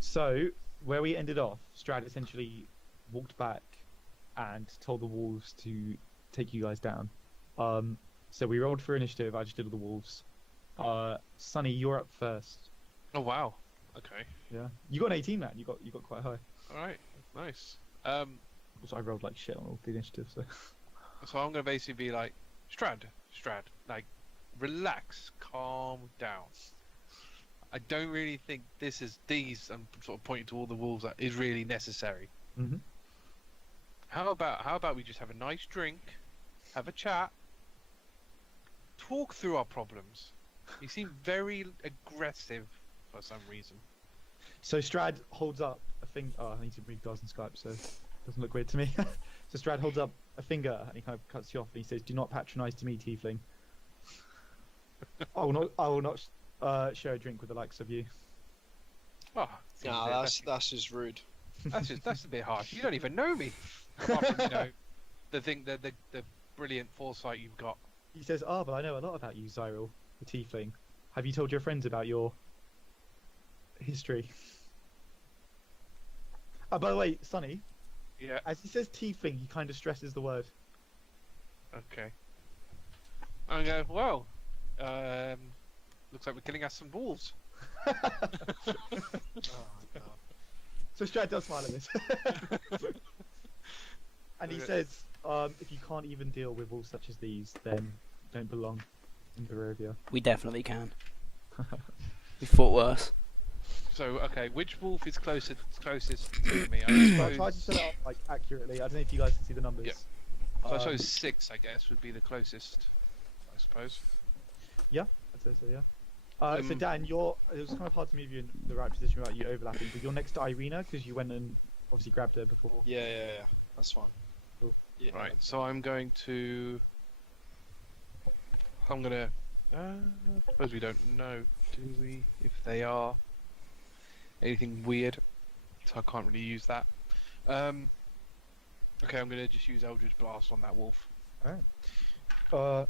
So where we ended off, Strahd essentially walked back and told the wolves to take you guys down. So we rolled for initiative. I just did all the wolves. Sonny, you're up first. Oh wow. Okay. Yeah, you got an 18, man. You got quite high. All right. Nice. Also, I rolled like shit on all the initiatives. So. So I'm gonna basically be like, Strahd, like, relax, calm down. I don't really think these. I'm sort of pointing to all the wolves that is really necessary. Mm-hmm. How about we just have a nice drink, have a chat, talk through our problems. You seem very aggressive for some reason. So Strahd holds up a finger. Oh, I need to move guys on Skype, so it doesn't look weird to me. So Strahd holds up a finger and he kind of cuts you off and he says, "Do not patronise to me, Tiefling. I will not share a drink with the likes of you." Oh, No, that's just rude. that's a bit harsh. You don't even know me. Apart from, the brilliant foresight you've got. He says, "Ah, but I know a lot about you, Xyril, the Tiefling. Have you told your friends about your history?" By the way, Sonny. Yeah. As he says Tiefling, he kind of stresses the word. Okay. I go, well, looks like we're killing us some wolves. Oh, God. So Strahd does smile at this. And he says, if you can't even deal with wolves such as these, then you don't belong in Barovia. We definitely can. We fought worse. So, okay, which wolf is closest to me? So I tried to set it up like accurately. I don't know if you guys can see the numbers. Yeah. So I suppose 6, I guess, would be the closest, I suppose. Yeah, I'd say so, yeah. So Dan, it was kind of hard to move you in the right position without you overlapping, but you're next to Irina because you went and obviously grabbed her before. Yeah. That's fine. Cool. Yeah. Right, so I'm gonna... I suppose we don't know, do we? If they are anything weird, so I can't really use that. Okay, I'm gonna just use Eldritch Blast on that wolf. Alright.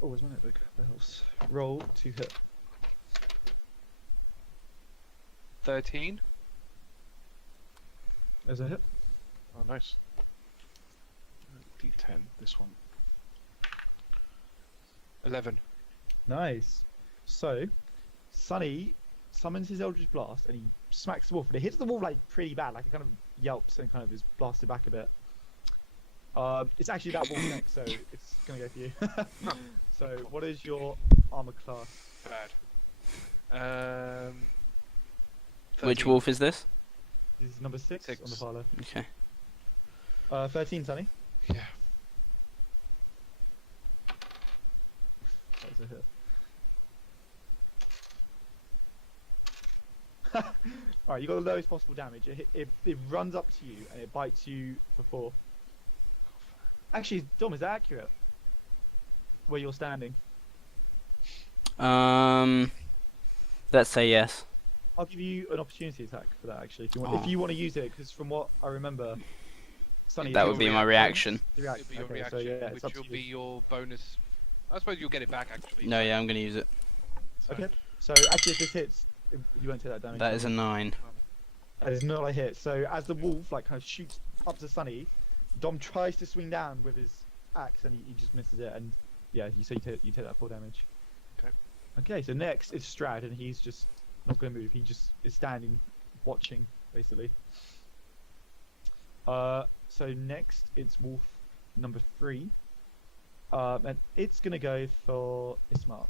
Where's my notebook? That helps. Roll to hit. 13. There's a hit. Oh, nice. D10, this one. 11. Nice. So, Sonny summons his Eldritch Blast and he smacks the wolf, and it hits the wolf like pretty bad, like it kind of yelps and kind of is blasted back a bit. It's actually that wolf next, so it's gonna go for you. So, what is your armor class? Bad. Which 13. wolf is this? This is number 6 on the far left. Okay. 13, Sonny. Yeah. That was a hit. Alright, you got the lowest possible damage. It runs up to you and it bites you for 4. Actually, Dom, is that accurate? Where you're standing? Let's say yes. I'll give you an opportunity attack for that, actually, if you want. If you want to use it, because from what I remember, Sonny, That would be my reaction. It'll be your reaction, so yeah, it's which up to will you. be your bonus. I suppose you'll get it back, actually. No, yeah, I'm gonna use it. Okay. So actually, if this hits, you won't take that damage. That is a 9. That is not a hit. So as the wolf like kind of shoots up to Sonny, Dom tries to swing down with his axe and he just misses it. And yeah, you take that 4 damage. Okay. Okay. So next is Strahd, and he's just not going to move. He just is standing, watching, basically. So next it's wolf number 3, and it's going to go for Ismark.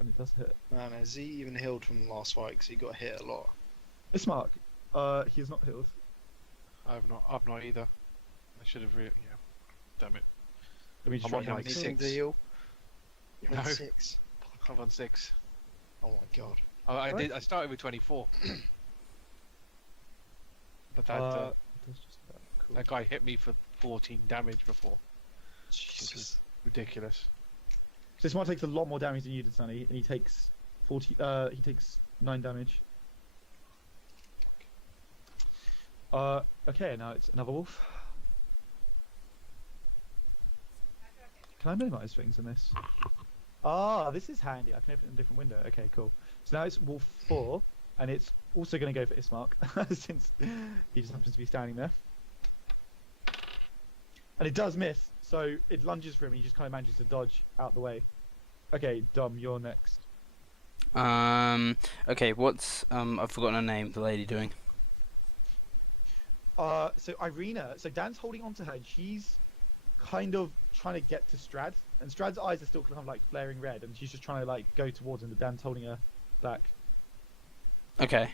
And it does hit. Man, has he even healed from last fight? Because he got hit a lot. Ismark, he is not healed. I've not either. I should have really. Yeah. Damn it. Let me just I'm write on down like Need six. him to heal? You're on No. 6. I'm on 6. Oh my god. I started with 24. But that That's just cool. that guy hit me for 14 damage before. Jesus. So Ridiculous. Ismark takes a lot more damage than you did, Sonny, and he takes 9 damage. Okay, now it's another wolf. Can I minimize things in this? Ah, this is handy. I can open it in a different window. Okay, cool. So now it's Wolf 4, and it's also going to go for Ismark, since he just happens to be standing there. And it does miss, so it lunges for him, and he just kind of manages to dodge out the way. Okay, Dom, you're next. Okay, what's I've forgotten her name. The lady doing. So Irina, so Dan's holding on to her, and she's kind of trying to get to Strahd, and Strahd's eyes are still kind of like flaring red, and she's just trying to like go towards him, but Dan's holding her back. Okay.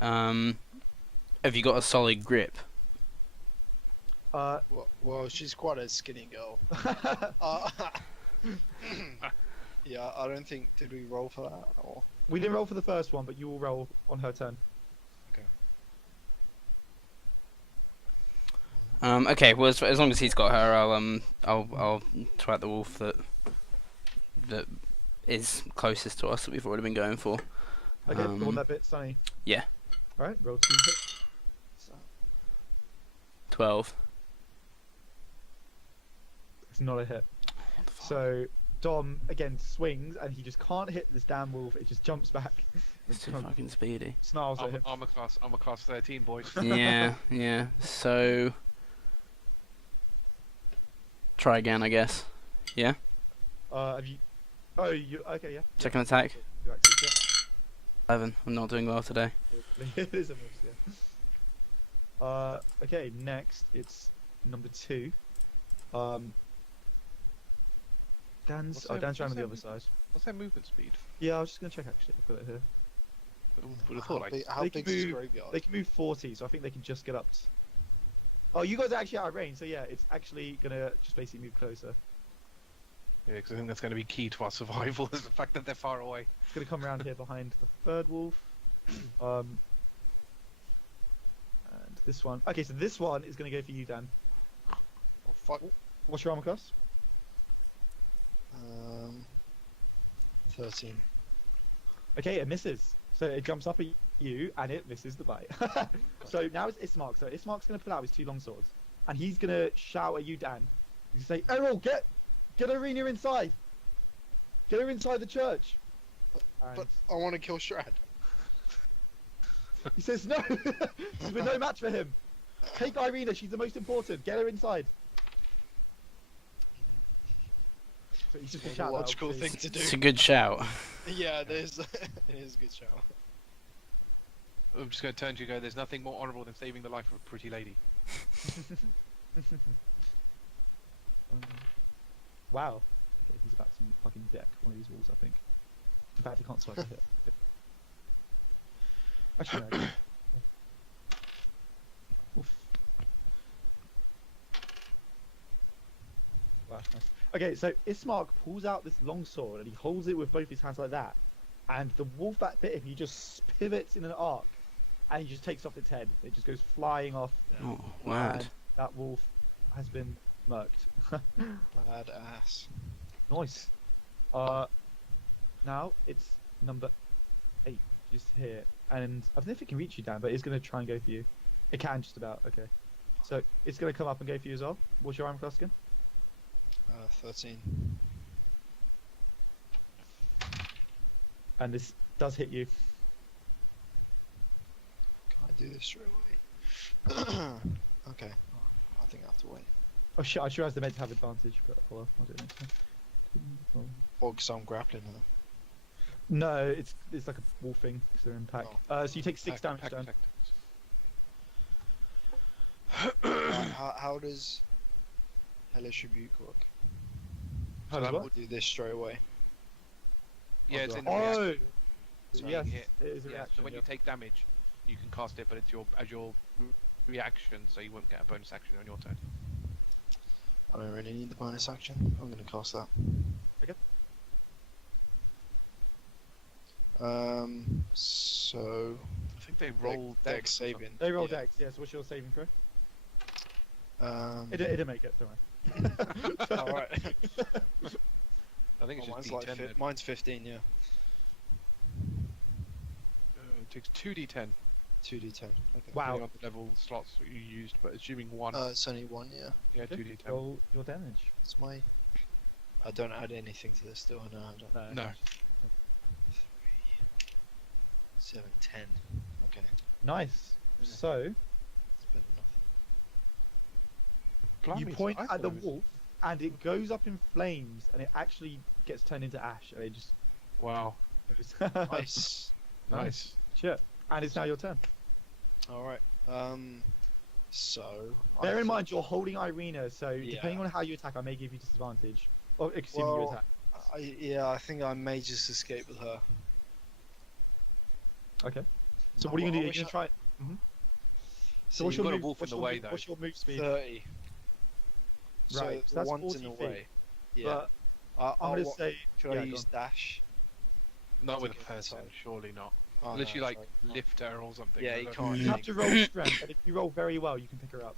Have you got a solid grip? Well, she's quite a skinny girl. Yeah, I don't think. Did we roll for that? Or We didn't roll for the first one, but you will roll on her turn. Okay. Well, as long as he's got her, I'll try out the wolf that is closest to us that we've already been going for. Okay, the one that bit Sunny. Yeah. Alright, roll 2 hits. 12. It's not a hit. So Dom again swings, and he just can't hit this damn wolf. It just jumps back. It's too fucking speedy. Snarls at him. I'm a class 13, boys. Yeah, yeah. So try again, I guess. Yeah. Have you? Oh, you okay? Yeah. Second attack. You actually, 11. I'm not doing well today. yeah. It is a miss, yeah. Okay. Next, it's number 2. Dan's What's around on the their- other side. What's their movement speed? Yeah, I was just gonna check actually. I've got it here. Would have thought like how they big can is move- graveyard? They can move 40, so I think they can just get up. Oh, you guys are actually out of range, so yeah, it's actually gonna just basically move closer. yeah, because I think that's going to be key to our survival is the fact that they're far away. It's gonna come around here behind the third wolf. And this one. Okay, so this one is gonna go for you, Dan. Oh, fuck. What's your armor class? 13. Okay, it misses. So it jumps up at you, and it misses the bite. So now it's Ismark. So Ismark's gonna pull out his 2 longswords, and he's gonna shout at you, Dan. He's gonna say, "Eirril, get Irina inside. Get her inside the church." And But I want to kill Strahd. he says, "No, she's been no match for him. Take Irina. She's the most important. Get her inside." So he's just gonna The shout that, logical thing obviously. to It's a do. good shout. Yeah, it is. It is a good shout. I'm just going to turn to you and go, there's nothing more honourable than saving the life of a pretty lady. Wow. Okay, he's about to fucking deck one of these walls, I think. In fact, he can't swipe a hit. Actually, no. Oof. Wow, nice. Okay, so Ismark pulls out this long sword and he holds it with both his hands like that. And the wolf that bit him, he just pivots in an arc and he just takes off its head. It just goes flying off. Oh, mad. And that wolf has been murked. Badass. Nice. Now it's number 8, just here, and I don't know if it can reach you, Dan, but it's gonna try and go for you. It can just about. Okay, so it's gonna come up and go for you as well. What's your armor class again? 13. And this does hit you. Can I do this straight away? Okay. I think I have to wait. Oh shit! I sure has the meant to have advantage, but hold on, I'll do it next time. Or because I'm grappling her. No, it's like a wolf thing, because they're in pack. So you take 6 damage, Dan. How does Hellish Rebuke work? How does I what? will do this straight away. Yeah, it's in the Oh, reaction. So yes, you hit- it is a Yeah, reaction. so when yeah. you take damage, you can cast it, but it's as your reaction, so you won't get a bonus action on your turn. I don't really need the bonus action. I'm going to cast that. Okay. So I think they roll dex saving. They roll yeah. dex, yes. What's your saving throw? Um, It'll make it, don't worry. Alright. I think it's mine's just like D10. then. mine's 15, yeah. It takes 2d10 2d10. Okay. Wow. depending on the level slots that you used, but assuming 1, It's only 1, yeah. yeah, 2d10. Roll your damage. It's my I don't add anything to this, do I? No, I don't. No. 7, 10. Okay. Nice. Yeah. So It's better than Blimey, you it's point nice at the though. wolf, and it goes up in flames, and it actually gets turned into ash, and it just Wow. goes. nothing. Nice. Nice. Shit. And it's now your turn. Alright. So. Bear in mind you're holding Irina, so Yeah. depending on how you attack, I may give you disadvantage. Or assuming you Well, attack. I think I may just escape with her. Okay. So I- what are you I gonna do? You're wish gonna I- try. See, What's you've your got a move? wolf in What's the your way, move- though. What's your move speed? 30. So Right, so that's one's 40 in the feet. way. Yeah. But I, I'm gonna wa- say. Should yeah, I go use on. dash? Not with a Take it person, inside. surely not. Oh, Unless no, you like sorry. lift her or something. Yeah, I you don't- can't. You have to roll strength, and if you roll very well, you can pick her up.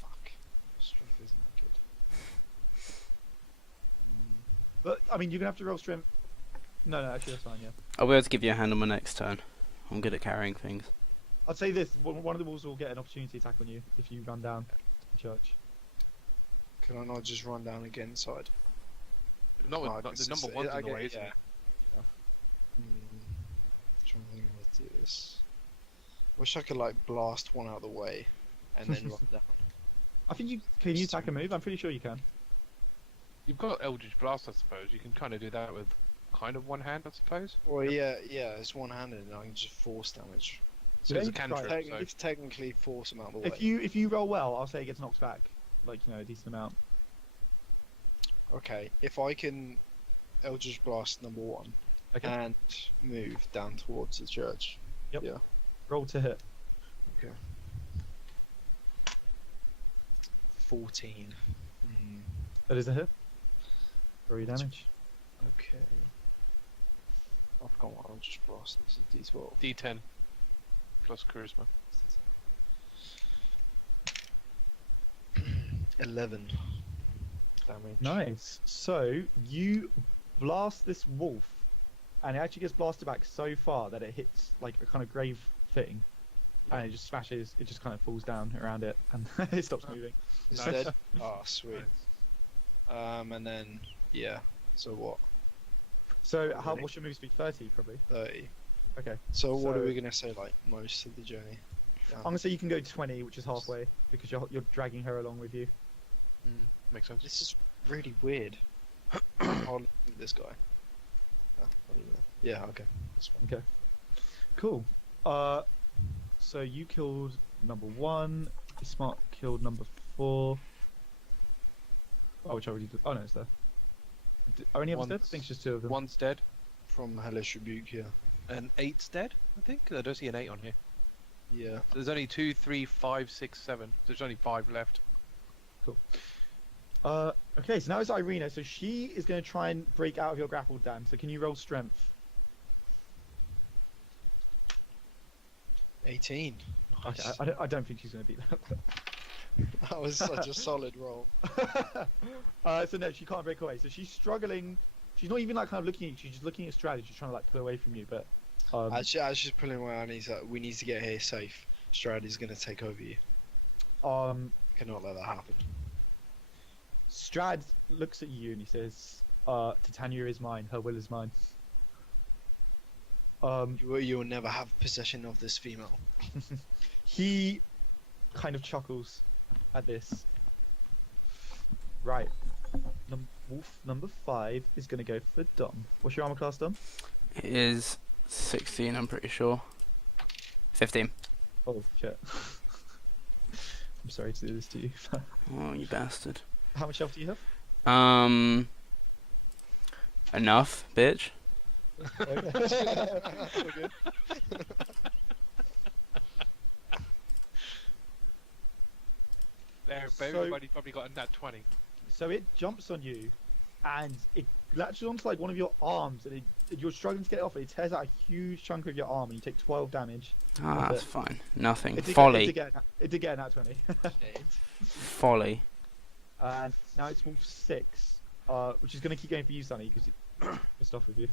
Fuck. Strength isn't good. But I mean, you're gonna have to roll strength. No, actually that's fine. Yeah. I'll be able to give you a hand on my next turn. I'm good at carrying things. I'd say this: one of the wolves will get an opportunity attack on you if you run down the church. Can I not just run down again inside? Not with No, not, 'cause the number it's- one's I in the get- way, isn't yeah. it? Trying to think how to do this. Wish I could like blast one out of the way, and then run down. I think you can you attack a move. I'm pretty sure you can. You've got Eldritch Blast, I suppose. You can kind of do that with kind of one hand, I suppose. Well, yeah, it's one-handed, and I can just force damage. So it's a Then try it. cantrip. So It's technically force them out of the way. If you roll well, I'll say it gets knocked back, like a decent amount. Okay, if I can Eldritch Blast number 1 Okay. and move down towards the church. Yep. Yeah. Roll to hit. 14. That is a hit. Roll your damage. Okay. I forgot what Eldritch Blast is. It's D12. D10 plus charisma. 11 damage. Nice. So you blast this wolf, and it actually gets blasted back so far that it hits like a kind of grave thing, and it just smashes. It just kind of falls down around it, and it stops moving. It's Nice. dead. Oh, sweet. And then, yeah. So what? So Oh, how? really? What's your move speed? 30 probably. 30. Okay. So what are So- we gonna say? Like most of the journey. I'm gonna say you can go 20, which is halfway, because you're dragging her along with you. Makes sense. This is really weird. I'll leave this guy. I'll leave it. Yeah. Okay. That's fine. Cool. So you killed number 1. Smart killed number 4. Oh, which I already did. Oh no, it's there. Are any of us dead? I think it's just 2 of them. One's dead, From Hellish Rebuke here. and 8's dead, I think. I don't see an 8 on here. Yeah. There's only 2, 3, 5, 6, 7. There's only 5 left. Okay, so now it's Irina. So she is going to try and break out of your grapple, Dan. So can you roll strength? 18. Okay, Nice. I don't think she's going to beat that. That was such a solid roll. So no, she can't break away. So she's struggling. She's not even like kind of looking at you. She's just looking at Strahd. She's trying to like pull away from you. But As she's pulling away, we need to get here safe. Strahd is gonna take over you. Cannot let that happen. Strahd looks at you and he says, "Titania is mine. Her will is mine." You will never have possession of this female. He kind of chuckles at this. Right. Wolf number 5 is going to go for Dom. What's your armor class, Dom? It is 16, I'm pretty sure. 15. Oh, shit. I'm sorry to do this to you. Oh, you bastard. How much health do you have? Enough, bitch. That's all good. There, So- everybody probably got a nat 20. So it jumps on you, and it latches onto like one of your arms, and you're struggling to get it off. And it tears out a huge chunk of your arm, and you take 12 damage. Ah, But- that's fine. Nothing. It Folly. did get an at 20. Folly. And now it's Wolf 6, which is going to keep going for you, Sonny, because it's pissed off with you.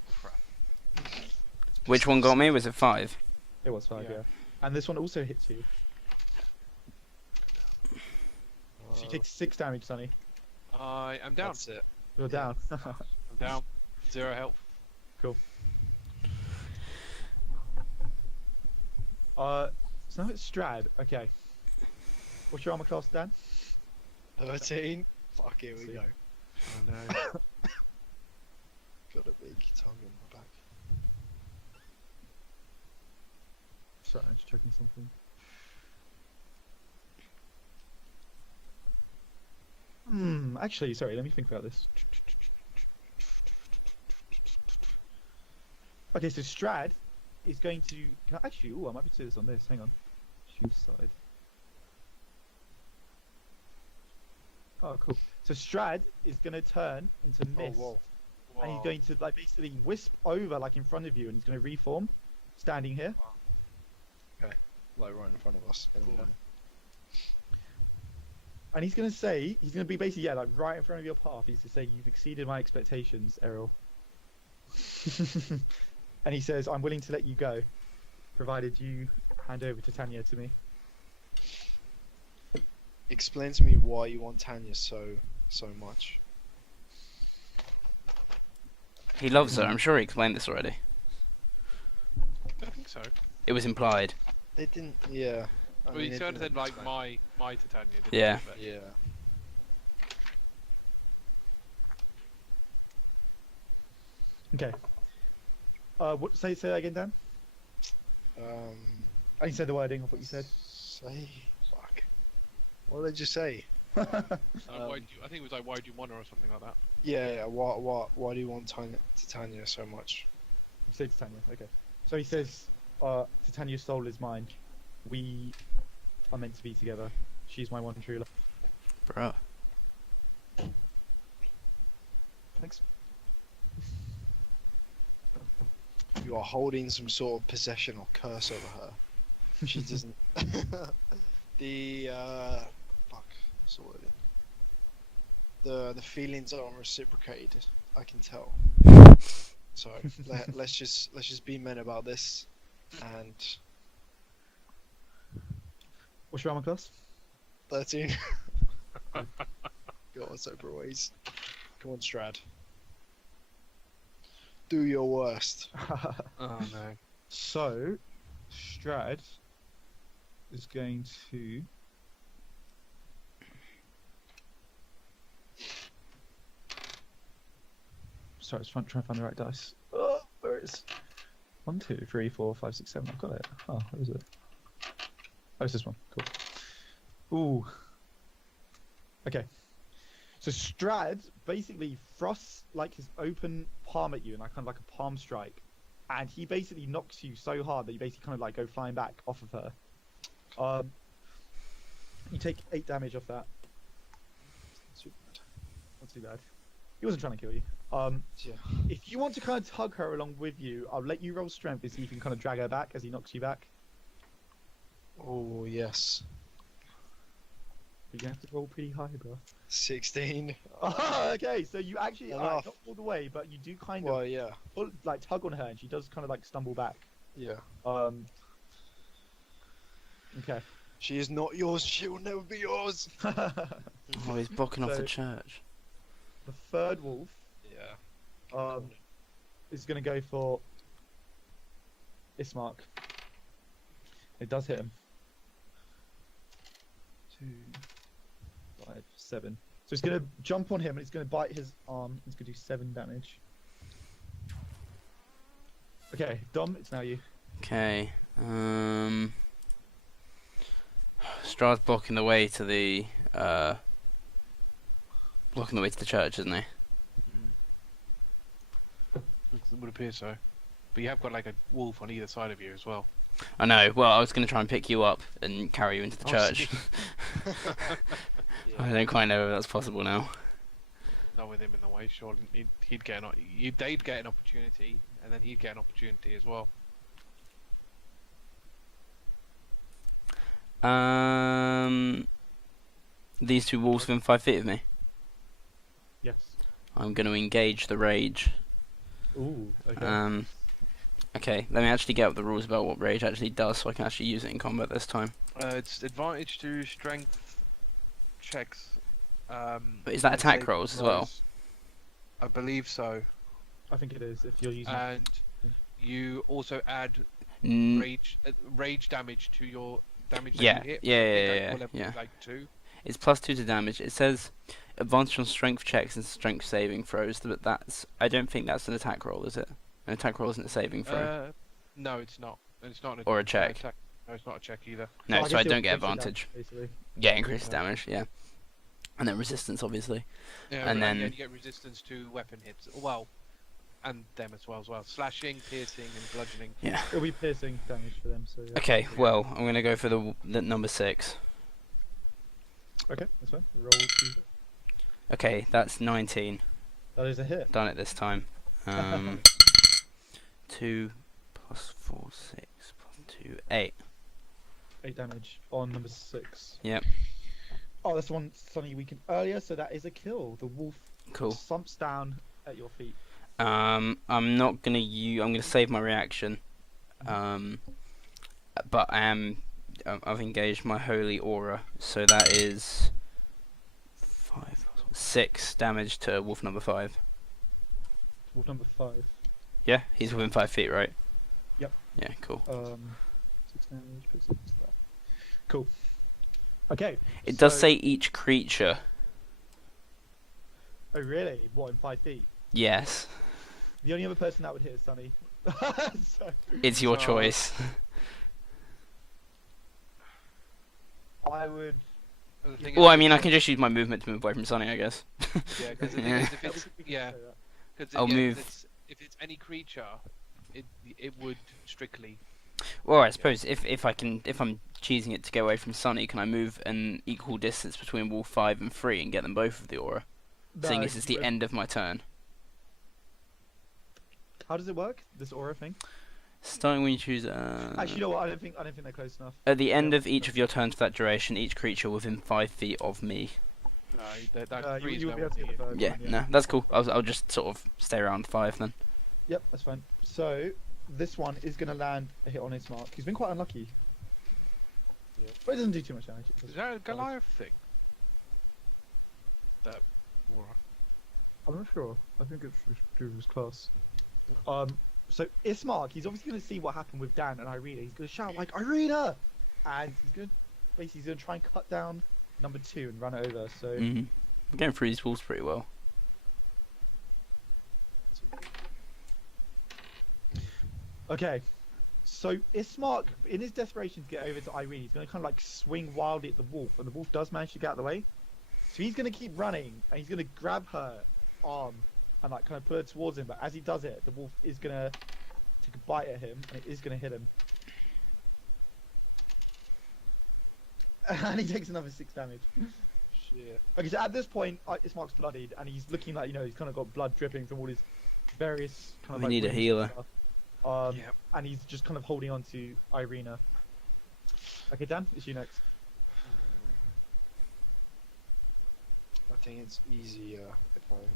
Which one got me? Was it 5? It was 5, Yeah. yeah. And this one also hits you. So you take 6 damage, Sonny. I am down. That's it. You're down. I'm down. 0 health. So now it's Strahd. Okay. What's your armor class, Dan? 13. Fuck, here we See. go. Oh no. Got a big tongue in my back. Sorry, I'm just checking something. Actually, sorry, let me think about this. Okay, so Strahd is going to... Can I actually... Oh, I might be able to do this on this. Hang on. Choose side. Oh, cool. So Strahd is going to turn into mist. Oh, whoa. And he's going to like basically wisp over like in front of you, and he's going to reform, standing here. Like right in front of us. Yeah. And he's going to say, he's going to be basically, yeah, like right in front of your path. He's to say, you've exceeded my expectations, Eirril. And he says, I'm willing to let you go, provided you hand over Titania to me. Explain to me why you want Tanya so much. He loves her. I'm sure he explained this already. I think so. It was implied. They didn't. Yeah. Well, you sort of said like my Titania. Didn't Yeah. You? Yeah. Okay. What? Say that again, Dan. I didn't say the wording of what you said. Say. Fuck. What did you say? I think it was like, why do you want her or something like that. Yeah. Why do you want Titania so much? You say Titania, okay. So he says, Titania's soul is mine. We are meant to be together. She's my one true love. Bro. Thanks. You are holding some sort of possession or curse over her. She doesn't. The fuck. What's the word? The feelings aren't reciprocated. I can tell. So let's just be men about this. And What's your armor class? 13. God, sober ways. Come on, Strahd. Do your worst. Oh no. So, Strahd is going to... Sorry, I was trying to find the right dice. Oh, where is... 1, 2, 3, 4, 5, 6, 7. I've got it. Oh, where is it? Oh, it's this one. Cool. Ooh. Okay. So Strahd basically thrusts like his open palm at you, and like kind of like a palm strike, and he basically knocks you so hard that you basically kind of like go flying back off of her. You take 8 damage off that. Not too bad. He wasn't trying to kill you. Yeah. If you want to kind of tug her along with you, I'll let you roll strength to see if you can kind of drag her back as he knocks you back. Oh yes. You're gonna have to roll pretty high, bro. 16. Oh, okay, so you actually Enough. not all the way, but you do kind Well, of yeah. like tug on her, and she does kind of like stumble back. Yeah. Okay. She is not yours. She will never be yours. Oh, he's blocking off So- the church. The third wolf Yeah. is gonna go for Ismark. It does hit him. 2, 5, 7. So it's gonna jump on him, and it's gonna bite his arm. It's gonna do 7 damage. Okay, Dom, it's now you. Okay. Strahd's blocking the way to the church, isn't he? It would appear so. But you have got like a wolf on either side of you as well. I know. Well, I was going to try and pick you up and carry you into the Oh, church. Yeah. I don't quite know if that's possible now. Not with him in the way, surely they'd get an opportunity, and then he'd get an opportunity as well. These two wolves within 5 feet of me. Yes. I'm going to engage the rage. Ooh. Okay. Okay, let me actually get up the rules about what rage actually does, so I can actually use it in combat this time. It's advantage to strength checks But is that with attack saving rolls as well? throws. I believe so. I think it is if you're using. And you also add Mm, rage damage to your damage that Yeah, you hit. yeah, I think yeah, at yeah, your level yeah. is like 2. it's +2 to damage. It says advantage on strength checks and strength saving throws, but that's I don't think that's an attack roll, is it? An attack roll isn't a saving throw No, it's not. It's not an or a check. attack. No, it's not a check either. No, so I guess you're don't get increasing advantage. damage, basically. Yeah, increased damage. Yeah, and then resistance, obviously. Yeah, And then- you get resistance to weapon hits. Well, and them as well. Slashing, piercing, and bludgeoning. Yeah. It'll be piercing damage for them. So yeah. Okay, well, I'm gonna go for the number 6. Okay, that's fine. Roll 2. Okay, that's 19. That is a hit. Done it this time. 2 plus 4, 6 plus 2, 8. 8 damage on number 6. Yep. Oh, that's the one Sonny weakened earlier, so that is a kill. The wolf Cool. slumps down at your feet. I'm not gonna I'm gonna save my reaction. But I've engaged my holy aura, so that is 6 damage to wolf number 5. Wolf number 5. Yeah, he's within 5 feet, right? Yep. Yeah, cool. 6 damage. Put 6 to that. Cool. Okay. It does so- say each creature. Oh really? What, in 5 feet? Yes, The only other person that would hit is Sonny. So, it's your Oh. choice. I would. The thing Well, is, I mean, I can just use my movement to move away from Sonny, I guess. Yeah, because the thing Yeah. is, if it's because I'll move. If it's any creature, it would strictly. Well, I suppose if I'm choosing it to go away from Sonny, can I move an equal distance between Wolf 5 and 3 and get them both with the aura? Seeing this is the end of my turn. How does it work? This aura thing? Starting when you choose. Actually, you know what? I don't think they're close enough. At the end of each of your turns for that duration, each creature within 5 feet of me. No, that You frees will be no able to one get the here. third Yeah, one, no, that's cool. I'll just sort of stay around 5 then. Yep, that's fine. So this one is going to land a hit on his mark. He's been quite unlucky. Yeah. But it doesn't do too much damage. Is that a Goliath thing? That aura. I'm not sure. I think it's to his class. So Ismark, he's obviously going to see what happened with Dan and Irina. He's going to shout like Irina, and he's going to try and cut down number 2 and run it over. So I'm going through these walls pretty well. okay. So Ismark, in his desperation to get over to Irene, he's going to kind of like swing wildly at the wolf, and the wolf does manage to get out of the way. So he's going to keep running, and he's going to grab her arm and like kind of pull her towards him. But as he does it, the wolf is going to take a bite at him, and it is going to hit him. And he takes another 6 damage. Shit. Okay, so at this point, Ismark's bloodied, and he's looking like, he's kind of got blood dripping from all his various kind of We like need a wounds and healer. stuff. Yep. And he's just kind of holding on to Irina. Okay, Dan, it's you next. I think it's easier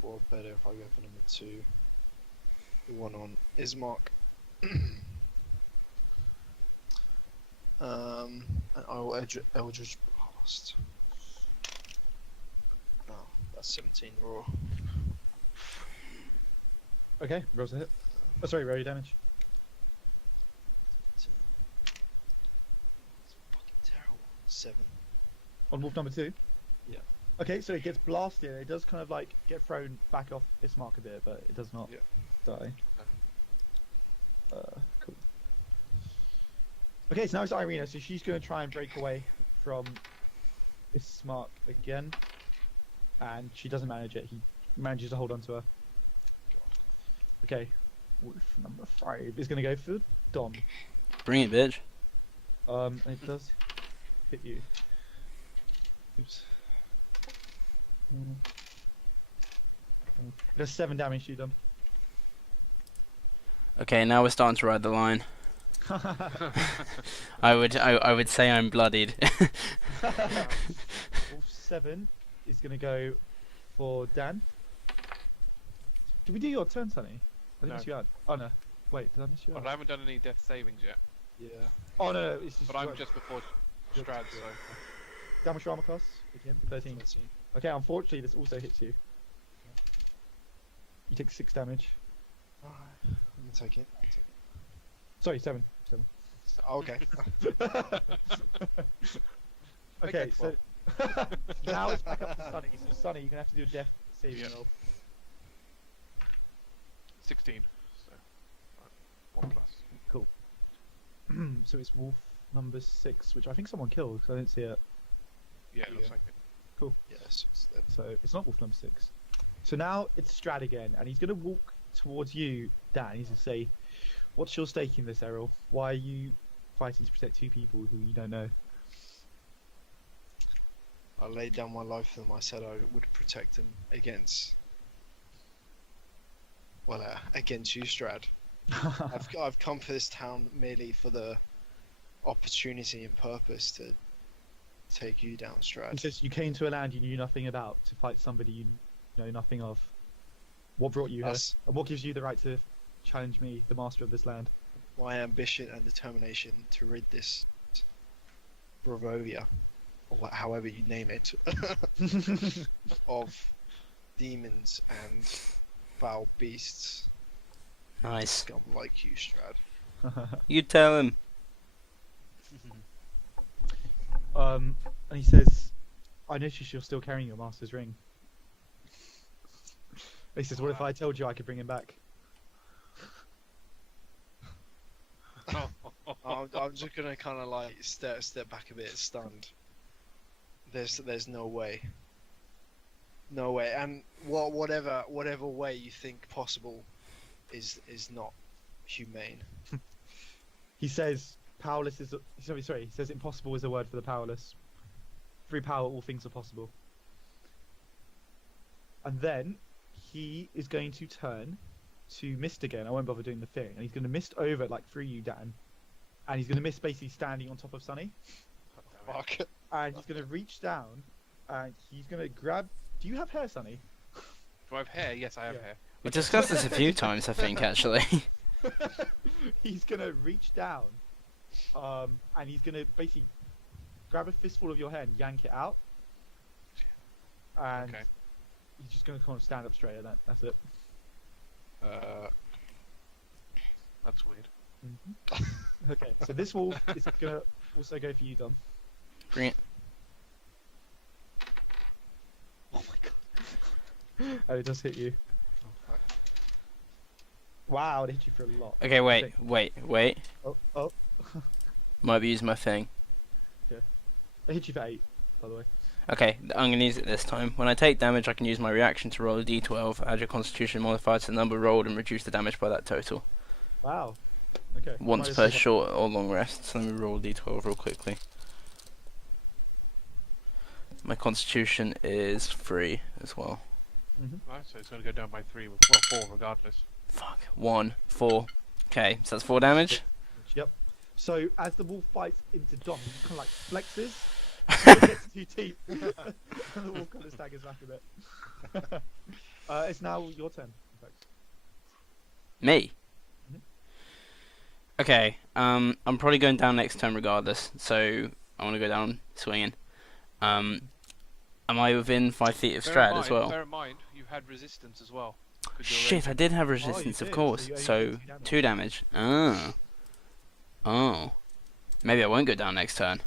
or better if I go for number 2. The one on Ismark. And I will Eldritch Blast. Oh, that's 17 raw. Okay, rolls a hit. Oh, sorry, roll your damage. It's fucking terrible. 7. On wolf number 2? Yeah. Okay, so it gets blasted. It does kind of like get thrown back off Ismark a bit, but it does not die. Cool. Okay, so now it's Irina, so she's going to try and break away from Ismark again. And she doesn't manage it. He manages to hold on to her. Okay, wolf number 5 is going to go for Dom. Bring it, bitch. And it does hit you. Oops. It does 7 damage to you, Dom. Okay, now we're starting to ride the line. I would say I'm bloodied. Wolf 7 is going to go for Dan. Did we do your turn, Sonny? I think No. it's you had. Oh no. Wait, did I miss you Well, out? I haven't done any death savings yet, Yeah. Oh no, it's just. but I'm just before Strahd, so Damage armor class again. 13. Okay, unfortunately, this also hits you. You take 6 damage. Alright, I'm gonna take it. Sorry, 7. 7. Okay. Okay, so now it's back up to Sunny. So Sunny, you're gonna have to do a death saving Yeah. roll. 16. So, 1 plus. Cool. So it's wolf number 6, which I think someone killed because I didn't see it. Yeah, it looks Yeah. like it. Yes, it's dead. So it's not wolf number 6. So now it's Strahd again, and he's gonna walk towards you, Dan. He's gonna say, "What's your stake in this, Eirril? Why are you fighting to protect 2 people who you don't know?" I laid down my life for them. I said I would protect them against. Well, against you, Strahd. I've come for this town merely for the opportunity and purpose to take you down, He Strahd. says, "You came to a land you knew nothing about to fight somebody you know nothing of. What brought you here? That's And what gives you the right to challenge me, the master of this land?" my ambition and determination to rid this Bravovia, or however you name it, of demons and foul beasts. Nice. Scum like you, Strahd. You tell him. And he says, "I noticed you're still carrying your master's ring." He says, "What if I told you I could bring him back?" I'm just gonna kind of like step back a bit, stunned. There's no way. No way. And whatever way you think possible is not humane. He says, "Powerless is..." Sorry. He says, "Impossible is a word for the powerless. Through power, all things are possible." And then he is going to turn to mist again. I won't bother doing the thing. And he's going to mist over, like, through you, Dan. And he's going to mist basically standing on top of Sunny. Fuck. And he's going to reach down and he's going to grab... Do you have hair, Sunny? Do I have hair? Yes, I have Yeah. hair. We discussed this a few times, I think, actually. He's going to reach down and he's going to basically grab a fistful of your hair and yank it out. And Okay. he's just going to kind of stand up straight at that. That's it. That's weird. Okay, so this wolf is going to also go for you, Dom. Bring it. Oh my god. Oh, it does hit you. Wow, it hit you for a lot. Okay, wait. Oh. Might be using my thing. It hit you for 8, by the way. Okay, I'm going to use it this time. When I take damage, I can use my reaction to roll a d12, add your constitution modifier to the number rolled, and reduce the damage by that total. Wow. Okay. Once Might per as well- short or long rest. So let me roll a d12 real quickly. My constitution is 3 as well. Right, so it's going to go down by 3, well, 4 regardless. Fuck. 1, 4. Okay, so that's 4 damage. Yep. So as the wolf bites into Dom, he kind of like flexes, gets 2 teeth, and the wolf kind of staggers back a bit. It's now your turn. In fact. Me? Mhm. Okay, I'm probably going down next turn regardless, so I want to go down swinging. Am I within 5 feet of Strahd as well? Bear in mind, you had resistance as well. 'cause you're Shit, I did have resistance, of did, course. so you only So, take 2 damage. Oh. Maybe I won't go down next turn.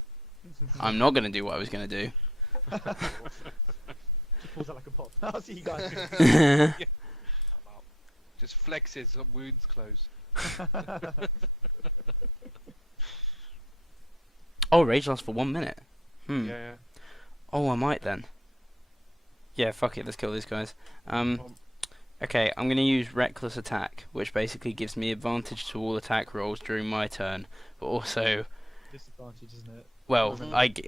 I'm not going to do what I was going to do. Just pulls out like a pop. I'll see you guys. Wow. Just flexes, wounds close. Oh, rage lasts for 1 minute. Yeah. Oh, I might then. Yeah, fuck it, let's kill these guys. Okay, I'm going to use Reckless Attack, which basically gives me advantage to all attack rolls during my turn, but also, Disadvantage, isn't it? well, Mhm. I get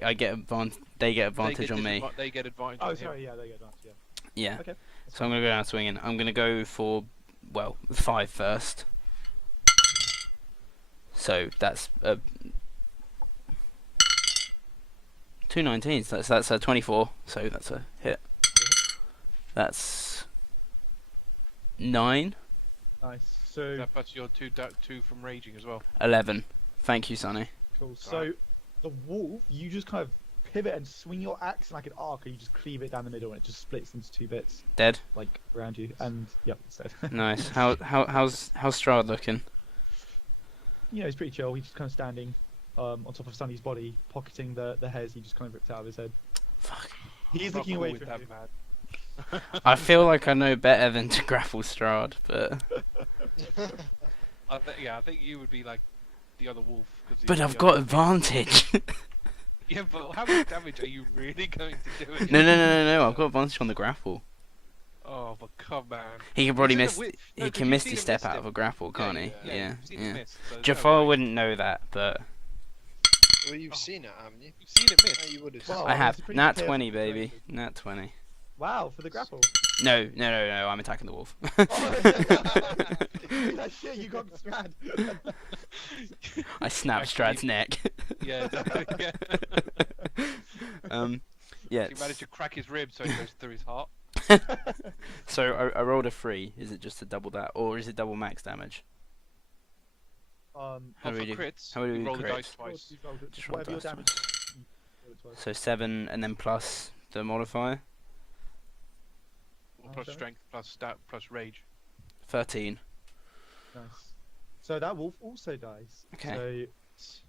they get advantage on me. They get advantage Oh, on him. sorry, yeah, they get advantage, yeah. Yeah, Okay. so I'm going to go down swinging. I'm going to go for, well, 5 first. So, that's 2 19s, that's a 24, so that's a hit. That's 9, Nice. So, That plus your 2 from raging as well. 11. Thank you, Sonny. cool. So, the wolf, you just kind of pivot and swing your axe in like an arc, and you just cleave it down the middle, and it just splits into 2 bits, Dead. like around you. And yep, it's dead. Nice. How's Strahd looking? You know, he's pretty chill. He's just kind of standing on top of Sunny's body, pocketing the hairs he just kind of ripped out of his head. Fuck. He's Not looking cool away with from that, you. man. I feel like I know better than to grapple Strahd, but I think you would be like the other wolf. 'Cause but you're I've the got other- advantage. Yeah, but how much damage are you really going to do? No. I've got advantage on the grapple. Oh, but come on. He can probably Isn't it miss. with- no, He 'cause can you've miss seen the him step miss out it. of a grapple, can't he? Yeah. You've seen him miss, so there's no Jafar way. wouldn't know that, but Well, you've Oh. seen it, haven't you? You've seen it Oh, miss. you would have. Well, I it's have. a pretty Nat chaotic 20, baby. situation. Nat 20. Wow, for the grapple. No. I'm attacking the wolf. Oh, shit, you got Strahd. I snapped Actually- Strahd's neck. Yeah. Yeah. Yeah. You managed to crack his ribs so he goes through his heart. So I rolled a 3. Is it just to double that, or is it double max damage? Oh, How do for we do- crits, how do we you do roll the crits? dice twice. Just roll Whatever your dice damage. roll it twice. So 7, and then plus the modifier. Plus Okay. strength, plus stat, plus rage. 13. Nice. So that wolf also dies. Okay. So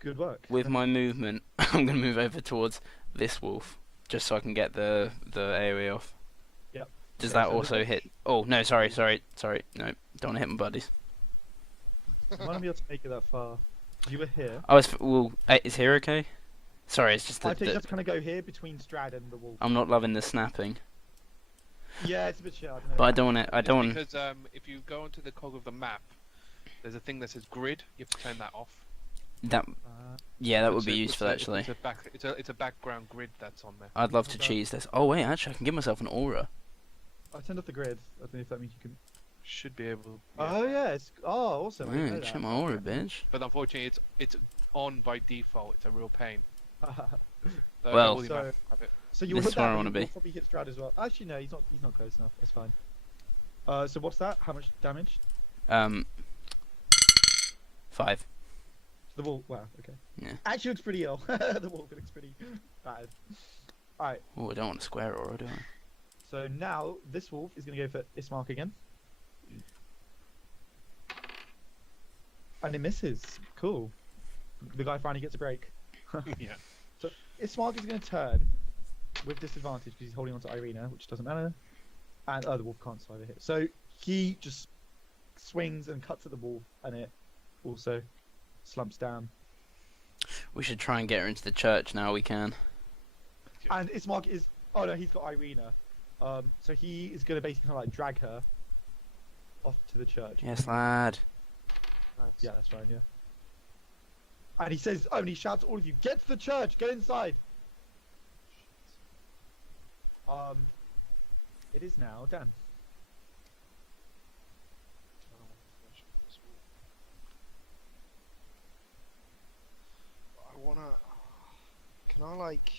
good work. With my movement, I'm gonna move over towards this wolf, just so I can get the AoE off. Yep. Does Okay, that so also hit? Oh no, sorry. No, don't want to hit my buddies. I might not be able to make it that far. You were here. Is here okay? Sorry, it's just I that think that's kind of go here between Strahd and the wolf. I'm not loving the snapping, Yeah, it's a bit shit. I don't know. but I don't want to. I It's don't want. Because if you go onto the cog of the map, there's a thing that says grid. You have to turn that off. That yeah, that would It's be a- useful it's a- actually. It's a background grid that's on there. I'd love to Okay. cheese this. Oh wait, actually, I can give myself an aura. I turned off the grid. I don't know if that means you can. Should be able. Oh yeah, it's awesome. I didn't know Check that. my aura, bitch. But unfortunately, it's on by default. It's a real pain. So Well- all the So- maps have it. So you This will is hit where that, I but wanna you will be. probably hit Strahd as well. Actually, no, he's not close enough. That's fine. So what's that? How much damage? 5. The wolf. Wow. Okay. Yeah. Actually, looks pretty ill. The wolf looks pretty bad. All right. Oh, I don't want a square aura, do I? So now this wolf is gonna go for Ismark again. And it misses. Cool. The guy finally gets a break. Yeah. So Ismark is going to turn with disadvantage because he's holding on to Irina, which doesn't matter. And the wolf can't survive a hit. So he just swings and cuts at the wolf, and it also slumps down. We should try and get her into the church now. We can. And Ismark is. Oh no, he's got Irina. So he is going to basically kind of like drag her off to the church. Yes, lad. Nice. Yeah, that's right. Yeah. And he says, and he shouts to all of you, "Get to the church! Get inside!" It is now Dan. I wanna. Can I like?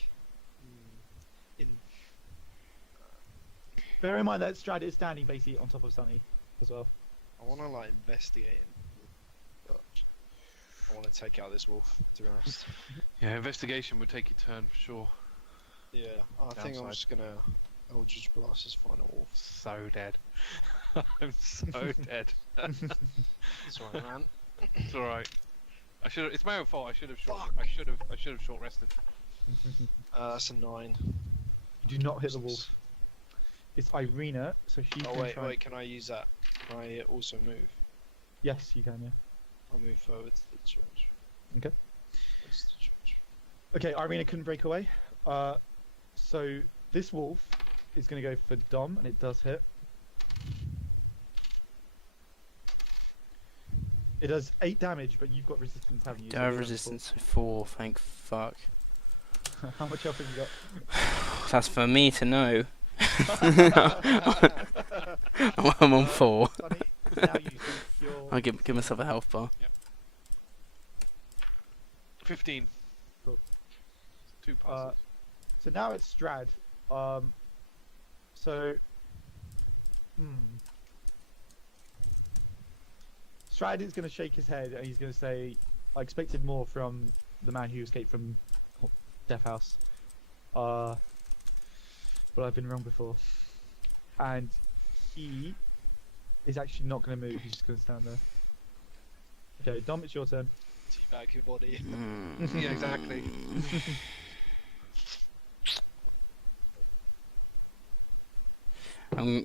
In. Bear in mind that Strahd is standing basically on top of Sunny as well. I wanna like investigate him. But I wanna take out this wolf. To be honest. Yeah, investigation would take your turn for sure. Yeah, I think I'm Downside. just gonna Eldritch Blast his final wolf. So dead. I'm so dead. Sorry, man. It's all right. I should. It's my own fault. I should have short. Fuck. I should have short rested. That's a 9. Do not hit the wolf. It's Irina, so she's Oh gonna wait, try. wait. Can I use that? Can I also move? Yes, you can. Yeah. I'll move forward to the church. Okay. Where's the church? Okay, Irina couldn't break away. So this wolf is gonna go for Dom, and it does hit. It does 8 damage, but you've got resistance, haven't you? Do So I have you're at resistance? 4. Thank fuck. 4. How much health have you got? That's for me to know. I'm on 4. Sunny, it's now you, so you're- I'll give myself a health bar. 15. Cool. 2 passes. So now it's Strahd. So. Strahd is going to shake his head and he's going to say, "I expected more from the man who escaped from Death House. But I've been wrong before. And he is actually not going to move. He's just going to stand there. Okay, Dom, it's your turn. Teabag your body. Yeah, exactly.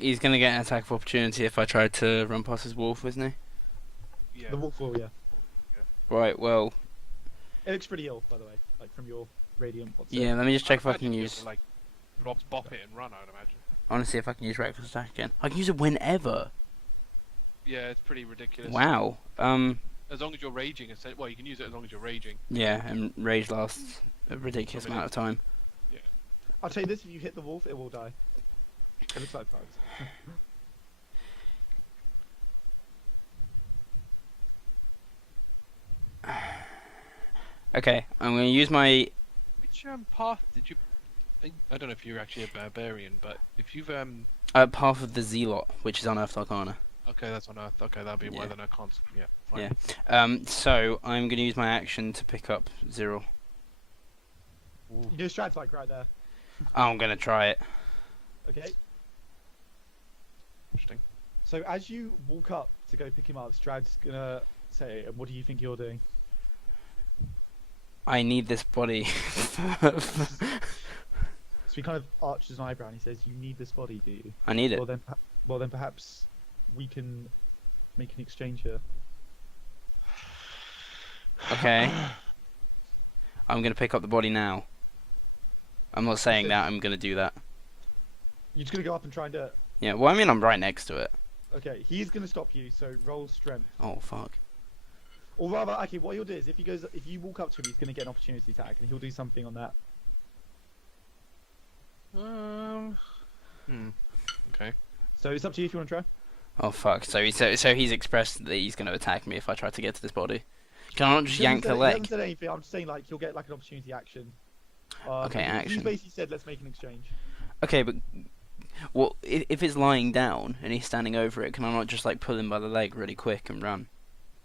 He's gonna get an attack of opportunity if I try to run past his wolf, isn't he? Yeah. The wolf will, yeah. Right, well, It looks pretty ill, by the way, like from your radiant. What's yeah, let me just check if I can imagine use... you'll, like bop it and run. I'd imagine. Honestly, if I can use Reckless Attack again. I can use it whenever! Yeah, it's pretty ridiculous. Wow. As long as you're raging, well, you can use it as long as you're raging. Yeah, and Rage lasts a ridiculous amount of time. I'll tell you this: if you hit the wolf, it will die. It looks like bugs. Okay, I'm gonna use my... Which path did you? I don't know if you're actually a barbarian, but if you've Path of the Zealot, which is Unearthed Arcana. Okay, that's on Earth. Okay, that'll be why Yeah. then I can't. Yeah. Fine. Yeah. So I'm gonna use my action to pick up Xyril. You know, Strahd's like right there. I'm gonna try it. Okay. Interesting. So as you walk up to go pick him up, Strahd's gonna say, "And what do you think you're doing?" I need this body. So he kind of arches an eyebrow and he says, "You need this body, do you?" I need it. Well then, perhaps we can make an exchange here. Okay. I'm gonna pick up the body now. I'm not saying that I'm gonna do that. You're just gonna go up and try and do it. Yeah, well, I mean, I'm right next to it. Okay, he's gonna stop you. So roll strength. Oh, fuck. Or rather, okay, what he'll do is if you walk up to him, he's gonna get an opportunity attack, and he'll do something on that. Okay. So it's up to you if you want to try. Oh, fuck. So he's expressed that he's gonna attack me if I try to get to this body. Can I not just yank the He hasn't leg? said anything. I'm just saying like he'll get like an opportunity action. Okay, He's action. basically said let's make an exchange. Okay, but... Well, if it's lying down and he's standing over it, can I not just, like, pull him by the leg really quick and run?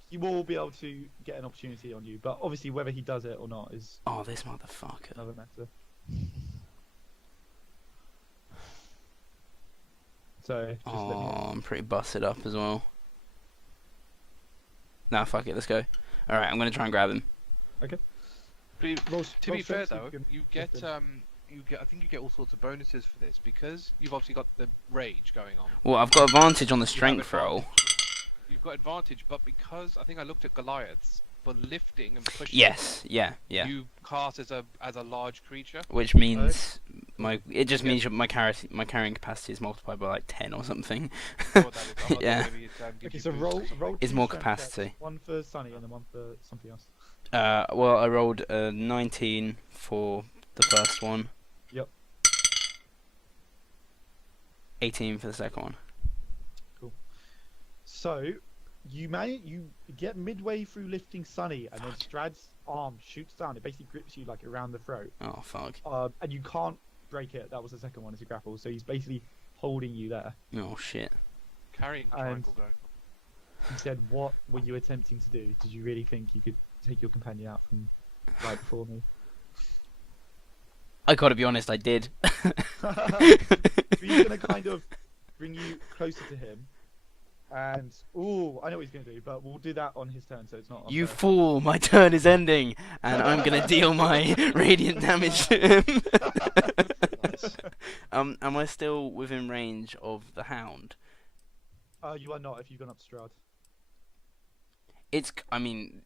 He will be able to get an opportunity on you, but obviously whether he does it or not is Oh, this motherfucker. another matter. So just let me know. Oh, I'm pretty busted up as well. Nah, fuck it, let's go. Alright, I'm gonna try and grab him. Roll- To roll be fair strength so though, can you lift get him. I think you get all sorts of bonuses for this because you've obviously got the rage going on. Well, I've got advantage on the You have strength roll. You've got advantage, but because I think I looked at Goliaths for lifting and pushing. Yes, yeah. You cast as a large creature. Which means it just Yeah. means my carrying capacity is multiplied by like 10 or something. Or that is- or Yeah. maybe it, gives Okay, you so boosts. roll Is two more strength capacity. checks, one for Sunny and then one for something else. Well, I rolled a 19 for the first one. Yep. 18 for the second one. So you get midway through lifting Sunny, and then Strahd's arm shoots down. It basically grips you like around the throat, Oh, fuck. and you can't break it. That was the second one as a grapple. So he's basically holding you there. Oh, shit. Carrying and- triangle going. He said, "What were you attempting to do? Did you really think you could take your companion out from right before me?" I gotta be honest, I did. He's gonna kind of bring you closer to him, and I know what he's gonna do, but we'll do that on his turn, so it's not. You unfair. fool, my turn is ending, and I'm gonna deal my radiant damage to him. Nice. Am I still within range of the hound? You are not if you've gone up to Strahd. I mean,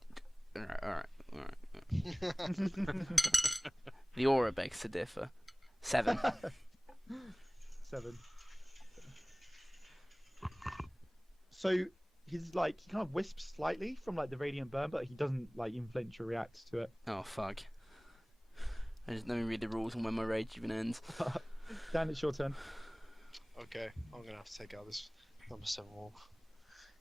alright. The aura begs to differ. 7. 7. So he's like he kind of wisps slightly from like the radiant burn, but he doesn't like even flinch or react to it. Oh, fuck. Let me read the rules on when my rage even ends. Dan, it's your turn. Okay, I'm gonna have to take out this number 7 wolf.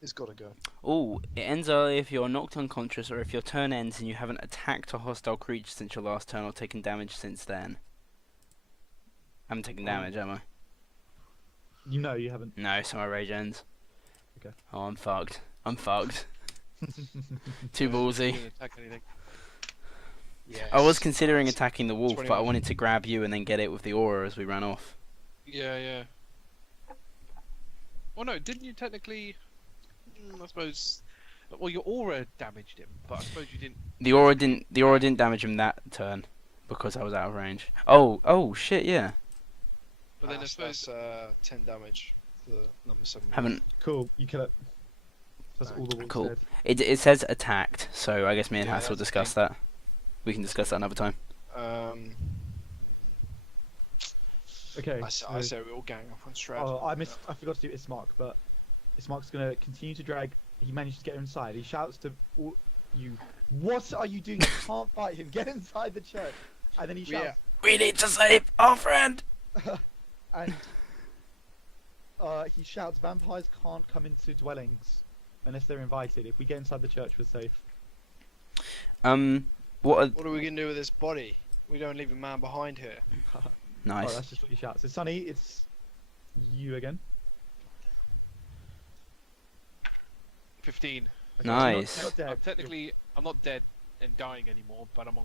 It's gotta go. Oh, it ends early if you're knocked unconscious or if your turn ends and you haven't attacked a hostile creature since your last turn or taken damage since then. I haven't taken damage, am I? You know you haven't. No, so my rage ends. Okay. Oh, I'm fucked. Too ballsy. Didn't attack anything. Yes. I was considering attacking the wolf, but I 21. wanted to grab you and then get it with the aura as we ran off. Yeah, yeah. Well, no, didn't you technically? I suppose. Well, your aura damaged him, but I suppose you didn't. The aura didn't. The aura didn't damage him that turn because I was out of range. Oh shit! Yeah. But then I suppose. That's 10 damage for the number 7. Haven't. Cool, you kill it. That's all the wolf Cool. said. It says attacked, so I guess me and Yeah, Haiss will that's the discuss that. We can discuss that another time. Okay. I say we all gang up on Strahd. Oh, I forgot to do Ismark, but Ismark's gonna continue to drag. He managed to get inside. He shouts to all you, "What are you doing? You can't fight him. Get inside the church." And then he shouts, We need to save our friend. and he shouts, "Vampires can't come into dwellings unless they're invited. If we get inside the church, we're safe." What? What are we gonna do with this body? We don't leave a man behind here. Nice. Oh, that's just what he shouts. So Sonny, it's you again. 15. Okay, Nice. You're not dead. I'm not dead and dying anymore, but I'm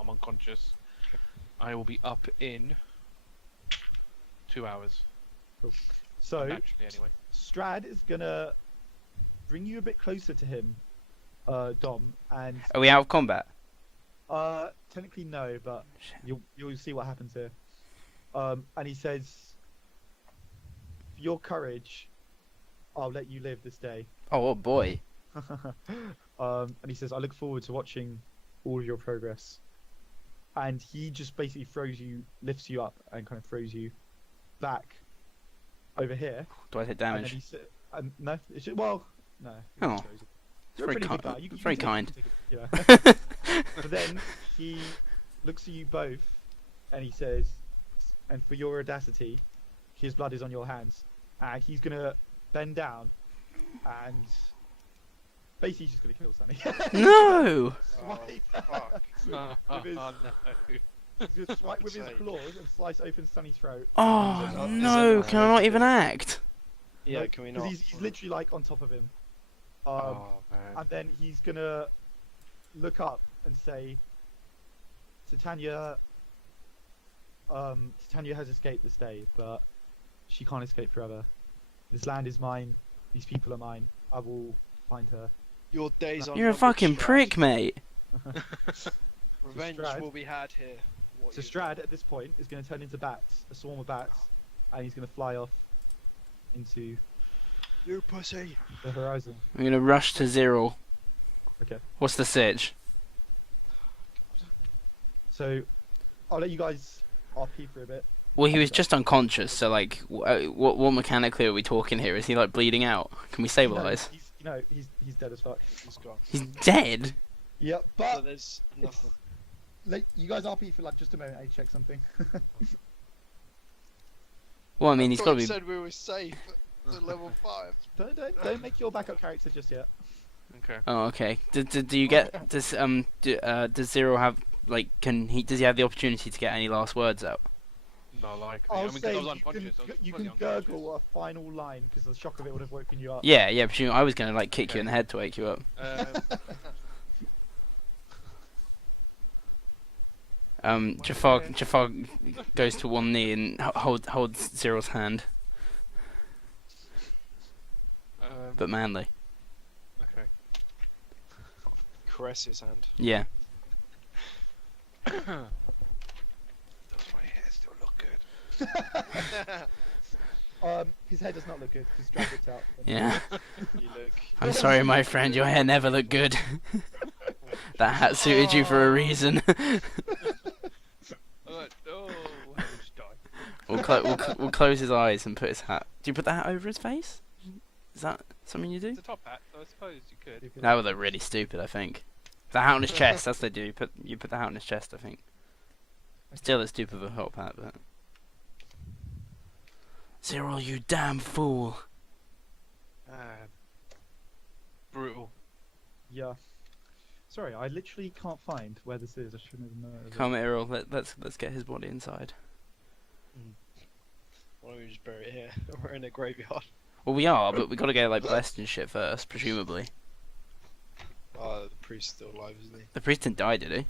I'm unconscious. I will be up in 2 hours. So Naturally, anyway. Strahd is gonna bring you a bit closer to him, Dom, and Are we out of combat? technically no, but Shit. you'll see what happens here. And he says, "For your courage, I'll let you live this day." Oh boy. And he says, "I look forward to watching all of your progress." And he just basically lifts you up, and kind of throws you back over here. Do I take And then damage? no, it's just, well, no. he Oh. just throws it. It's You're a very pretty good kind. guy. You It's can very take- kind. you can take it, yeah. But then he looks at you both, and he says, "And for your audacity, his blood is on your hands." And he's gonna bend down, and basically he's just gonna kill Sonny. No. Swipe. Fuck. Oh, his- no. He's gonna swipe with his Sake. claws and slice open Sonny's throat. Oh Is it no! not Can I not even act? Yeah, Like, can we 'cause not? He's literally like on top of him. Oh, man. And then he's gonna look up and say, Titania has escaped this day, but she can't escape forever. This land is mine. These people are mine. I will find her. Your days are You're a numbered, fucking Strahd. prick, mate. Revenge Strahd. will be had here. What So you- Strahd at this point is going to turn into bats, a swarm of bats, and he's going to fly off into You pussy. the horizon. I'm gonna rush to Xyril. Okay. What's the sitch? So I'll let you guys RP for a bit. Well, he was just unconscious, so like, what mechanically are we talking here? Is he like bleeding out? Can we stabilize? He's dead as fuck. He's gone. He's dead. Yep, So but there's nothing. like, you guys RP for like just a moment. I check something. Well, I mean, he's got to be. said we were safe at level 5. Don't make your backup character just yet. Okay. Oh, okay. Do you get does Xyril have like does he have the opportunity to get any last words out? Not likely. I'll I mean, 'cause say I was you unconscious. I can, was you fully can unconscious. gurgle a final line because the shock of it would have woken you up. Yeah, but I was gonna like kick you Okay. in the head to wake you up. Jafar goes to one knee and holds Cyril's hand, but manly. Okay. Caress his hand. Yeah. Does my hair still look good? His head does not look good because drag it out. Yeah. You look. I'm sorry, my friend. Your hair never looked good. That hat suited you for a reason. Oh, I just died. We'll close his eyes and put his hat. Do you put the hat over his face? Is that something you do? It's a top hat, so I suppose you could. That would look really stupid, I think. The hat on his chest, that's what they do. You put the hat on his chest, I think. Still as stupid of a top hat, but... Xyril, you damn fool! Man. Brutal. Yeah. Sorry, I literally can't find where this is. I shouldn't have known. Come, Eirril, let's get his body inside. Why don't we just bury it here? We're in a graveyard. Well, we are, but we gotta get like blessed and shit first, presumably. Oh, the priest's still alive, isn't he? The priest didn't die, did he?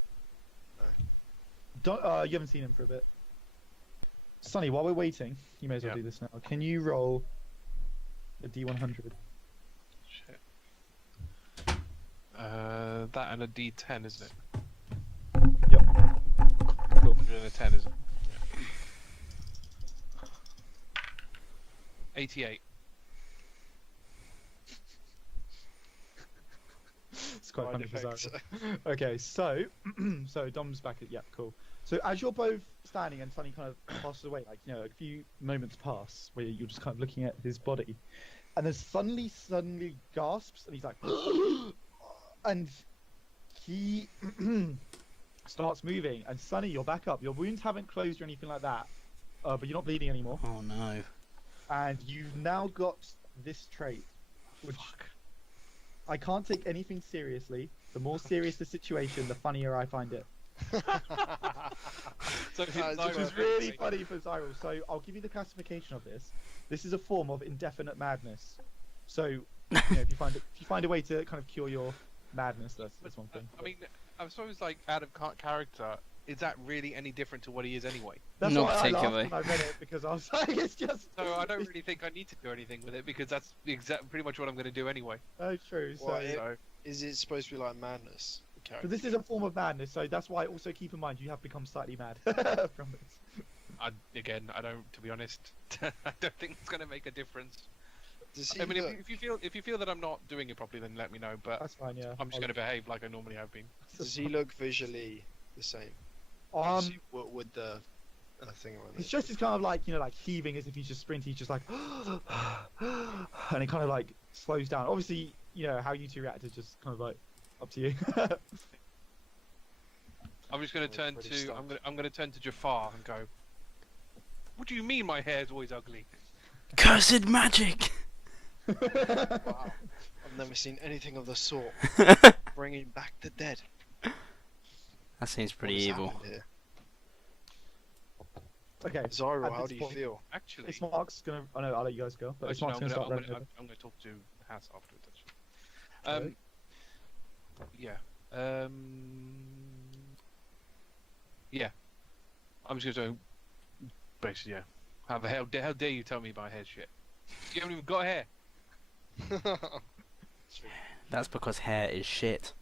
Don't, you haven't seen him for a bit. Sonny, while we're waiting, you may as well Yeah. do this now. Can you roll a D100? Shit. That and a D10, isn't it? Yep. Cool. And a 10, isn't it? Yeah. 88. It's quite funny for Effect. Xyril. Okay, so so Dom's back at cool. So as you're both standing and Sonny kind of passes away, like a few moments pass where you're just kind of looking at his body, and then suddenly gasps and he's like, and he starts moving. And Sonny, you're back up. Your wounds haven't closed or anything like that, but you're not bleeding anymore. Oh no. And you've now got this trait, which I can't take anything seriously. The more serious the situation, the funnier I find it. So Which Which is really funny for Xyril. So I'll give you the classification of this. This is a form of indefinite madness. So if you find a way to kind of cure your madness, that's one thing. I mean, I suppose like out of character, is that really any different to what he is anyway? That's Not why I laughed particularly. when I read it because I was like, it's just. So I don't really think I need to do anything with it because that's pretty much what I'm going to do anyway. Oh, true. So, Well, So Is it supposed to be like madness? so this is a form of madness. So that's why also keep in mind you have become slightly mad from this. I don't. To be honest, I don't think it's going to make a difference. Does he I mean, look, if you feel that I'm not doing it properly, then let me know. But That's fine. Yeah. I'm just going to behave like I normally have been. does he look visually the same? What would the thing around His it? chest is kind of like like heaving as if he's just sprinting. He's just like, and it kind of like slows down. Obviously, how you two react is just kind of like up to you. I'm just going to turn Pretty to stumped. I'm going to turn to Jafar and go. What do you mean my hair's always ugly? Cursed magic! Wow, I've never seen anything of the sort. Bringing back the dead. That seems What pretty has evil. happened here? Okay. Xyril, At how this do you point- feel? Actually, It's Mark's gonna. I know. I'll let you guys go. But it's actually, Mark's gonna start running. I'm going to talk to Haiss afterwards. Actually. Okay. Yeah. Yeah. I'm just going to basically, yeah. How dare you tell me my hair shit? You haven't even got hair. That's because hair is shit.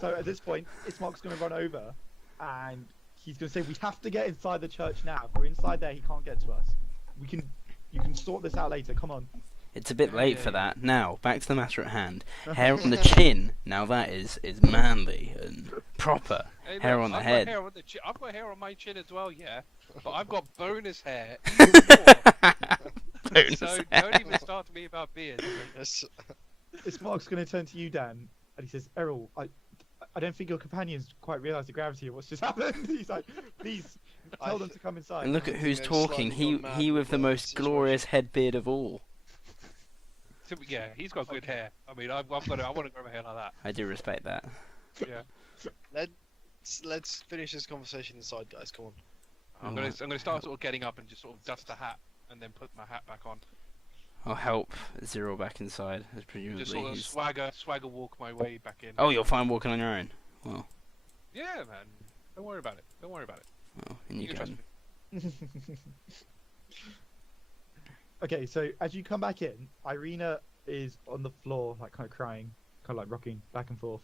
So at this point, Ismark's going to run over, and he's going to say, "We have to get inside the church now. If we're inside there, he can't get to us. You can sort this out later. Come on." It's a bit late Yeah, for yeah. that. Now, back to the matter at hand. Hair on the chin. Now that is manly and proper. Hey, Hair look, on the I've head. Got hair on the I've got hair on my chin as well, yeah. But I've got bonus hair. Even more. Bonus So hair. don't even start to me about beard. Yes. Ismark's going to turn to you, Dan, and he says, "Eirril, I don't think your companions quite realise the gravity of what's just happened." He's like, "Please tell them to come inside." And look at who's they've talking. slightly He gone mad he with with the the most situation. glorious head beard of all. Yeah, he's got good hair. I mean, I want to grow my hair like that. I do respect that. Yeah. Let's finish this conversation inside, guys. Come on. I'm gonna start sort of getting up and just sort of dust the hat and then put my hat back on. I'll help Xyril back inside, as presumably Just sort of he's... swagger walk my way back in. Oh, you're fine walking on your own. Well, Yeah, man. Don't worry about it. Don't worry about it. well, and you can trust can. me. Okay, so as you come back in, Irina is on the floor, like kind of crying, kind of like rocking back and forth.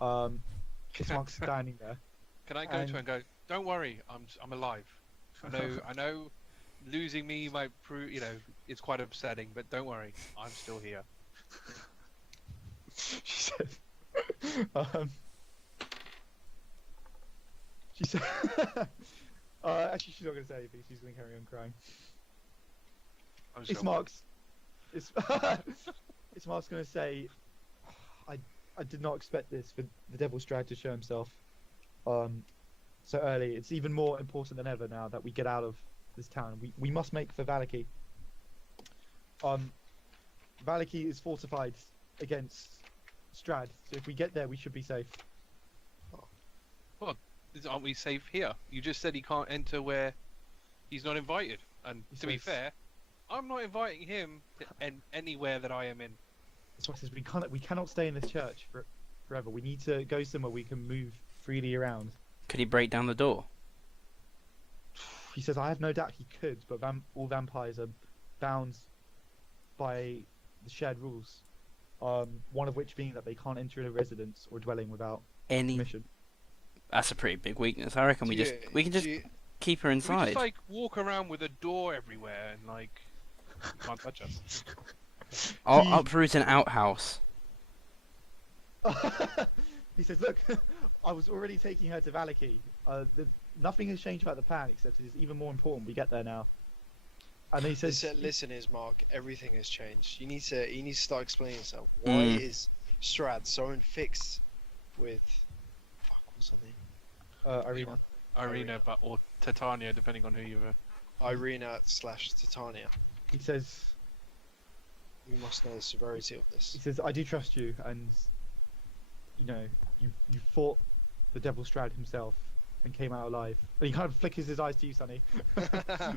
Ismark's standing there. Can I go to her and go? Don't worry, I'm alive. I know, losing me might prove, it's quite upsetting, but don't worry, I'm still here. She said. She said. Actually, she's not going to say anything. She's going to carry on crying. I'm just gonna- Ismark's going to say, I did not expect this for the Devil's Strahd to show himself so early. It's even more important than ever now that we get out of this town. We must make for Valaki. Valaki is fortified against Strahd, so if we get there, we should be safe. Aren't we safe here? You just said he can't enter where he's not invited. And He to be says- fair, I'm not inviting him to anywhere that I am in. That's why I says we cannot stay in this church forever. We need to go somewhere we can move freely around. Could he break down the door? He says, I have no doubt he could, but all vampires are bound by the shared rules. One of which being that they can't enter a residence or dwelling without permission. That's a pretty big weakness. I reckon we can just keep her We inside. just like walk around with a door everywhere and like you can't touch us. I'll uproot an outhouse. He says, look, I was already taking her to Valaki. Nothing has changed about the plan, except it is even more important we get there now. And then he says, listen, Ismark, everything has changed. You need to start explaining yourself. Why is Strahd so infixed with... Fuck, what's her name? Irina. or Titania, depending on who you were. Irina/Titania. He says, We must know the severity of this. he says, I do trust you, and, you know, you fought the Devil Strahd himself and came out alive. And he kind of flickers his eyes to you, Sonny. I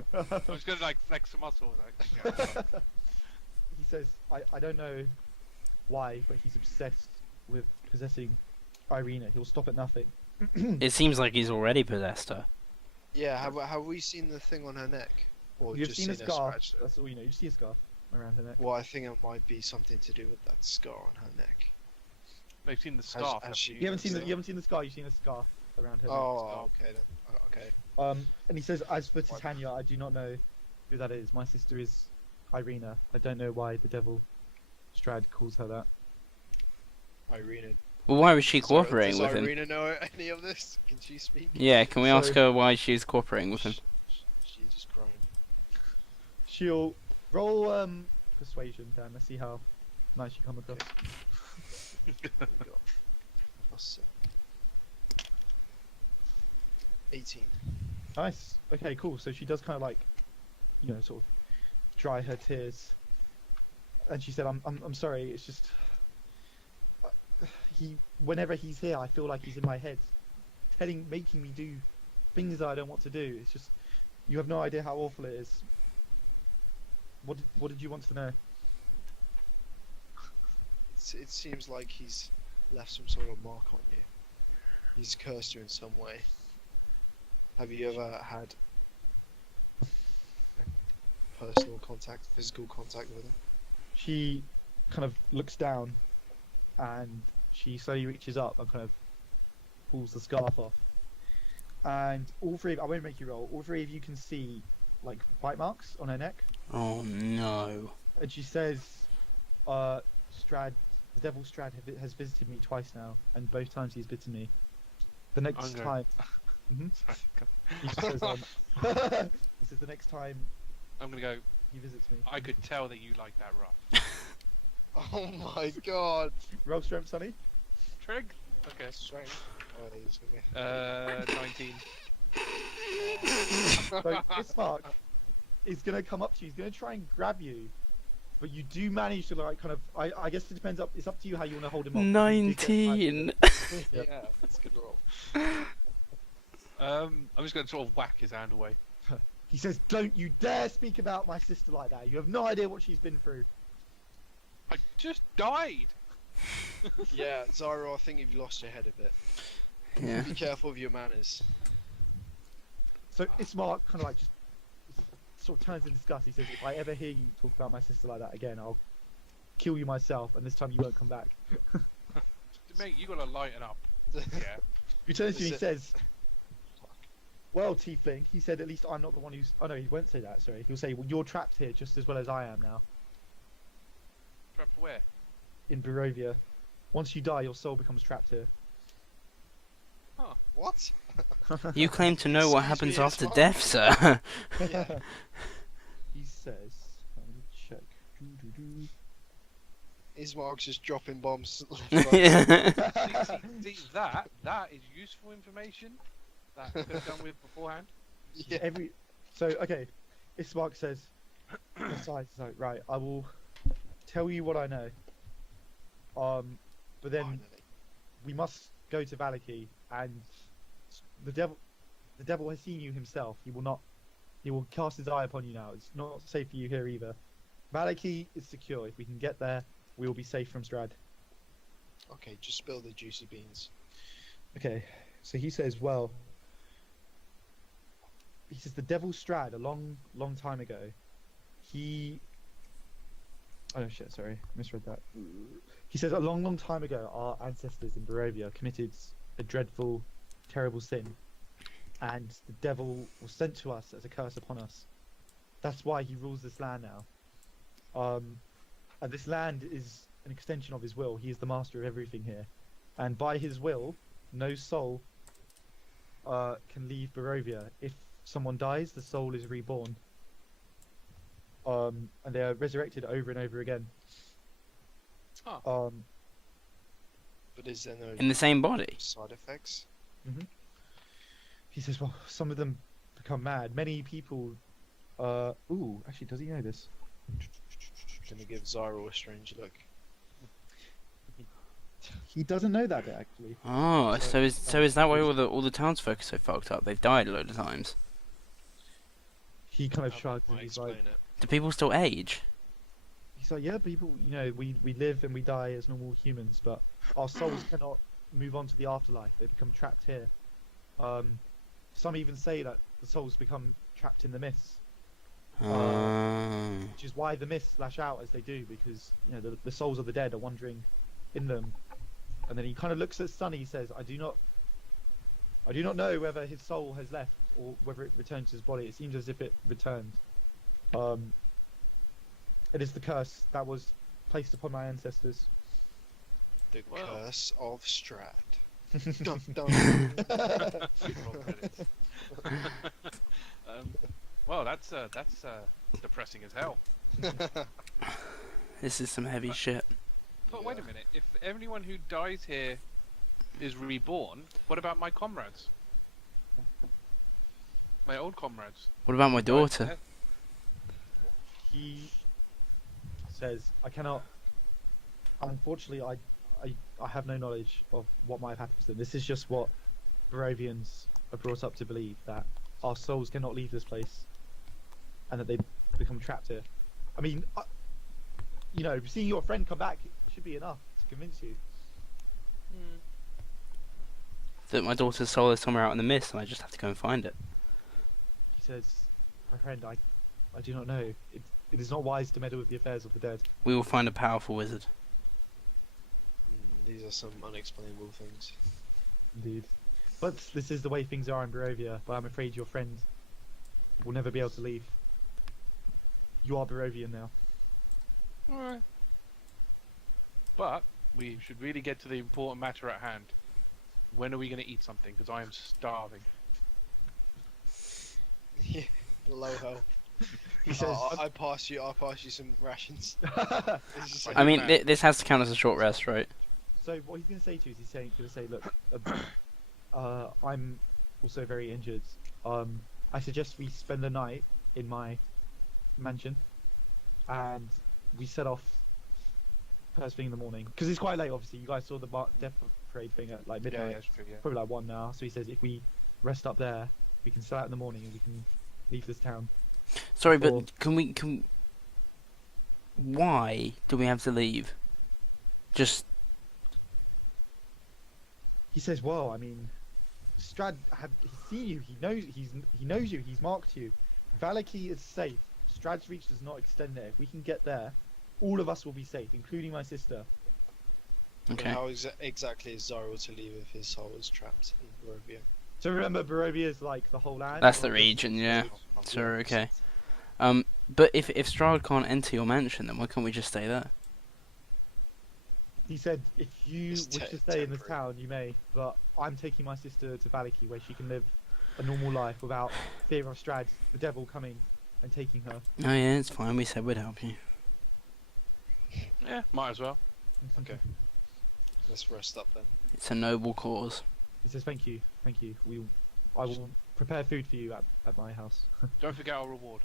was gonna like flex some muscles. Like, He says, I don't know why, but he's obsessed with possessing Irina. He'll stop at nothing. It seems like he's already possessed her. Yeah, have we seen the thing on her neck? Or You've just seen a her scar. scratched it? That's all you know. You see a scar around her neck. Well, I think it might be something to do with that scar on her neck. they've seen the scarf. has she- You haven't seen the scar. You've seen a scar around her neck. Oh, okay then. Okay. And he says, as for Titania, I do not know who that is. My sister is Irina. I don't know why the Devil Strahd calls her that. Irina. Well, why was she cooperating does with him? Irina know any of this? Can she speak? Yeah, can we ask So- her why she's cooperating with him? She's just crying. She'll roll persuasion, Dan. Let's see how nice you come across. Plus 18. Nice. Okay, cool. So she does kind of like, you know, sort of dry her tears, and she said, "I'm sorry. It's just whenever he's here, I feel like he's in my head, making me do things that I don't want to do. It's just, you have no idea how awful it is. What did you want to know?" It seems like he's left some sort of mark on you. He's cursed you in some way. Have you ever had personal contact, physical contact with him? She kind of looks down, and she slowly reaches up and kind of pulls the scarf off. And all three, I won't make you roll, all three of you can see like bite marks on her neck. Oh no. And she says, Strahd, the Devil Strahd has visited me twice now, and both times he's bitten me. The next time... Sorry, go on. He says, he says, the next time I'm gonna go. he visits me... I could tell that you like that rough. Oh my god! Roll strength, Sonny. Trig. Okay. Strength. Oh, he's okay. 19. So this mark is going to come up to you, he's going to try and grab you, but you do manage to like kind of, I guess it depends, it's up to you how you want to hold him off. 19. Yeah, that's a good roll. I'm just gonna sort of whack his hand away. He says, don't you dare speak about my sister like that, you have no idea what she's been through. I just died. Yeah, Xyril, I think you've lost your head a bit. Yeah. Be careful of your manners. So Ismark kind of like just sort of turns in disgust. He says, if I ever hear you talk about my sister like that again, I'll kill you myself, and this time you won't come back. Mate, you gotta lighten up. Yeah. He turns to you and he says, well, Tiefling, he said, at least I'm not the one who's... Oh no, he won't say that, sorry. He'll say, well, you're trapped here just as well as I am now, Trapped where? in Barovia. Once you die, your soul becomes trapped here. What? You claim to know what Excuse happens me, after it's death, sir. Yeah. He says, let me check. Doo-doo-doo. Ismark's just dropping bombs. left, right. See, that is useful information that I could have done with beforehand. Yeah. So, okay, Ismark says, besides, he's like, right, I will tell you what I know. But then Finally. we must go to Valaki, and the devil has seen you himself. He will cast his eye upon you now. It's not safe for you here either. Valaki is secure. If we can get there, we will be safe from Strahd. Okay, just spill the juicy beans. Okay, So he says, well, he says the Devil Strahd a long time ago. Oh shit, sorry, misread that. He says a long time ago, our ancestors in Barovia committed a dreadful, terrible sin, and the devil was sent to us as a curse upon us. That's why he rules this land now. And this land is an extension of his will. He is the master of everything here, and by his will, no soul can leave Barovia. If someone dies, the soul is reborn. And they are resurrected over and over again. Oh. But is there no In the same body. side effects? He says, well, some of them become mad. Many people. Ooh, actually, does he know this? Gonna give Xyril a strange look. He doesn't know that bit, actually. Oh, so is that why all the townsfolk are so fucked up? They've died a load of times. He kind of That shrugs and might he's like, explain it. Do people still age? yeah, people, we live and we die as normal humans, but our souls cannot move on to the afterlife. They become trapped here. Some even say that the souls become trapped in the mists. Which is why the mists lash out as they do, because the souls of the dead are wandering in them. And then he kind of looks at Sunny. He says, I do not know whether his soul has left or whether it returned to his body. It seems as if it returned. It is the curse that was placed upon my ancestors. The Well. Curse of Strahd. Dun, dun. Roll credits. Well, that's depressing as hell. This is some heavy shit. But wait a minute, if anyone who dies here is reborn, what about my comrades? My old comrades? What about my Died daughter? there? He says, I cannot. Unfortunately, I have no knowledge of what might have happened to them. This is just what Barovians are brought up to believe, that our souls cannot leave this place and that they become trapped here. I mean, seeing your friend come back should be enough to convince you. That my daughter's soul is somewhere out in the mist and I just have to go and find it. He says, my friend, I do not know. It is not wise to meddle with the affairs of the dead. We will find a powerful wizard. These are some unexplainable things. Indeed. But this is the way things are in Barovia, but I'm afraid your friend will never be able to leave. You are Barovian now. Alright. But we should really get to the important matter at hand. When are we going to eat something? Because I am starving. Yeah, low hell. He says, I'll pass you some rations. It's just like- I mean, this has to count as a short rest, right? so what he's going to say to you is he's going to say, look, I'm also very injured. I suggest we spend the night in my mansion, and we set off first thing in the morning. Because it's quite late, obviously. You guys saw the death parade thing at like Yeah, midnight. that's true, yeah. Probably like 1 now. So he says if we rest up there, we can set out in the morning and we can leave this town. Sorry, Or- but can why do we have to leave? Just He says, well, I mean, Strahd he's seen you. He knows you. He's marked you. Valaki is safe. Strahd's reach does not extend there. If we can get there, all of us will be safe, including my sister. But okay. how exactly is Xyril to leave if his soul is trapped in Barovia? So remember, Barovia is like the whole land. That's or the just- region, yeah. Oh, Sure, yeah. okay. But if Strahd can't enter your mansion, then why can't we just stay there? He said, if you It's wish to stay in this temporary. town, you may. But I'm taking my sister to Valaki, where she can live a normal life without fear of Strahd, the devil, coming and taking her. Oh yeah, it's fine. We said we'd help you. Yeah, might as well. Okay. Let's rest up then. It's a noble cause. He says, thank you. I will prepare food for you at my house. Don't forget our reward.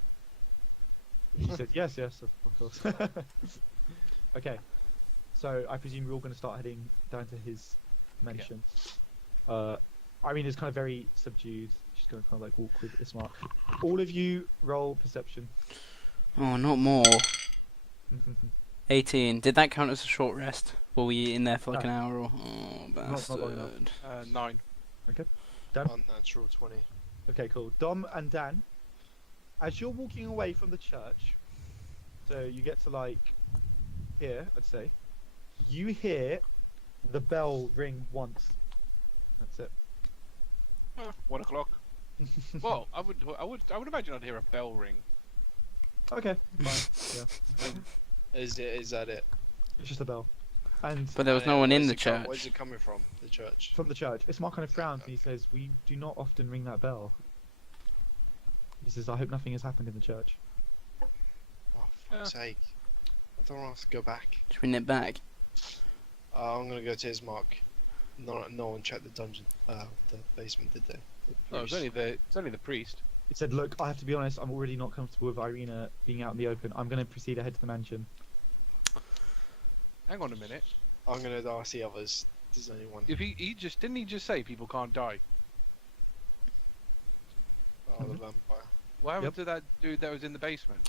He said, yes, of course. Okay, so I presume we're all going to start heading down to his mansion. Irene is kind of very subdued. She's going to kind of like walk with Ismark. All of you roll perception. Oh, not more. 18. Did that count as a short rest? Were we in there for like No. an hour or? Oh, Not long enough. bastard. 9. Dan? Unnatural 20. Okay, cool. Dom and Dan, as you're walking away from the church, so you get to like here, I'd say, you hear the bell ring once. That's it. 1 o'clock. Well, I would imagine I'd hear a bell ring. Okay, fine. Yeah, Is that it? it's just a bell. And But there was no one in the Where's church. it coming from? The church. from the church, Ismark kind of frowns and he says, "We do not often ring that bell." He says, "I hope nothing has happened in the church." Oh, fuck's sake. I don't want to go back. Should we nip back? I'm gonna go to his mark. No one checked the dungeon, the basement, did they? Oh, it's only the priest. He said, "Look, I have to be honest. I'm already not comfortable with Irina being out in the open. I'm going to proceed ahead to the mansion." Hang on a minute. I'm gonna ask the others. Does anyone? If he just say people can't die? Oh, the vampire. What happened to that dude that was in the basement?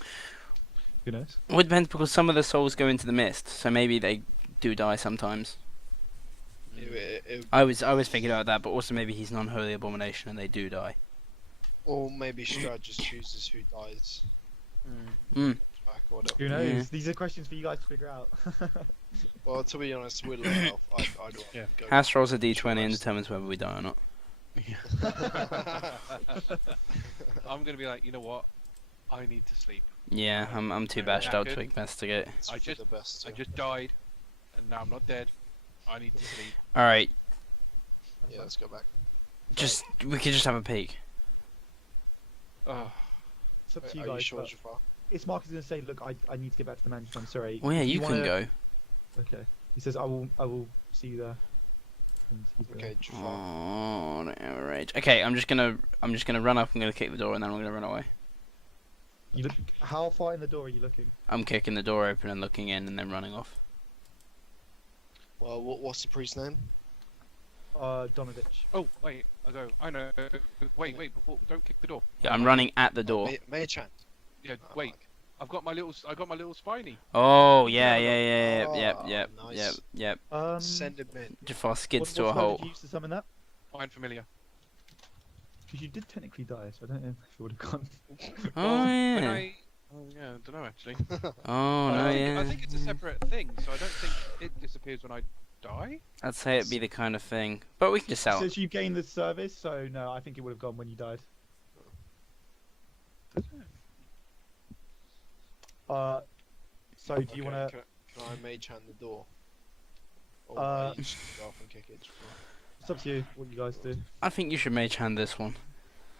Who knows? Well, it depends because some of the souls go into the mist, so maybe they do die sometimes. I was thinking about that, but also maybe he's an unholy abomination and they do die. Or maybe Strahd just chooses who dies. Mm. Back or whatever. Who knows? Yeah. These are questions for you guys to figure out. Well, to be honest, we're low health. I'd Yeah. go. Hass rolls a d20 and determines whether we die or not. I'm gonna be like, you know what? I need to sleep. Yeah, I'm too bashed out to investigate. It's I for just- the best. I just died, and now I'm not dead. I need to sleep. Alright, Yeah, let's go back. we could just have a peek. Oh, It's up Wait, to you are guys. you sure, but Jafar? Ismark is going to say, "Look, I need to get back to the mansion. I'm sorry." Well, yeah, If you can wanna- go. Okay. He says, "I will see you there." And he's gonna- Okay, Jafar. Oh, don't have a rage. Okay, I'm just gonna run up. I'm gonna kick the door and then I'm gonna run away. You look. How far in the door are you looking? I'm kicking the door open and looking in and then running off. Well, what's the priest's name? Donovich. oh wait, I know. Wait, before, don't kick the door. Yeah, I'm running at the door. Mage Hand. Yeah, wait. I got my little spiny. Oh, Yeah, yep. Send him in. Jafar skids What to a spell hole. did you use to summon that? Find familiar. Because you did technically die, so I don't know if you would have gone. Oh, When yeah. I don't know actually. Oh, no, I yeah. think it's a separate thing, so I don't think it disappears when I die. I'd say it'd be the kind of thing. But we can just sell. Since you gained the service, so no, I think it would have gone when you died. So do you Okay, want to? Can I Mage Hand the door? Or Uh, you just go off and kick it, Jafar? It's up to you. What you guys do? I think you should mage hand this one.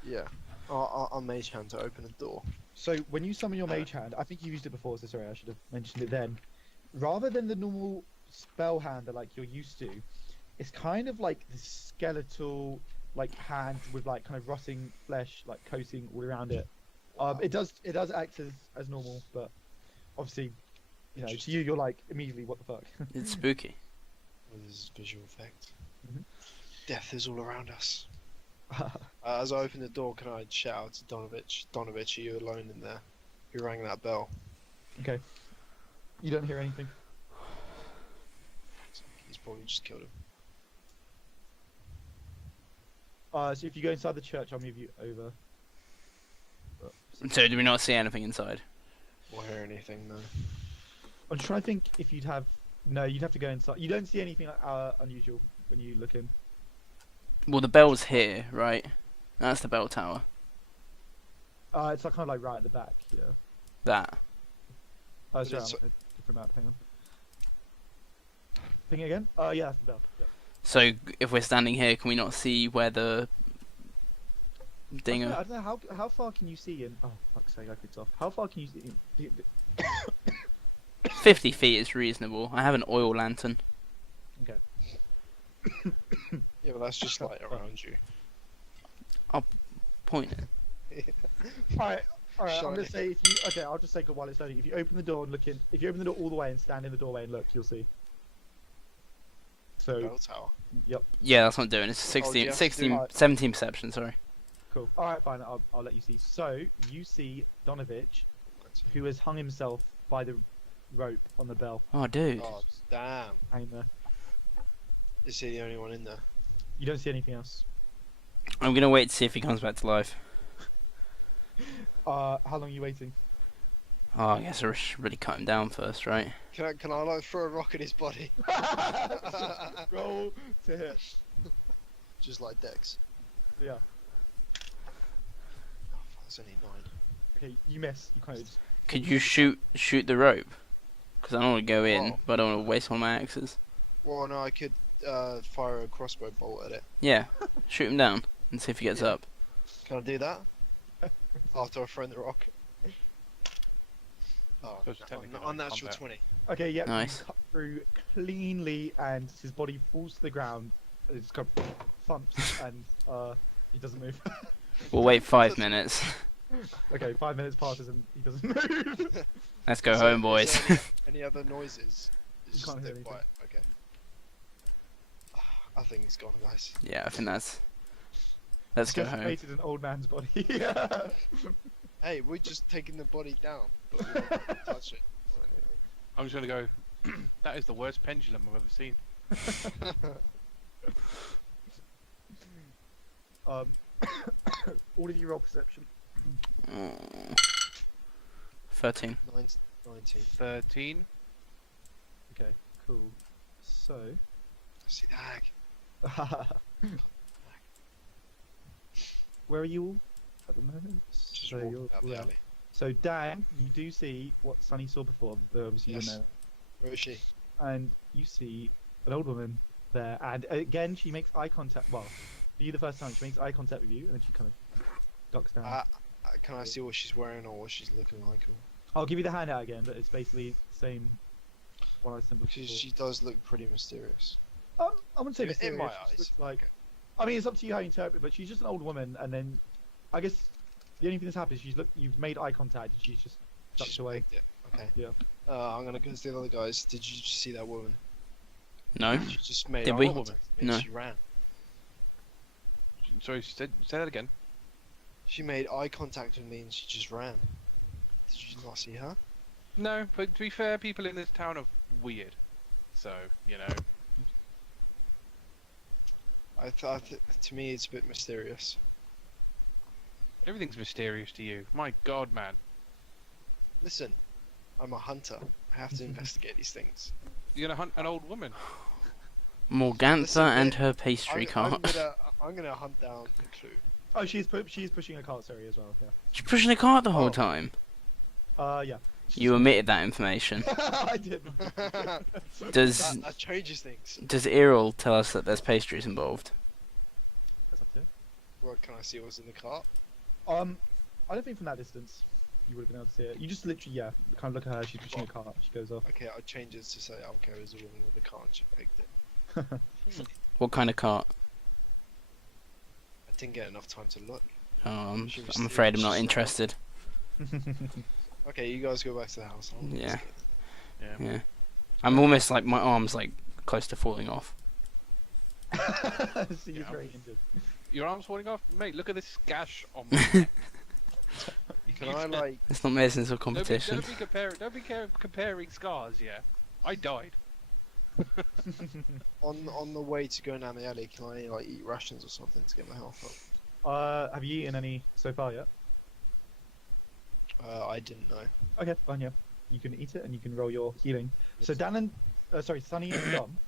Yeah. I'll Mage Hand to open a door. So when you summon your mage hand, I think you used it before. So sorry, I should have mentioned it then. Rather than the normal spell hand that like you're used to, it's kind of like the skeletal like hand with like kind of rotting flesh like coating all around it. It does act as normal, but obviously, you know, to you you're like immediately what the fuck. It's spooky. With his visual effect. Mhm. Death is all around us. As I open the door, can I shout out to Donovich? Donovich, are you alone in there? Who rang that bell? Okay. You don't hear anything. He's probably just killed him. So if you go inside the church, I'll move you over. So do we not see anything inside? Or hear anything, no. I'm trying to think if you'd have. No, you'd have to go inside. You don't see anything unusual when you look in. Well, the bell's here, right? That's the bell tower. It's like kind of like right at the back. Yeah. That. Oh, But sorry, it's- I'm at a different map. Hang on. Thing again? Yeah, that's the bell. Yep. So if we're standing here, can we not see where the dinger? I don't know how far can you see in. Oh fuck's sake! I clicked off. How far can you see in? 50 feet is reasonable. I have an oil lantern. Okay. Yeah, but that's just light around you. Point it. Alright. I'm Shiny. gonna say if you. Okay, I'll just say while it's loading. If you open the door and look in, if you open the door all the way and stand in the doorway and look, you'll see. So, Bell tower. yep, Yeah, that's not doing. It's Oh, do 16, you have to 16, do- 17 perception. Sorry. cool. Alright, fine. I'll let you see. So you see Donovich, who has hung himself by the rope on the bell, Oh, dude. Oh, damn. hanging there. Is he the only one in there? You don't see anything else. I'm gonna wait to see if he comes back to life. How long are you waiting? Oh, I guess I should really cut him down first, right? Can I like throw a rock at his body? Roll to hit. Just like Dex. Yeah. Oh, that's only 9. Okay, you miss. You kind of just... Could you shoot the rope? Because I don't want to go in, Oh. but I don't want to waste one of my axes. Well, no, I could fire a crossbow bolt at it. Yeah, shoot him down and see if he gets Yeah. up. Can I do that? After I've thrown the rock? Oh, So it's technically not unnatural combat. 20. Okay, yeah. Nice. You cut through cleanly, and his body falls to the ground. It's kind of thumps, and he doesn't move. We'll wait 5 minutes. Okay, 5 minutes passes, and he doesn't move. Let's go Is home, there- boys. is there any other noises? It's You just can't hear dead anything. quiet. Okay. I think he's gone, guys. Yeah, I think that's. Let's go Just home. created an old man's body. Hey, we're just taking the body down, but we don't touch it. or I'm just gonna go. That is the worst pendulum I've ever seen. All of you roll perception. Oh. 13. anything. 19. 13. Okay, cool. So, See that? where are you all at the moment? Just So walking you're up the alley. So Dan, you do see what Sunny saw before, but obviously you Yes. don't know. Where is she? And you see an old woman there, and again she makes eye contact. Well, for you the first time, she makes eye contact with you, and then she kind of ducks down. Can I see what she's wearing or what she's looking like? Or... I'll give you the handout again, but it's basically the same one I sent before. Because she does look pretty mysterious. I wouldn't say in mysterious. my she eyes. looks like. Okay. I mean, it's up to you how you interpret it, but she's just an old woman, and then I guess the only thing that's happened is you've made eye contact, and she's just ducked She's away. pegged it. Okay. Yeah. I'm gonna go to the other guys. Did you just see that woman? No? She just made Did eye we? contact with me and No. She ran. Sorry, say that again. She made eye contact with me and she just ran. Did you not see her? No, but to be fair, people in this town are weird. So, you know. To me, it's a bit mysterious. Everything's mysterious to you. My god, man. Listen, I'm a hunter. I have to investigate these things. You're gonna hunt an old woman. Morgantha Listen, and mate, her pastry cart. I'm gonna hunt down a clue. Oh, she's pushing a cart, sorry, as well. Yeah. She's pushing a cart the whole Oh. time. Yeah. You omitted that information. I did. Does that changes things. Eirril tell us that there's pastries involved? That's up to you. What can I see? What's in the cart? I don't think from that distance you would have been able to see it. You just literally, yeah, kind of look at her. She's pushing a cart. She goes off. Okay, I'll change it to say, okay, there's a woman with a cart and she pegged it. What kind of cart? I didn't get enough time to look. Oh, I'm She was afraid I'm not just- interested. Okay, you guys go back to the house. I'll Yeah. investigate. Yeah. Yeah. I'm almost like my arm's like close to falling off. So you're Yeah. very injured. Your arm's falling off? Mate, look at this gash on my neck. Can I like? It's not medicine, it's a competition. Don't be comparing scars, yeah? I died. On the way to going down the alley, can I like eat rations or something to get my health up? Have you eaten any so far yet? I didn't know. Okay, fine, yeah. You can eat it and you can roll your healing. So Dan and, Sunny and Dom,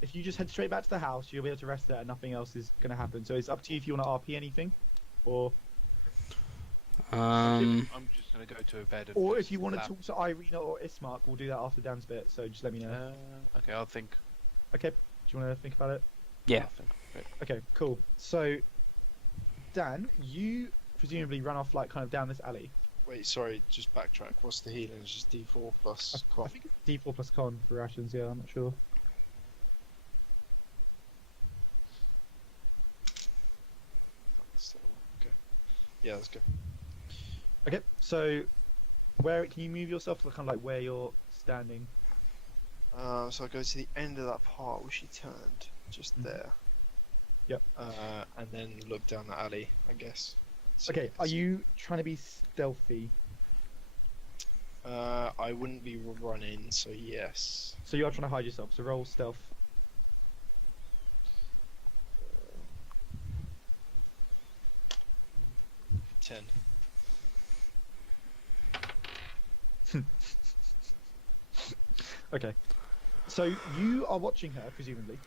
if you just head straight back to the house, you'll be able to rest there and nothing else is going to happen. So it's up to you if you want to RP anything, or I'm just gonna go to bed. And or just if you want to lap. talk to Irina or Ismark, we'll do that after Dan's bit. So just let me know. Okay, I'll think. Okay, do you want to think about it? Yeah. I'll think. Right. Okay, cool. So Dan, you presumably run off like kind of down this alley. Wait, sorry, just backtrack. What's the healing? It's just D4 plus I con. think it's D4 plus con for rations. Yeah, I'm not sure. So, okay. Yeah, that's good. Okay, so where can you move yourself to kind of like where you're standing? So I go to the end of that part where she turned, just Mhm. there. Yep. And then look down the alley, I guess. So Okay, can are see- you trying to be stealthy? I wouldn't be running, so yes. So you are trying to hide yourself. So roll stealth. 10. Okay. So you are watching her, presumably,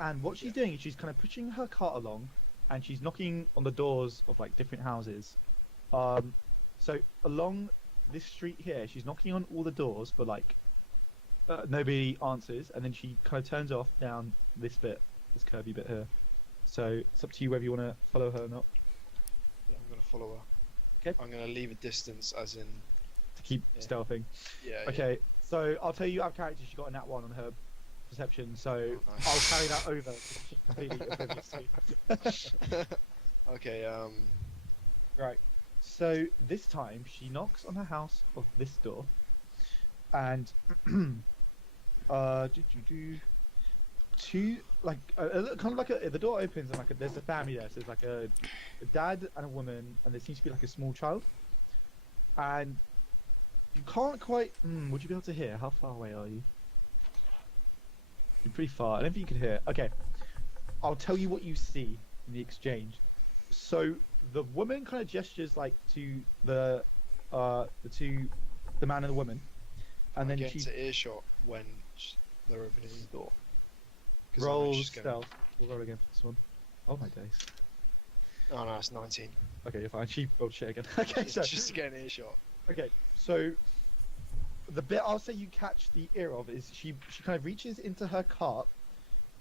and what she's doing is she's kind of pushing her cart along, and she's knocking on the doors of like different houses. So along this street here, she's knocking on all the doors, but like nobody answers, and then she kind of turns off down this bit, this curvy bit here. So it's up to you whether you want to follow her or not. Yeah, I'm gonna follow her. Okay. I'm gonna leave a distance, as in. To keep stealthing. Yeah. Okay, so I'll tell you out of character, she got a nat 1 on her perception, so Oh, nice. I'll carry that over. To she's completely oblivious to. Okay. Right. So this time she knocks on the house of this door, and two like kind of like the door opens and like there's a family there. So there's like a dad and a woman, and there seems to be like a small child, and you can't quite. Would you be able to hear? How far away are you? You're pretty far. I don't think you can hear. Okay, I'll tell you what you see in the exchange. So the woman kind of gestures like to the man and the woman, and then get she into earshot when they're opening the door. 'Cause I know rolls she's gonna- stealth. We'll roll again for this one. Oh my days. Oh no, it's 19. Okay, you're fine. She rolled shit again. Okay, so Just to get an earshot. okay, so the bit I'll say you catch the ear of is she kind of reaches into her cart,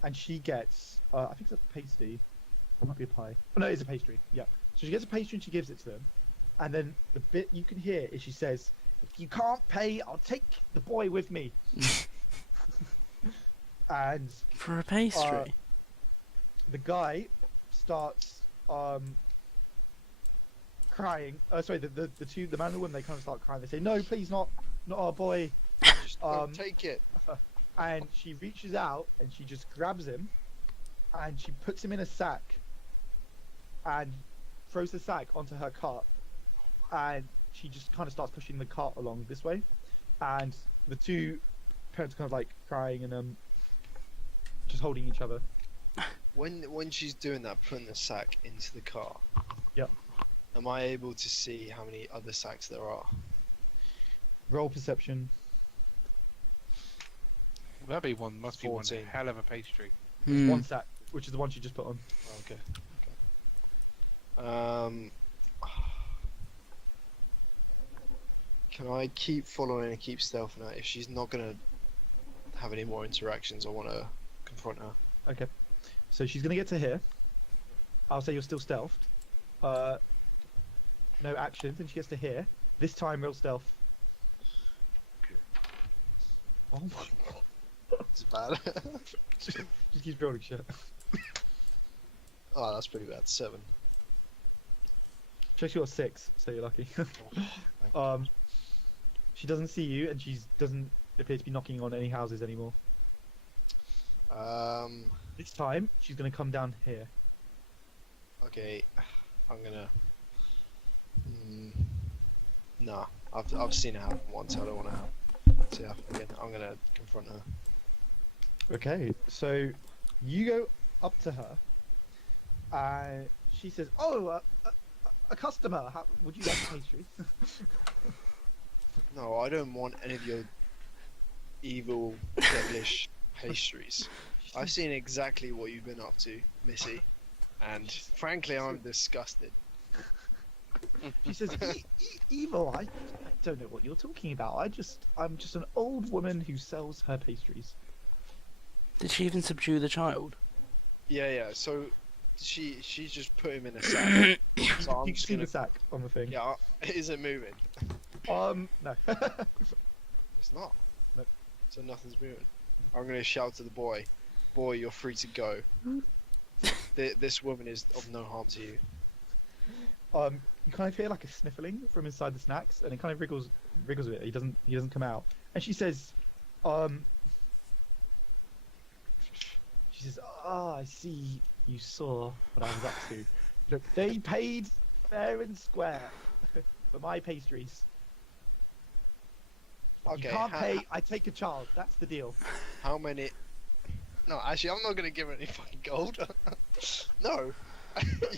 and she gets I think it's a pasty. It might be a pie. Oh no, it's a pastry. Yeah. So she gets a pastry and she gives it to them, and then the bit you can hear is she says, "If you can't pay, I'll take the boy with me." And For a pastry. the guy starts crying. Sorry, the man and the woman, they kind of start crying. They say, "No, please, not our boy." Just don't take it. And she reaches out and she just grabs him, and she puts him in a sack, and throws the sack onto her cart, and she just kind of starts pushing the cart along this way, and the two parents kind of like crying and just holding each other. When she's doing that, putting the sack into the car. Yep. Am I able to see how many other sacks there are? Roll perception. That'd be one. Must be 14. one hell of a pastry. Hmm. One sack, which is the one she just put on. Oh, okay. Can I keep following and keep stealthing her? If she's not gonna have any more interactions, I want to confront her. Okay. So she's gonna get to here. I'll say you're still stealthed. No actions, and she gets to here. This time, real stealth. Oh my god. It's bad. She keeps rolling shit. Oh, that's pretty bad. 7. She actually got 6, so you're lucky. She doesn't see you, and she doesn't appear to be knocking on any houses anymore. This time, she's gonna come down here. Okay, I'm gonna. Nah, I've seen it happen once. I don't want to see it happen again. I'm gonna confront her. Okay, so you go up to her, and she says, "Oh, a customer. Would you like a pastry?" No, I don't want any of your evil, devilish pastries. I've seen exactly what you've been up to, Missy, and frankly, I'm disgusted. She says, "Evil? I don't know what you're talking about. I'm just an old woman who sells her pastries." Did she even subdue the child? Yeah. So she just put him in a sack. So I'm You can just see gonna. the sack on the thing. Yeah, is it moving? No. It's not. Nope. So nothing's moving. I'm gonna shout to the boy, "Boy, you're free to go. This woman is of no harm to you." You kind of hear like a sniffling from inside the snacks, and it kind of wriggles a bit. He doesn't come out, and she says, "Ah, I see. You saw what I was up to. Look, they paid fair and square for my pastries. Okay. You can't pay. I take a child. That's the deal." How many? No, actually, I'm not gonna give her any fucking gold. No.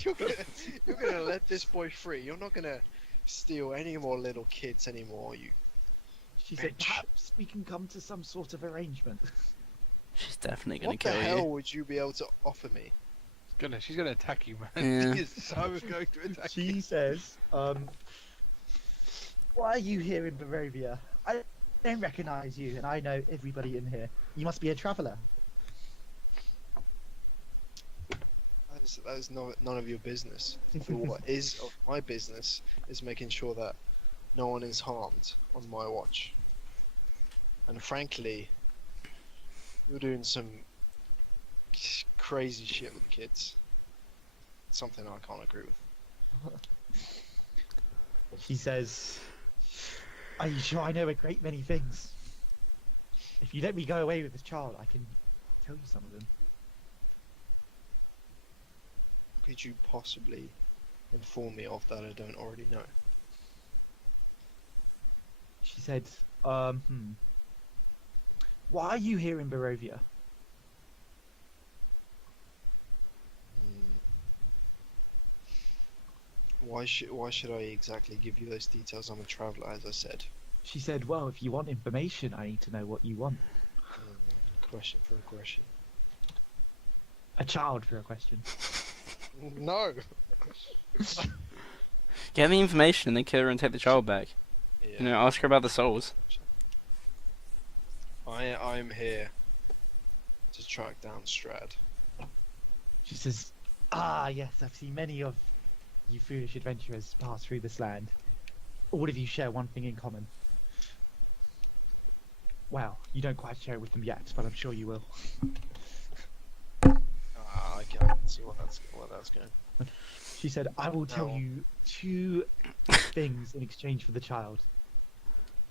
you're gonna let this boy free. You're not gonna steal any more little kids anymore. You. She said, Bitch. perhaps we can come to some sort of arrangement. She's definitely gonna What the kill hell you. would you be able to offer me? She's gonna attack you, man. Yeah. She is so going to attack She you. says, why are you here in Barovia? I don't recognize you, and I know everybody in here. You must be a traveller. That is none of your business. What is of my business is making sure that no one is harmed on my watch. And frankly, you're doing some crazy shit with the kids. Something I can't agree with. She says, are you sure I know a great many things? If you let me go away with this child, I can tell you some of them. Could you possibly inform me of that I don't already know? She said, why are you here in Barovia? Why should I exactly give you those details? I'm a traveller, as I said. She said, well, if you want information, I need to know what you want. Question for aggression. A child for a question. No. Get the information and then kill her and take the child back. Yeah. You know, ask her about the souls. I'm here to track down Strahd. She says, ah, yes, I've seen many of you foolish adventurers pass through this land. All of you share one thing in common. Well, you don't quite share it with them yet, but I'm sure you will. I can see what that's going. She said, I will tell No. you 2 things in exchange for the child.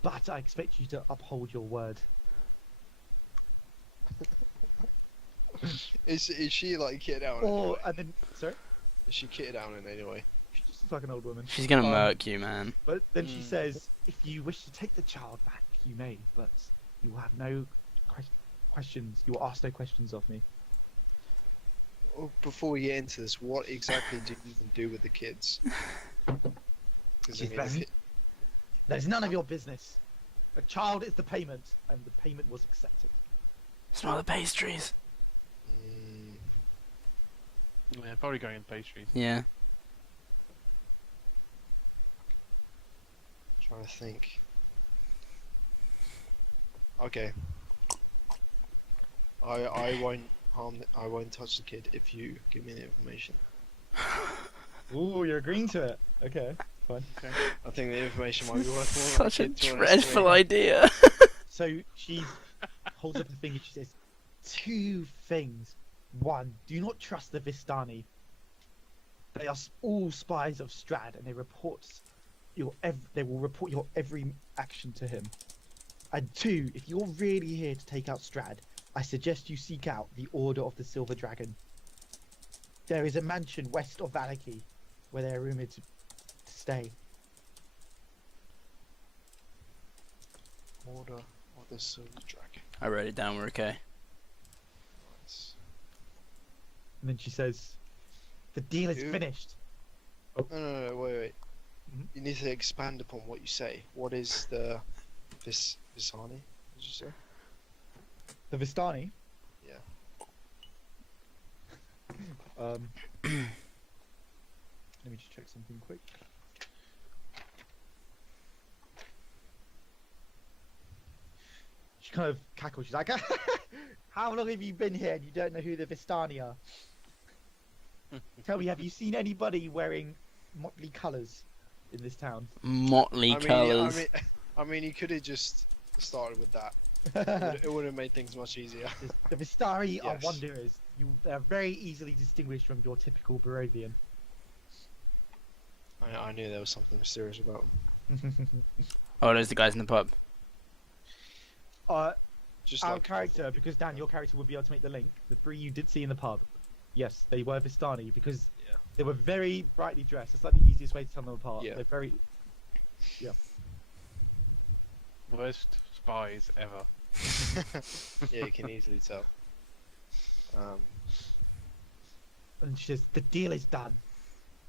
But I expect you to uphold your word. Is she like kitted out? Or, and then, sorry? Is she kitted out in any way? She's just like an old woman. She's gonna Um, murk you, man. But then she says, if you wish to take the child back, you may, but you will have no questions. You will ask no questions of me. Oh, before we get into this, what exactly do you even do with the kids? 'Cause, I mean, if it- That is none of your business. A child is the payment, and the payment was accepted. Smell the pastries. Mm, Yeah, probably going in pastries. Yeah. trying to think. Okay. I won't I won't touch the kid if you give me the information. Ooh, you're agreeing to it. Okay, fine. I think the information might be worth more than Such a kid, to be honest, dreadful mate. idea. So she holds up a finger. She says, 2 things. 1, do not trust the Vistani. They are all spies of Strahd, and they will report your every action to him. And 2, if you're really here to take out Strahd, I suggest you seek out the Order of the Silver Dragon. There is a mansion west of Valaki where they are rumoured to stay. Order of the Silver Dragon. I wrote it down. We're okay. Nice. And then she says, the deal is Who- finished. No, wait. Mhm. You need to expand upon what you say. What is the Visani? Did you say? The Vistani? Yeah. Let me just check something quick. She kind of cackles. She's like, how long have you been here and you don't know who the Vistani are? Tell me, have you seen anybody wearing motley colours in this town? Motley colours. I mean, you could have just started with that. It would have made things much easier. The Vistari are Yes. wanderers. They're very easily distinguished from your typical Barovian. I knew there was something mysterious about them. Oh, those are the guys in the pub. Just Our like character, because Dan, your character would be able to make the link. The 3 you did see in the pub, yes, they were Vistani because Yeah. they were very brightly dressed. It's like the easiest way to tell them apart. Yeah. They're very. Worst spies ever. Yeah, you can easily tell. and she says, "The deal is done."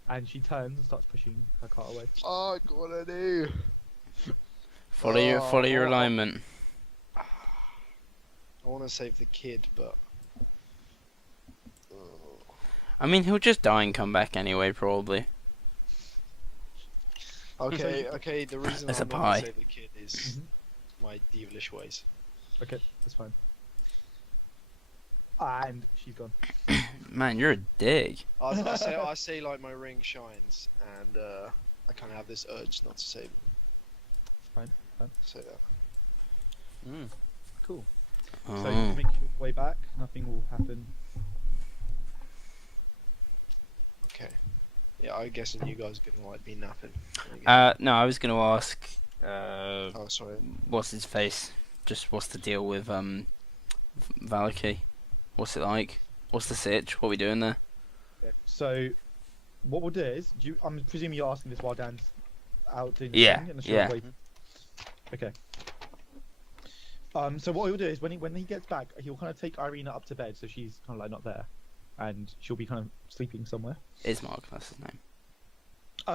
And she turns and starts pushing her cart away. Oh, what do I do? Follow your Oh. alignment. I want to save the kid, but. I mean, he'll just die and come back anyway, probably. Okay. The reason It's I'm a not pie. gonna save the kid is my devilish ways. Okay, that's fine. And she's gone. Man, you're a dick. I say like my ring shines, and I kind of have this urge not to save him. Fine. So yeah. Mm. Cool. Oh. So you make your way back. Nothing will happen. Okay. Yeah, I guess you guys are gonna like be napping. No, I was gonna ask. Oh, sorry. What's his face? Just what's the deal with Valaki? What's it like? What's the sitch? What are we doing there? Okay. So, what we'll do is, I'm presuming you're asking this while Dan's out doing Yeah, thing, and yeah. Okay. So what he'll do is when he gets back, he'll kind of take Irina up to bed, so she's kind of like not there, and she'll be kind of sleeping somewhere. Ismark, that's his name.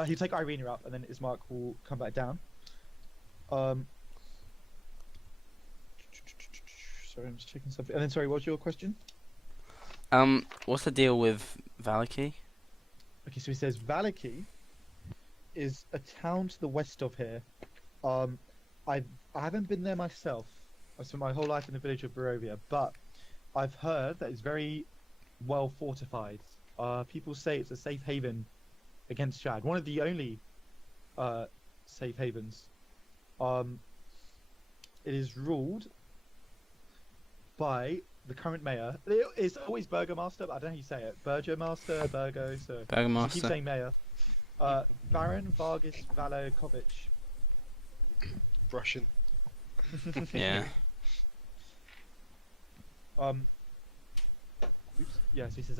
He'll take Irina up, and then Ismark will come back down. Sorry, I'm just checking something. And then, sorry, what's your question? What's the deal with Valaki? Okay, so he says Valaki is a town to the west of here. I haven't been there myself. I've spent my whole life in the village of Barovia, but I've heard that it's very well fortified. People say it's a safe haven against Strahd. One of the only safe havens. It is ruled by the current mayor. It's always Burgomaster, but I don't know how you say it. Burgomaster, Burgo, so I keep Burgomaster. saying mayor. Baron Vargas Valokovic. Russian. Yeah. Oops. Yes, he says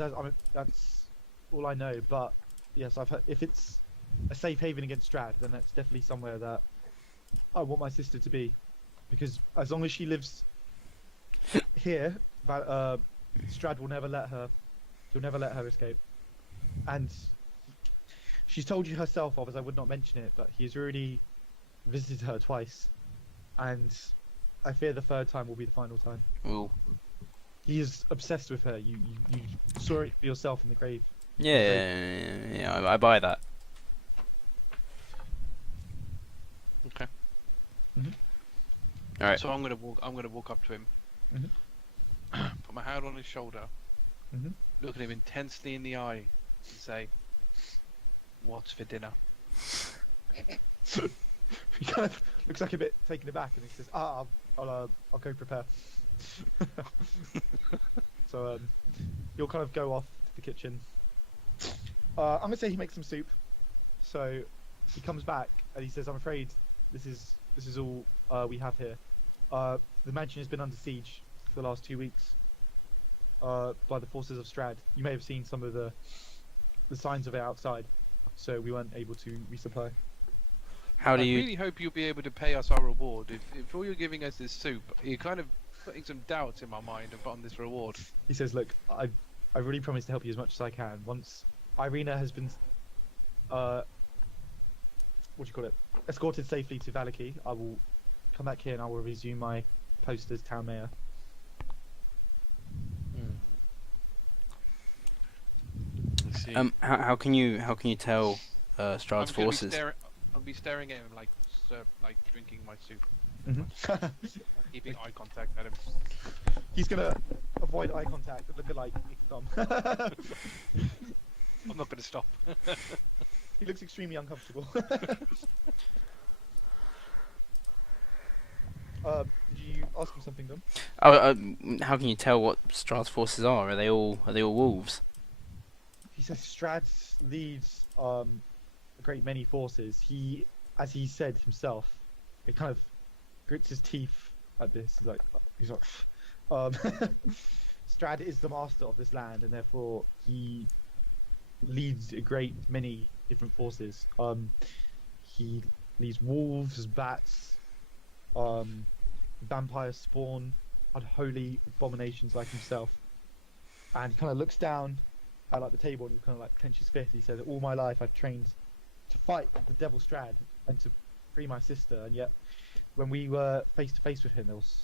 that's all I know. But yes, I've heard if it's a safe haven against Strahd, then that's definitely somewhere that I want my sister to be, because as long as she lives here, Strahd will never let her. He'll never let her escape. And she's told you herself, as I would not mention it, but he's already visited her twice, and I fear the third time will be the final time. Ooh. He is obsessed with her. You saw it for yourself in the grave. Yeah, I buy that. Okay. All right. So I'm gonna walk up to him, put my hand on his shoulder, Mhm. look at him intensely in the eye, and say, "What's for dinner?" He kind of looks like a bit taken aback, and he says, I'll go prepare." So you'll kind of go off to the kitchen. I'm gonna say he makes some soup. So he comes back and he says, "I'm afraid this is all we have here. The mansion has been under siege for the last 2 weeks by the forces of Strahd. You may have seen some of the signs of it outside, so we weren't able to resupply." How do I you? really hope you'll be able to pay us our reward. If all you're giving us is soup, you're kind of putting some doubts in my mind on this reward. He says, "Look, I really promise to help you as much as I can. Once Irina has been escorted safely to Valaki, I will come back here and I will resume my post as town mayor." Let's see. How can you tell Strahd's forces? I'll be staring at him like drinking my soup, Mhm. keeping eye contact at him. He's gonna avoid eye contact and look at like Tom. I'm not gonna stop. He looks extremely uncomfortable. Did you ask him something, Dom? How can you tell what Strahd's forces are? Are they all wolves? He says Strahd leads a great many forces. He, as he said himself, it kind of grits his teeth at this. He's like, Strahd is the master of this land, and therefore he leads a great many different forces. He leads wolves, bats, vampire spawn, unholy abominations like himself. And he kind of looks down at like the table and he kind of like clenches his fist. He said, "All my life I've trained to fight the Devil Strahd and to free my sister, and yet when we were face to face with him, there was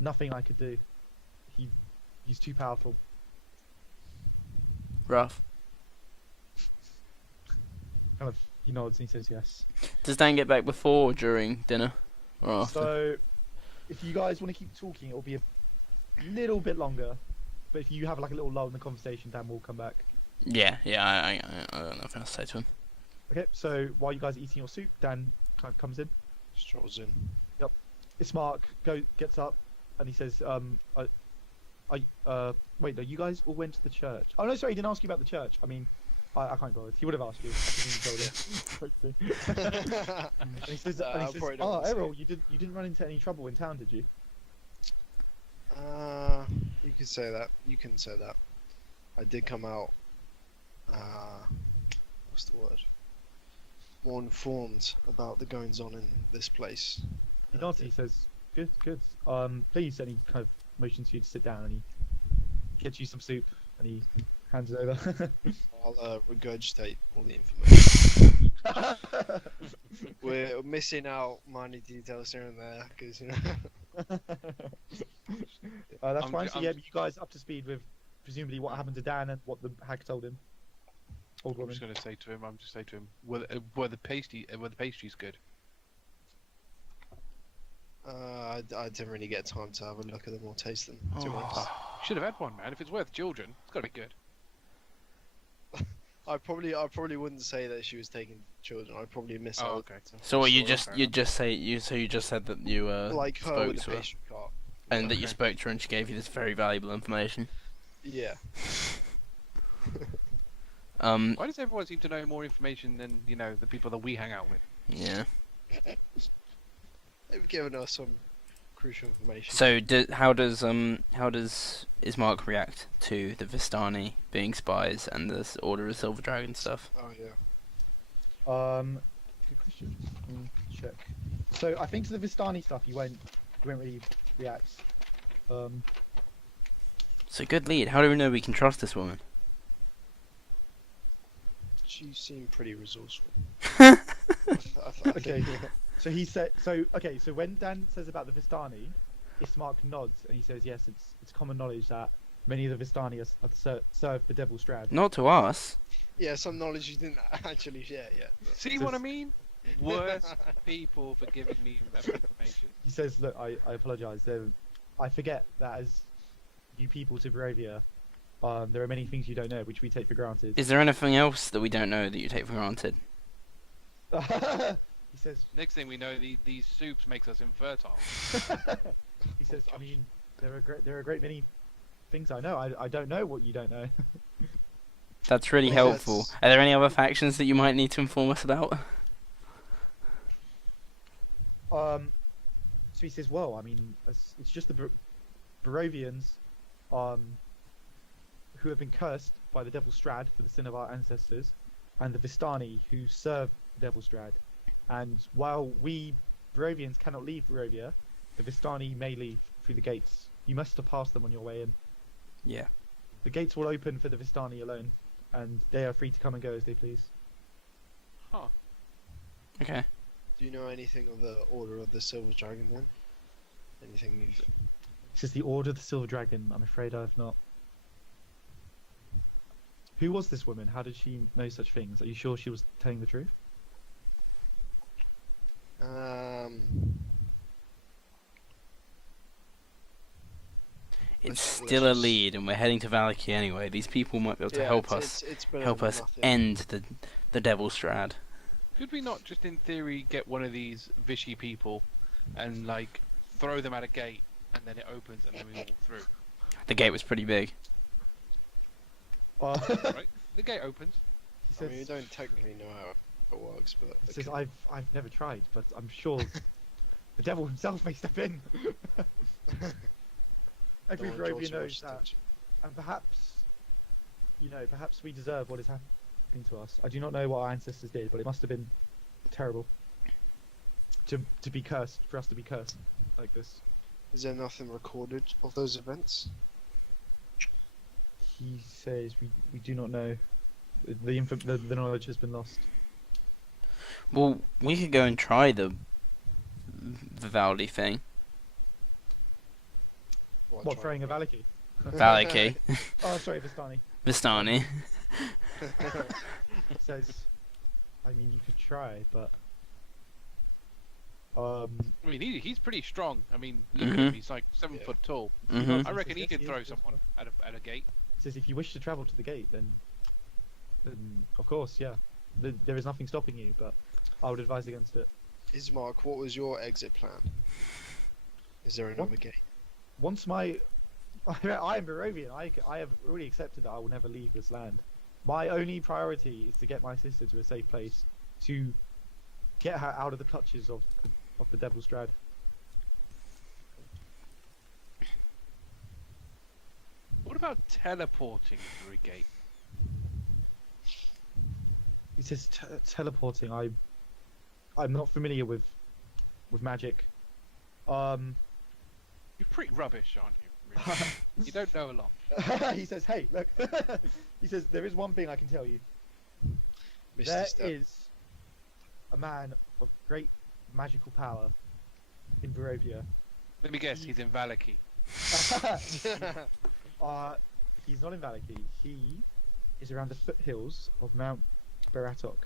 nothing I could do. He's too powerful." Rough. Kind of, he nods and he says yes. Does Dan get back before or during dinner? Or after? So, if you guys want to keep talking, it'll be a little bit longer. But if you have like a little lull in the conversation, Dan will come back. Yeah, I don't know if I'll say to him. Okay, so while you guys are eating your soup, Dan kind of comes in. Strolls in. It's Mark. Gets up, and he says, wait, no, you guys all went to the church. Oh no, sorry, he didn't ask you about the church. I mean, I can't bother. He would have asked you. And he says, "Oh, Eirril, you didn't run into any trouble in town, did you?" You could say that. You can say that. I did come out. What's the word? More informed about the goings on in this place. He nods. He says, "Good, good. Please," and he kind of motions you to sit down, and he gets you some soup, and he hands it over. I'll regurgitate all the information. We're missing out minor details here and there, because you know. That's fine. So yeah, you guys up to speed with presumably what happened to Dan and what the hag told him. Old I'm woman. just going to say to him, were the pastries good? I didn't really get time to have a look at them or taste them. To be honest. Should have had one, man. If it's worth children, it's got to be good. I probably wouldn't say that she was taking children. I'd probably miss out. Okay. So what you Fair just said that you Like her spoke with to the her, pastry cart. and that you Okay. spoke to her and she gave you this very valuable information. Yeah. Why does everyone seem to know more information than the people that we hang out with? Yeah. They've given us some crucial information. So how does Ismark react to the Vistani being spies and this Order of Silver Dragon stuff? Oh yeah. Good question. Check. So I think to the Vistani stuff, you won't really react. It's a good lead. How do we know we can trust this woman? She seemed pretty resourceful. Okay. So he said. So when Dan says about the Vistani, Ismark nods and he says, "Yes, it's common knowledge that many of the Vistani serve the Devil Strahd." Not to us. Yeah, some knowledge you didn't actually share yet. See what I mean? Worse people for giving me information. He says, "Look, I apologise. I forget that as you people to Barovia, there are many things you don't know, which we take for granted." Is there anything else that we don't know that you take for granted? He says. Next thing we know, these soups makes us infertile. He says, "I mean, there are a great many things I know. I don't know what you don't know." That's really Well, helpful. that's- Are there any other factions that you might need to inform us about? So he says, "Well, I mean, it's just the Barovians, who have been cursed by the Devil Strahd for the sin of our ancestors, and the Vistani who serve the Devil Strahd. And while we Barovians cannot leave Barovia, the Vistani may leave through the gates. You must have passed them on your way in. Yeah. The gates will open for the Vistani alone, and they are free to come and go as they please." Huh. Okay. Do you know anything of the Order of the Silver Dragon then? Anything you've... He says, "The Order of the Silver Dragon. I'm afraid I have not." Who was this woman? How did she know such things? Are you sure she was telling the truth? It's Let's still a just- lead, and we're heading to Valaki anyway. These people might be able to help us It's better help than us nothing. end the Devil Strahd. Could we not just, in theory, get one of these Vichy people and throw them at a gate, and then it opens, and then we walk through? The gate was pretty big. Right? The gate opens. He I mean, we says, don't technically know how it works, but... he says, I've never tried, but I'm sure the devil himself may step in. Every Don't draw Barovian too knows much that, attention. and perhaps we deserve what is happening to us. I do not know what our ancestors did, but it must have been terrible to be cursed, for us to be cursed like this. Is there nothing recorded of those events? He says we do not know. The knowledge has been lost. Well, we could go and try the Vivaldi thing. What, throwing a Valaki? Valaki. Oh, sorry, Vistani. Vistani. Says, I mean, you could try, but I mean, he's pretty strong. I mean, look at Mhm. him. He's like 7 foot tall. Mhm. I reckon he Yes, could he throw is. someone at a gate. says if you wish to travel to the gate, then of course, yeah, there is nothing stopping you. But I would advise against it. Ismark, what was your exit plan? Is there another gate? Once I am Barovian. I have already accepted that I will never leave this land. My only priority is to get my sister to a safe place, to get her out of the clutches of the Devil's Strahd. What about teleporting through a gate? He says teleporting. I'm not familiar with magic. You're pretty rubbish, aren't you? Really? You don't know a lot. He says, "Hey, look." He says, "There is one thing I can tell you. Mr. There Step. is a man of great magical power in Barovia. Let me guess, he's in Valaki. He's not in Valaki. He is around the foothills of Mount Baratok.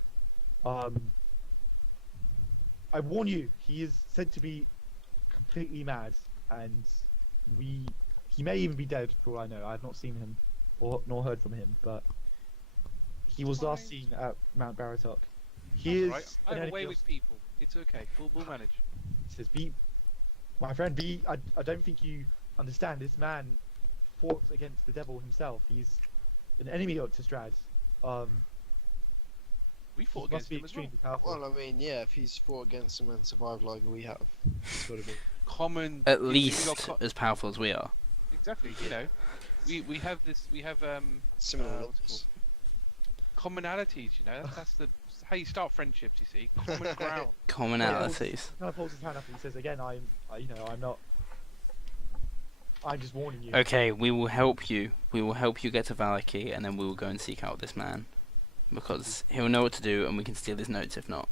I warn you, he is said to be completely mad, and he may even be dead for all I know. I have not seen him nor heard from him, but he was last seen at Mount Baratok. He is Right. an I'm enemy away of- with people. It's okay. We'll manage. He says, my friend, I don't think you understand. This man fought against the devil himself. He's an enemy to Strahd. We He fought must against be him as well. extremely powerful. Well, I mean, yeah, if he's fought against them and survived like we have, it's got to be. Common. At we least got co- as powerful as we are. exactly. You know, we have this. We have Similar what's it looks. commonalities. You know, that's how you start friendships. You see, common ground. Commonalities. Kind of holds his hand up and he says, "Again, I'm not. I'm just warning you." Okay, we will help you. We will help you get to Valaki, and then we will go and seek out this man. Because he'll know what to do, and we can steal his notes if not.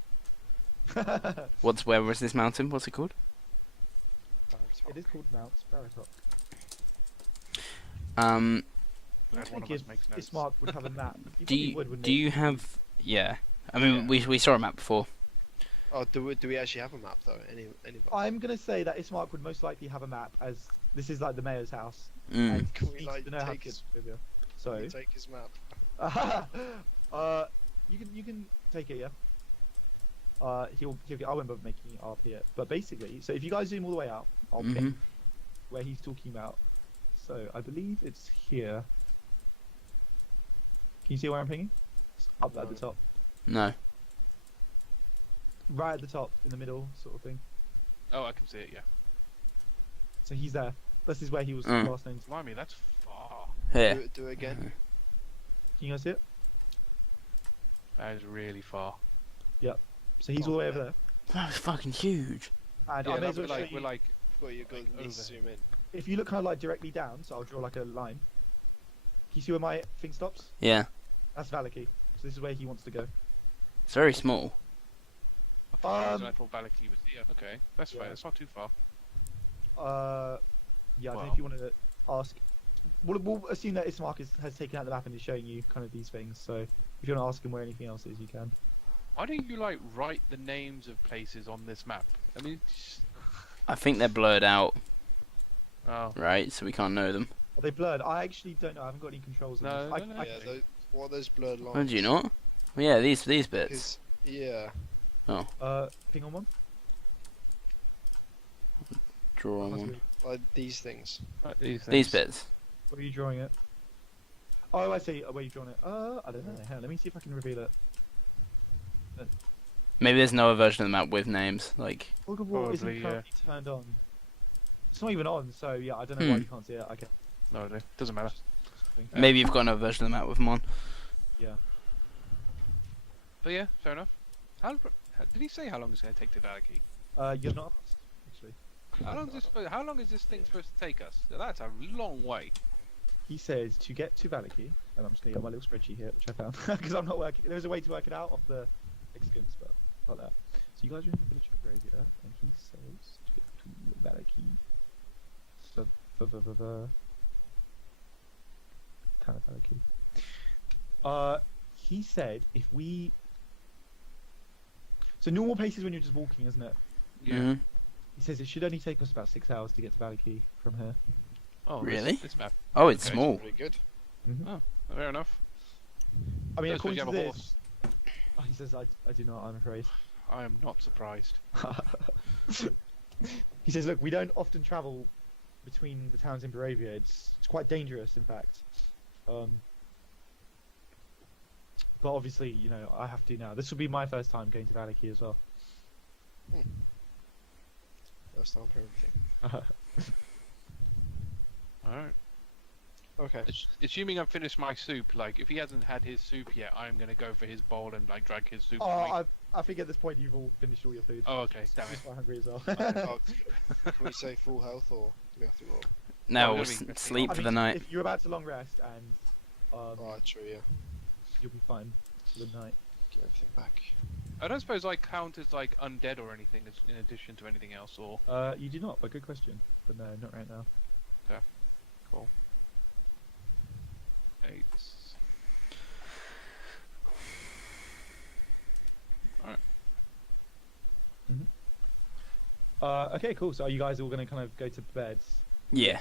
Where was this mountain? What's it called? It is called Mount Baratok. Um, I Glad one think of us makes notes. Ismark would have a map. He do probably you would, wouldn't do he? you have? Yeah, I mean Yeah. we saw a map before. Oh, do we actually have a map though? Anybody? I'm gonna say that Ismark would most likely have a map, as this is like the mayor's house. Mm. And Can he we, needs like, to know how to take get his- to Barovia. Can we So, take his map. you can take it, yeah. I won't bother making it up here, but basically, so if you guys zoom all the way out, I'll Mhm. ping where he's talking about. So I believe it's here. Can you see where I'm pinging? It's up at the No. top, No. right at the top, in the middle, sort of thing. Oh, I can see it. Yeah. So he's there. This is where he was Mm. last named. Blimey, that's far. Here. Do it again. Can you guys see it? That is really far. So he's all the way over there. That was fucking huge. And Yeah, I may that- as well show we're you. like Well, you're going Like to need to over. zoom in. If you look kind of like directly down, so I'll draw like a line. Can you see where my thing stops? Yeah. That's Valaki. So this is where he wants to go. It's very small. I thought Um, Valaki was here. Okay, that's yeah. fine. That's not too far. Yeah, I don't know Wow. if you want to ask. We'll assume that Ismark has taken out the map and is showing you kind of these things. So if you want to ask him where anything else is, you can. Why don't you like write the names of places on this map? I mean, I think they're blurred out, oh, right? So we can't know them. Are they blurred? I actually don't know. I haven't got any controls. on No, this. no, no. Yeah, what are those blurred lines? Oh, do you not? Well, yeah, these bits. 'Cause- yeah. Ping on one. Draw on Must one. be- Like these things. These bits. Where are you drawing it? Oh, I see. Where you drawing it? I don't know. Hang on, let me see if I can reveal it. Maybe there's another version of the map with names. Like, Fog of War isn't Probably, yeah. currently turned on. It's not even on, so yeah, I don't know why Hmm. you can't see it. Okay. No, it doesn't matter. maybe you've got another version of the map with them on. Yeah. But yeah, fair enough. Did he say how long it's going to take to Valaki? You're not asked, actually. How long is this thing supposed to take us? That's a long way. he says to get to Valaki, and I'm just gonna get my little spreadsheet here, which I found because I'm not working. There's a way to work it out off the Mexicans, but like that. So you guys are in the village of Arabia, and he says to get to Valaki. So, town of Valaki. He said if we. So normal pace is when you're just walking, isn't it? Yeah. Mhm. He says it should only take us about 6 hours to get to Valaki from here. Oh, Really? This map. Oh, it's Okay. small. Pretty good. Fair enough. I mean, Don't suppose according you to have a this, horse? he says I do not. I'm afraid. I am not surprised. He says, look, we don't often travel between the towns in Barovia. It's quite dangerous, in fact. But obviously, you know, I have to now. This will be my first time going to Valaki as well. First time for everything. Alright. Okay. Assuming I've finished my soup, like, if he hasn't had his soup yet, I'm gonna go for his bowl and, like, drag his soup. to me. I think at this point you've all finished all your food. Oh, okay. Damn I'm it. quite hungry as well. Can we say full health or do we have to roll? No, Oh, we'll really? sleep I for mean, the night. if you're about to long rest and Alright, true, yeah. you'll be fine for the night. Get everything back. I don't suppose I count as, like, undead or anything as, in addition to anything else, or... You do not, but good question. But no, not right now. Cool. 8. Okay, cool. So are you guys all going to kind of go to bed? Yeah.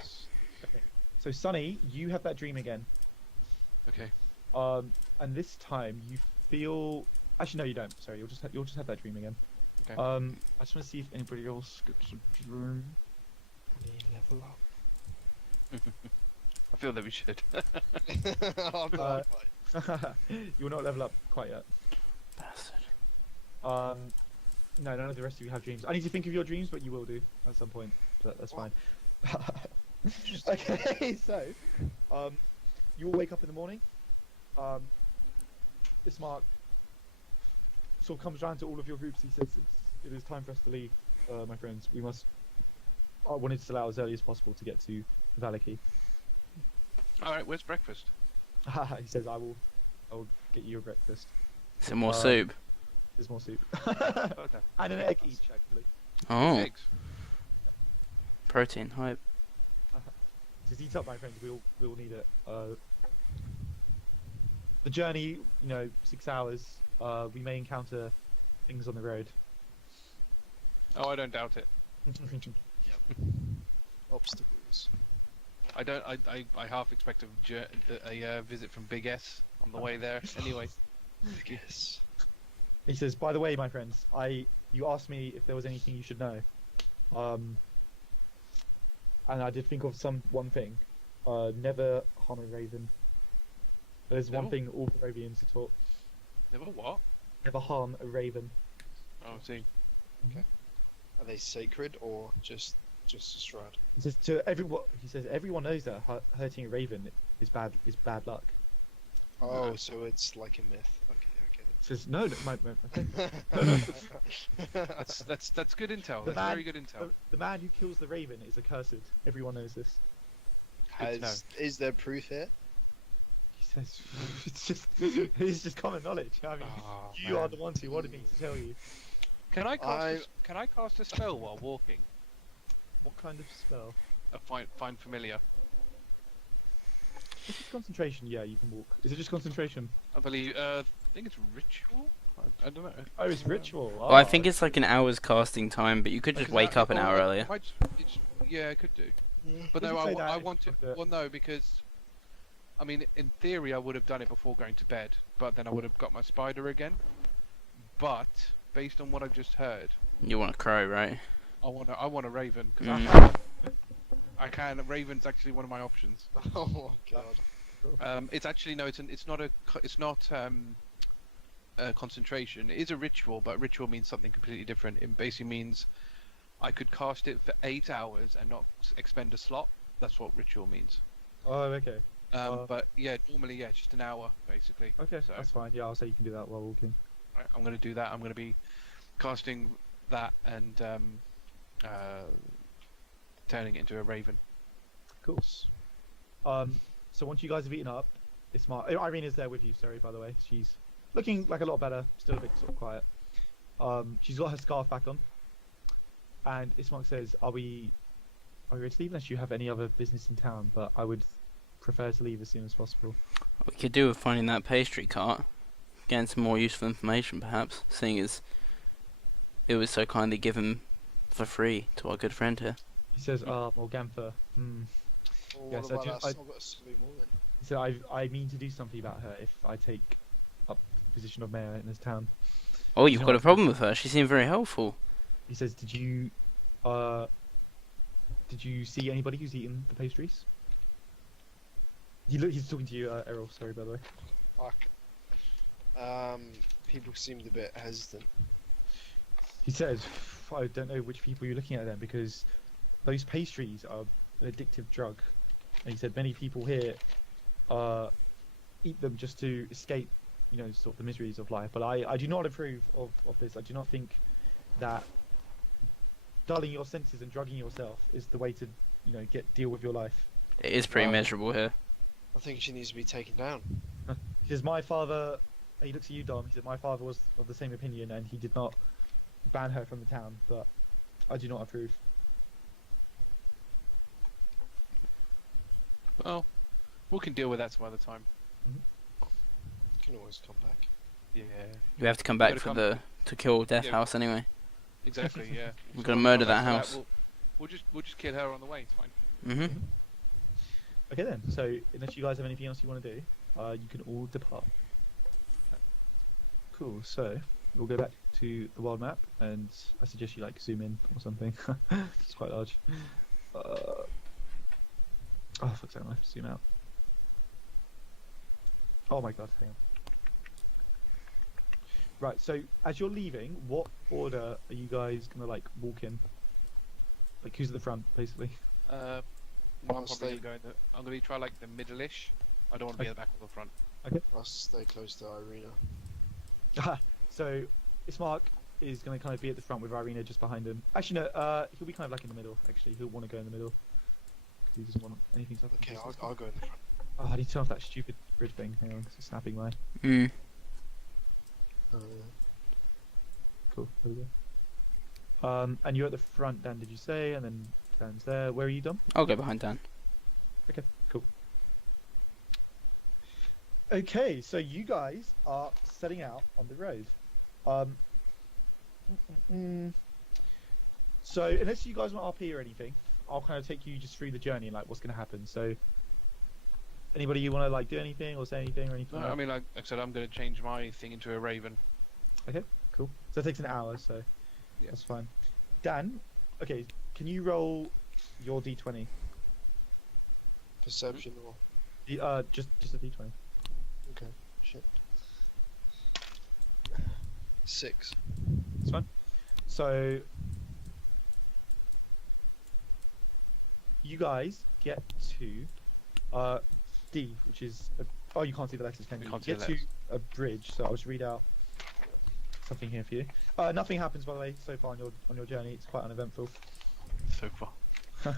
So Sonny, you have that dream again. Okay. And this time you feel. Actually, no, you don't. Sorry, you'll just have that dream again. Okay. I just want to see if anybody else gets a dream. Level up. I feel that we should. Oh, no, You're not level up quite yet. Bastard. No, none of the rest of you have dreams. I need to think of your dreams, but you will do at some point. But that's fine. Okay, so you will wake up in the morning. This mark sort of comes round to all of your groups. He says it is time for us to leave, my friends. We must. I wanted to set out as early as possible to get to Valaki. Alright, where's breakfast? He says I will get you your breakfast. Some more soup. There's more soup. Okay. And an egg each, actually. Oh, Eggs. protein hype. Just eat up, my friends. We'll need it. The journey, 6 hours. We may encounter things on the road. Oh, I don't doubt it. Obstacles. I don't. I half expect a visit from Big S on the way there. Anyway. Yes. He says, by the way, my friends, you asked me if there was anything you should know. And I did think of one thing. Never harm a raven. There's one No? thing all Moravians are taught. Never what? Never harm a raven. Oh, see. Are they sacred or just a Strahd? He says everyone knows that hurting a raven is bad luck. Oh, so it's like a myth. Okay, I get He says no, That's good intel. The That's man- very good intel. the man who kills the raven is accursed. Everyone knows this. Good to Is there proof here? He says it's just common knowledge. I mean, Oh, you are man. the ones who wanted me to tell you. Can I cast a spell while walking? What kind of spell? A find familiar. If it's concentration, yeah, you can walk. Is it just concentration? I believe. I think it's ritual. I don't know. Oh, it's ritual. Well, I think it's like an hour's casting time, but you could just wake up an hour earlier. Yeah, I could do. Yeah. But Doesn't no, say that, I it's want to. just that- Well, no, because I mean, in theory, I would have done it before going to bed, but then I would have got my spider again. But based on what I've just heard, You want a crow, right? I want a raven because I can. Raven's actually one of my options. Oh my god. It's actually no. It's not a concentration. It is a ritual, but ritual means something completely different. It basically means I could cast it for 8 hours and not expend a slot. That's what ritual means. Oh, okay. But yeah, normally just an hour basically. Okay, So- that's fine. Yeah, I'll say you can do that while walking. Right, I'm going to do that. I'm going to be casting that and turning it into a raven. Cool. So once you guys have eaten up, Ismark, Irene is there with you. Sorry, by the way, she's looking like a lot better. Still a bit sort of quiet. She's got her scarf back on, and Ismark says, "Are we ready to leave? Unless you have any other business in town, but I would prefer to leave as soon as possible." We could do with finding that pastry cart, getting some more useful information, perhaps, seeing as it was so kindly given for free to our good friend here. He says, Morgantha. Well, Yes, what I do- about us? I've got a silly woman. He said, I mean to do something about her if I take up the position of mayor in this town. Oh, you've No, got a I- problem with her? She seemed very helpful. He says, did you see anybody who's eaten the pastries? He's talking to you, Eirril, sorry, by the way. Fuck. People seemed a bit hesitant. He says, I don't know which people you're looking at then, because those pastries are an addictive drug. And he said many people here eat them just to escape, sort of the miseries of life. But I do not approve of this. I do not think that dulling your senses and drugging yourself is the way to, deal with your life. It is pretty Wow. miserable here. I think she needs to be taken down. He says, my father, he looks at you, Dom, he said, my father was of the same opinion and he did not ban her from the town, but I do not approve. Well, we can deal with that some other time. Can always come back. Yeah, We have to come back gotta for come- to kill Death Yeah. House anyway. exactly. Yeah. We're So gonna we'll murder come back that to house. We'll just kill her on the way. It's fine. Mhm. Okay then, so unless you guys have anything else you want to do, you can all depart. Cool, so we'll go back to the world map, and I suggest you zoom in or something. It's quite large. Oh fuck's sake, I have to zoom out. Oh my god, hang on. Right, so as you're leaving, what order are you guys gonna walk in? Who's at the front, basically? I'm I'll probably stay- going to I'm gonna try the middle-ish. I don't want to be at the back or the front. I'll stay close to Irina. So Ismark is going to kind of be at the front with Irina just behind him. Actually, no, he'll be kind of in the middle. Actually, he'll want to go in the middle. He doesn't want anything to happen. Okay, I'll go in the front. Oh, I need to turn off that stupid grid thing. Hang on, 'cause it's snapping my. Mm. Cool. There we go. And you're at the front, Dan. Did you say? And then Dan's there. Where are you, Dom? I'll go behind Dan. Okay, cool. Okay, so you guys are setting out on the road. So unless you guys want RP or anything, I'll kind of take you just through the journey and what's going to happen. So anybody you want to do anything or say anything or anything? No, I mean, like I said, I'm going to change my thing into a raven. Cool. So it takes an hour, so Yeah. that's fine. Dan, okay, can you roll your d20? Perception or... Just a d20. Okay, shit. 6. It's fine. So you guys get to D, which is oh, you can't see the letters, can you? Can't You see get the to a bridge. So I'll just read out something here for you. Nothing happens, by the way, so far on your journey. It's quite uneventful. So far,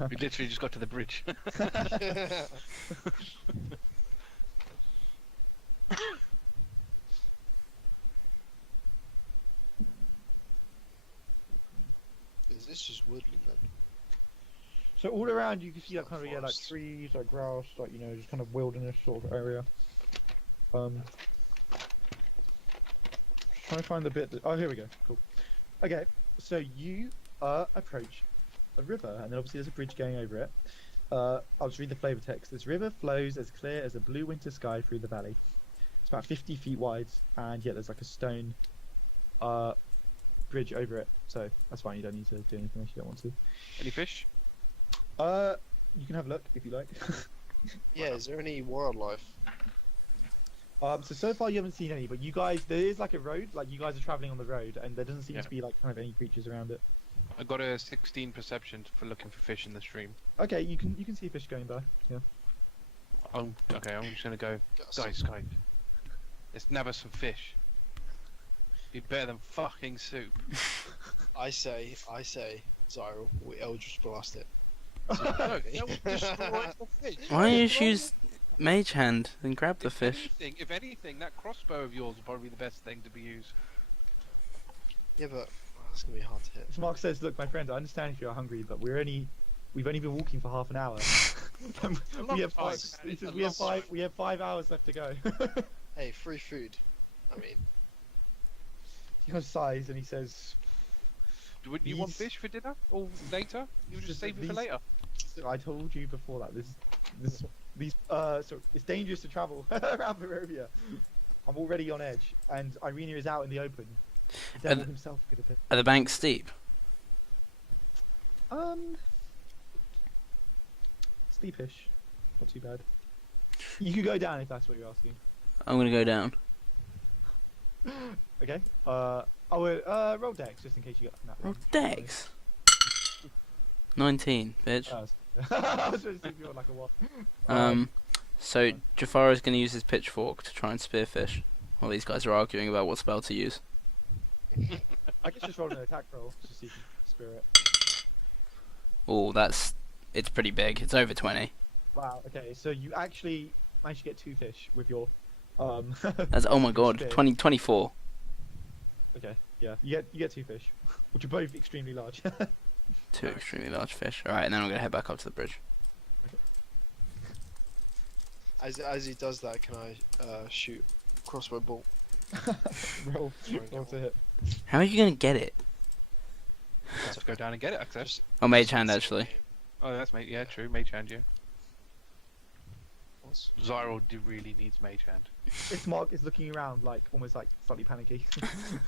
we literally just got to the bridge. Is this just woodland then? So all around you can see It's kind of not forest. trees, grass, just kind of wilderness sort of area. Trying to find the bit that... Oh, here we go. Cool. Okay, so you approach a river, and then obviously there's a bridge going over it. I'll just read the flavor text. This river flows as clear as a blue winter sky through the valley. It's about 50 feet wide, and yeah, there's a stone bridge over it. So that's fine. You don't need to do anything if you don't want to. Any fish? You can have a look if you like. Yeah, is there any wildlife? So far you haven't seen any, but you guys, there is a road, you guys are traveling on the road, and there doesn't seem Yeah. to be kind of any creatures around it. I got a 16 perception for looking for fish in the stream. Okay, you can see fish going by. Yeah. Okay, I'm just gonna go. Got Guys, let's nab us some fish. Be better than fucking soup. I say, Xyril, we Eldritch Blast it. No, that would destroy the fish. Why don't you just use mage hand and grab the If fish. if anything, that crossbow of yours will probably be the best thing to be used. Yeah, but it's gonna be hard to hit. Mark says, "Look, my friends, I understand if you're hungry, but we've only been walking for half an hour. we have time, five. man. He says, A we have long five. time. We have 5 hours left to go." Hey, free food. I mean, He kind of sighs and he says, Would you want These- fish for dinner or later? You just save it for these- later. "So I told you before that so it's dangerous to travel around Barovia. I'm already on edge, and Irina is out in the open. The devil himself could have been. Are the banks steep? Steepish, not too bad. You could go down if that's what you're asking. I'm gonna go down. Okay. Roll dex just in case you get that. Roll one. dex. 19, bitch. I was trying to see if you were like a what. So Jafar is gonna use his pitchfork to try and spearfish, while these guys are arguing about what spell to use. I guess just roll an attack roll just so you can spear it. Oh, it's pretty big. It's over 20. Wow. Okay, so you actually managed to get 2 fish with your That's oh my god, Spear. 24. Okay. Yeah. You get 2 fish, which are both extremely large. 2 extremely large fish. Alright, and then I'm gonna head back up to the bridge. as he does that, can I shoot crossbow bolt? roll Try and roll get to one. hit. How are you gonna get it? Let's go down and get it, access. Just- Oh, mage just hand, insane actually. game. Oh, that's mate. Yeah, true. Mage hand, yeah. What's- Xyril really needs mage hand. This Mark is looking around like almost like slightly panicky.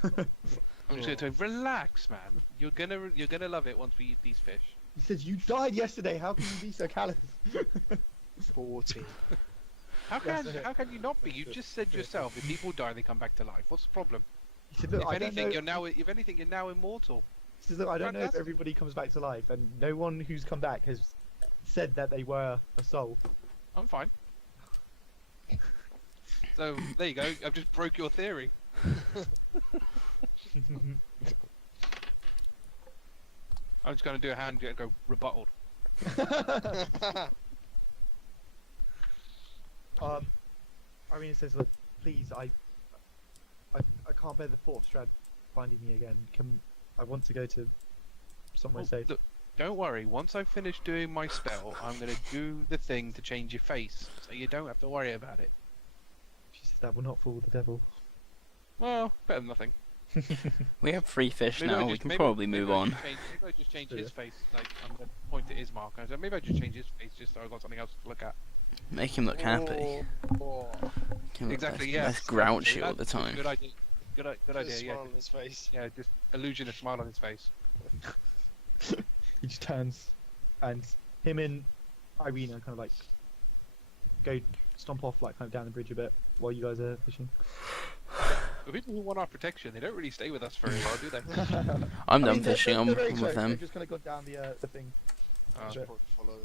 I'm just gonna say, relax, man. You're gonna love it once we eat these fish. He says, "You died yesterday. How can you be so callous?" 14. How Yes, can okay. how can you not be? You Good, just said good. yourself, if people die, they come back to life. What's the problem? He said, "Look, If I don't anything, know." you're now immortal. He says, "Look, I don't know if Fantastic. everybody comes back to life, and no one who's come back has said that they were a soul." I'm fine. So there you go. I've just broke your theory. I'm just gonna do a hand and go rebutted. Irene says, "Look, please, I can't bear the thought of Strahd finding me again. I want to go to somewhere safe." Look, don't worry. Once I finish doing my spell, I'm gonna do the thing to change your face, so you don't have to worry about it. She says, "That will not fool the devil." Well, better than nothing. We have 3 fish Maybe I now, we just- can maybe- probably maybe move I on. just change- maybe I just change Yeah. his face. Like I'm gonna point to his mark. And I said, maybe I just change his face just so I got something else to look at. Make him look happy. Oh, Make him look Exactly. less, Yeah. less grouchy all the That's a time. Good idea. Good put a idea. Yeah. smile on his face. Yeah. Just illusion a smile on his face. He just turns, and him and Irina kind of like go stomp off like kind of down the bridge a bit while you guys are fishing. The people who want our protection, they don't really stay with us very well, do they? I'm I done mean, they're- fishing, they're I'm very with close, them. They've just kind of gone down the thing. Oh, I should probably follow.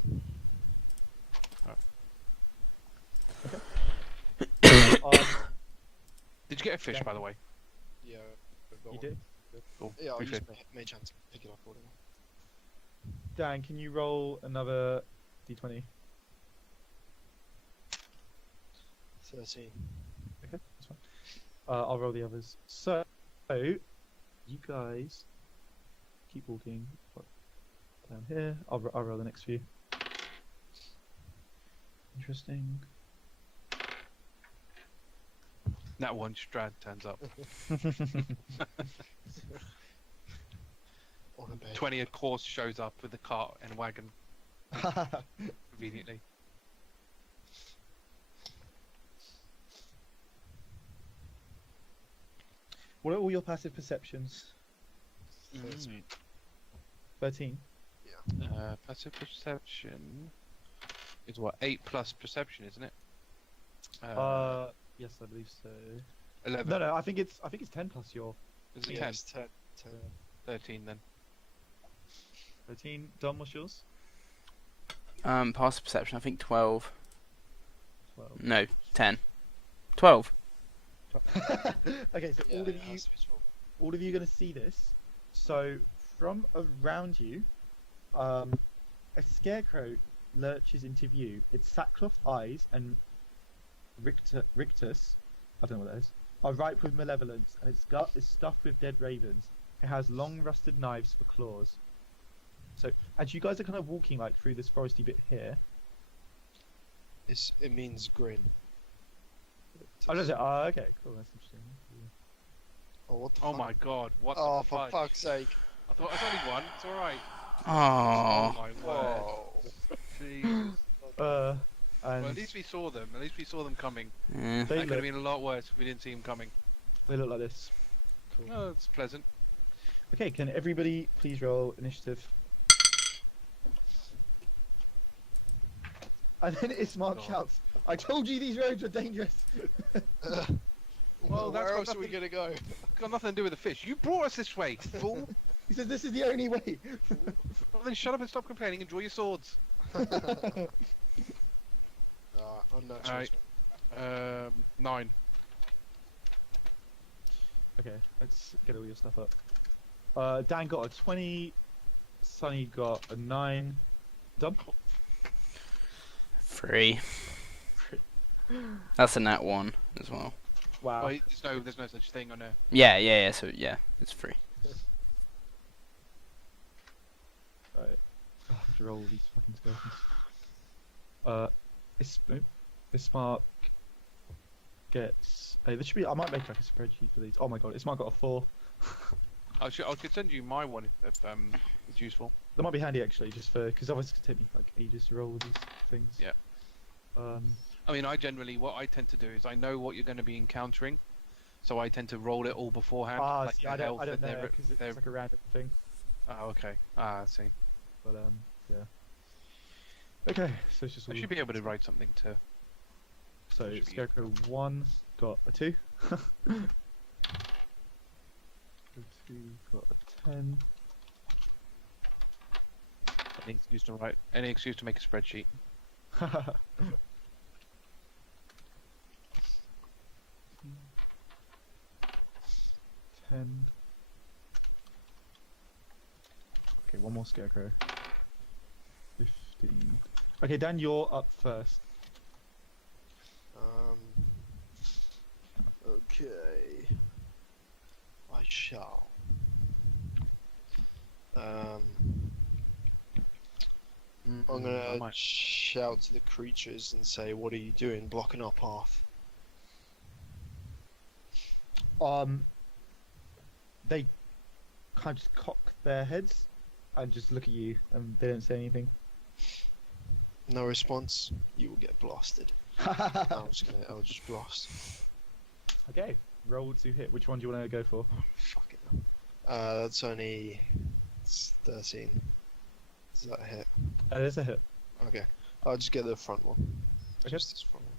Did you get a fish, Yeah. by the way? Yeah, I've got You one. did? Cool. Yeah, I'll use Appreciate my mage hand to pick it up. Or whatever. Dan, can you roll another d20? 13. Okay, that's fine. I'll roll the others. So, you guys keep walking down here. I'll roll the next few. Interesting. That one Strahd turns up. On a bed. 20 of course shows up with a cart and wagon conveniently. What are all your passive perceptions? 13. Passive perception is what, 8 plus perception, isn't it? Yes, I believe so. 11. No, I think it's 10 plus your Is it Yeah, 10? it's 10. 13 then. 13. Dom, what's yours? Passive perception, I think 12. 12. No, 10. 12. Okay, so Yeah, all of it you, has to be 12. all of you are going to see this. So from around you, a scarecrow lurches into view. Its sackcloth eyes and rictus, I don't know what that is, are ripe with malevolence, and its gut is stuffed with dead ravens. It has long rusted knives for claws. So, as you guys are kind of walking like through this foresty bit here. It means grin. Oh, does it? Oh, okay, cool. That's interesting. Oh, what the Oh fuck? my god, what Oh, the for fudge? fuck's sake. I thought it was only one, it's alright. Oh. my Whoa. word. Jesus. And Well, at least we saw them. At least we saw them coming. Yeah. they That could have look, been a lot worse if we didn't see them coming. they look like this. Cool. Oh, it's pleasant. Okay, can everybody please roll initiative? And then Ismark God. shouts, "I told you these roads were dangerous." Well, that's where got else are we nothing- gonna go? Got nothing to do with the fish. You brought us this way, fool. He says this is the only way. Well, then shut up and stop complaining and draw your swords. Unnatural. Alright. 9. Okay, let's get all your stuff up. Dan got a 20. Sonny got a 9. Done. 3. That's a nat 1 as well. Wow. Wait, there's no such thing on there. Yeah. So yeah, it's 3. Right. Oh, I have to roll all these fucking skeletons. Ismark gets. This should be. I might make like a spreadsheet for these. Oh my god, Ismark got a 4. I could send you my one if it's useful. That might be handy actually, just for because otherwise it's gonna take me like ages to roll all these things. Yeah. Um. I mean, what I tend to do is I know what you're going to be encountering, so I tend to roll it all beforehand. like See, I their don't health and know their- because it's their- like a random thing. Oh, okay. I see. But yeah. Okay, so it's just. I all- should be able to write something to. So should be Scarecrow 1 got a 2. 2 got a 10. Any excuse to make a spreadsheet. 10. Okay, one more Scarecrow. 15. Okay, Dan, you're up first. Okay. I shall. I'm I gonna might- shout to the creatures and say, "What are you doing, blocking our path?" They kind of just cock their heads and just look at you, and they don't say anything. No response. You will get blasted. I'll just blast. Okay, roll to hit. Which one do you want to go for? Fuck it. That's only. It's 13. Is that a hit? There's a hit. Okay. I'll just get the front one. Okay. Just this front one.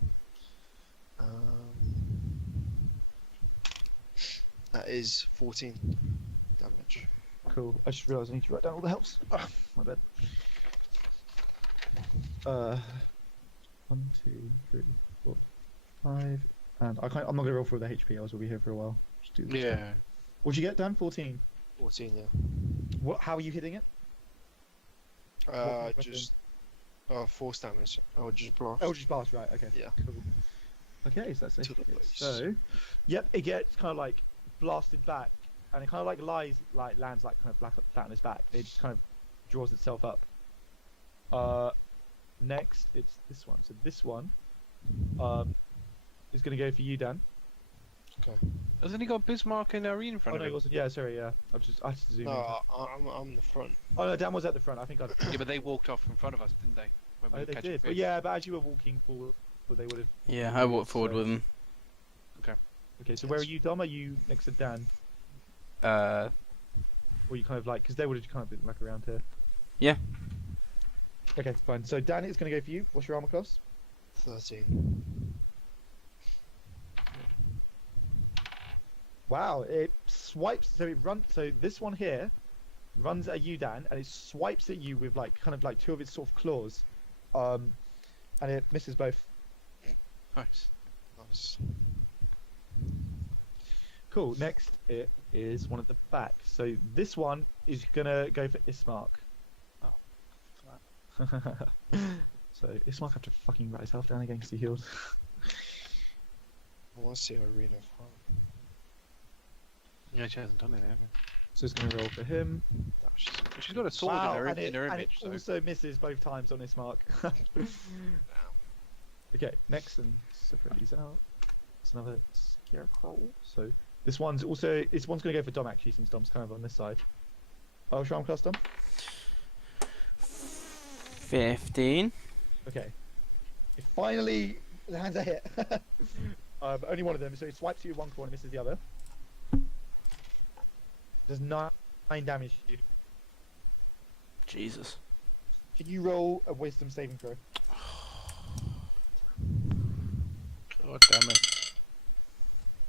That is 14 damage. Cool. I just realised I need to write down all the helps. Ah, my bad. 1, 2, 3, 4, 5, and I'm not gonna roll for the HP. Else we'll be here for a while. Just do this. Yeah. What'd you get, Dan? 14. 14, yeah. What? How are you hitting it? weapon? Just. Force damage. I'll just blast. Oh, just blast. Right. Okay. Yeah. Cool. Okay, so that's To the it. face. So, yep, it gets kind of like blasted back, and it kind of like lands like kind of flat on its back. It just kind of draws itself up. Next, it's this one. So this one, is gonna go for you, Dan. Hasn't he got Bismarck and Irene in Oh front no, of it him? wasn't. Yeah, sorry. Yeah, I had to zoom in. No, I'm the front. Oh no, Dan was at the front. I think I. Yeah, but they walked off in front of us, didn't they? When we Oh, were they catching did. But fish. yeah, but as you were walking forward, they would have. Yeah, I walked forward with him. Okay, so where are you, Dom? Are you next to Dan? Uh, Or you kind of like, because they would have kind of been like around here. Yeah. Okay, fine. So Dan is going to go for you. What's your armor class? 13. Wow, it swipes. So it runs. So this one here runs at you, Dan, and it swipes at you with like kind of like two of its sort of claws, and it misses both. Nice. Nice. Cool. Next, it is one at the back. So this one is gonna go for Ismark. Oh. So Ismark have to fucking write himself down again because he healed. want to see Arena of Harm. Yeah, she hasn't done it, have you? So it's going to roll for him. No, she's She's got a sword Wow, in her, and in her and image, it so... also misses both times on this mark. Okay, next and separate these out. It's another scarecrow. So this one's going to go for Dom actually, since Dom's kind of on this side. Oh, Charm class Dom. 15. Okay. It finally lands a hit. But only one of them. So he swipes you one corner, misses the other. Does 9 damage to you. Jesus. Can you roll a Wisdom saving throw? God damn it.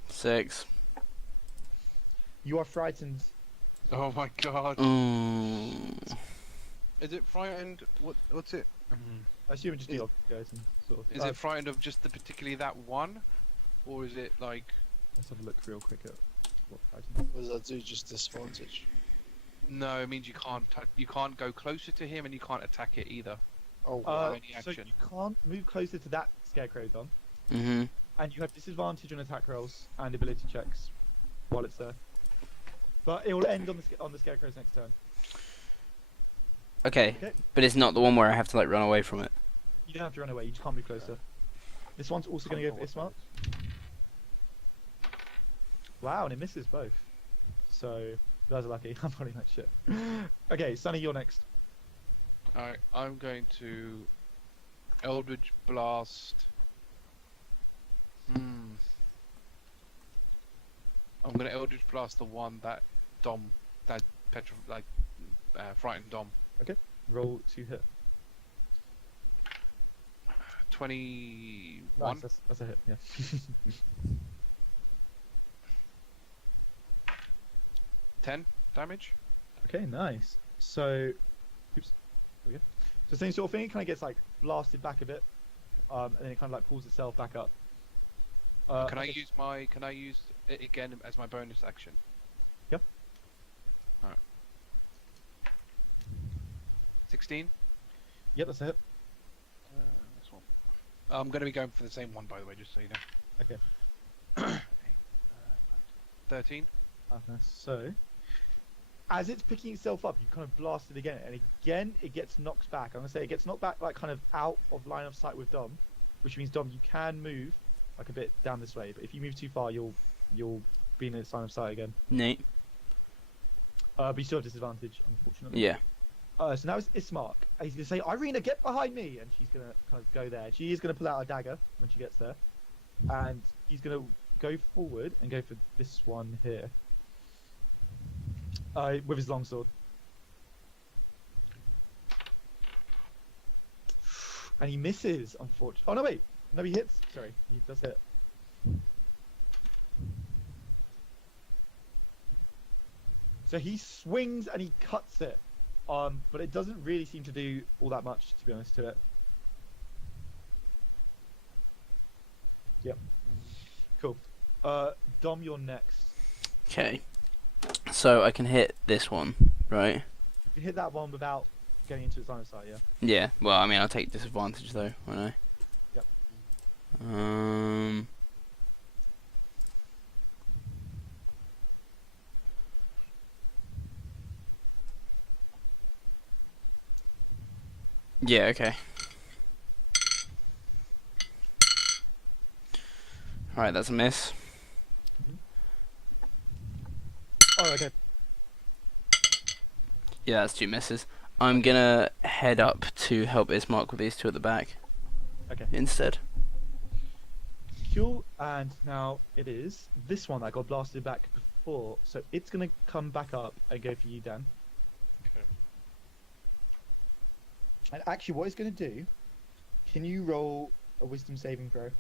6. You are frightened. Oh my god. Is it frightened? What's it? I assume it just be guys and sort of. Is it frightened of just particularly that one? Or is it like... Let's have a look real quick at what frightened. What does that do? Just disadvantage? No, it means you can't go closer to him and you can't attack it either. Oh, wow. any So action. you can't move closer to that scarecrow, Dom. Mm-hmm. And you have disadvantage on attack rolls and ability checks while it's there. But it will end on the scarecrow's next turn. Okay, Okay. but it's not the one where I have to like run away from it. You don't have to run away. You just can't move closer. This one's also going to go for Ismark. Wow, and it misses both. So you guys are lucky. I'm running like shit. Okay, Sunny, you're next. Alright, I'm going to Eldritch Blast. I'm gonna Eldritch Blast the one that frightened Dom. Roll to hit. 21. Nice, that's a hit. Yeah. 10 damage. Okay, nice. So, oops. There we go. So same sort of thing. It kind of gets like blasted back a bit, and then it kind of like pulls itself back up. Can I okay. use it again as my bonus action? Yep. Alright. 16. Yep, that's a hit. This one. I'm going to be going for the same one, by the way, just so you know. Okay. 13. Nice. So, as it's picking itself up, you kind of blast it again, and again it gets knocked back. I'm gonna say it gets knocked back like kind of out of line of sight with Dom, which means Dom, you can move like a bit down this way, but if you move too far, you'll be in its line of sight again. Neat. But you still have disadvantage, unfortunately. Yeah. So now it's Ismark. He's gonna say, "Irina, get behind me!" And she's gonna kind of go there. She is gonna pull out a dagger when she gets there, and he's gonna go forward and go for this one here. With his longsword. And he misses, unfortunately. Oh no, wait. No, he hits. Sorry, he does hit. So he swings and he cuts it. But it doesn't really seem to do all that much, to be honest, to it. Yep. Cool. Dom, you're next. Okay. So I can hit this one, right? You can hit that one without getting into its line of sight, yeah? Yeah. Well, I mean, I'll take disadvantage though, won't I? Yep. Yeah. Okay. All right, that's a miss. Oh, okay. Yeah, that's 2 misses. I'm gonna head up to help Ismark with these 2 at the back. Okay. Instead. Cool. And now it is this one that got blasted back before, so it's gonna come back up and go for you, Dan. Okay. And actually, what it's gonna do? Can you roll a Wisdom saving throw?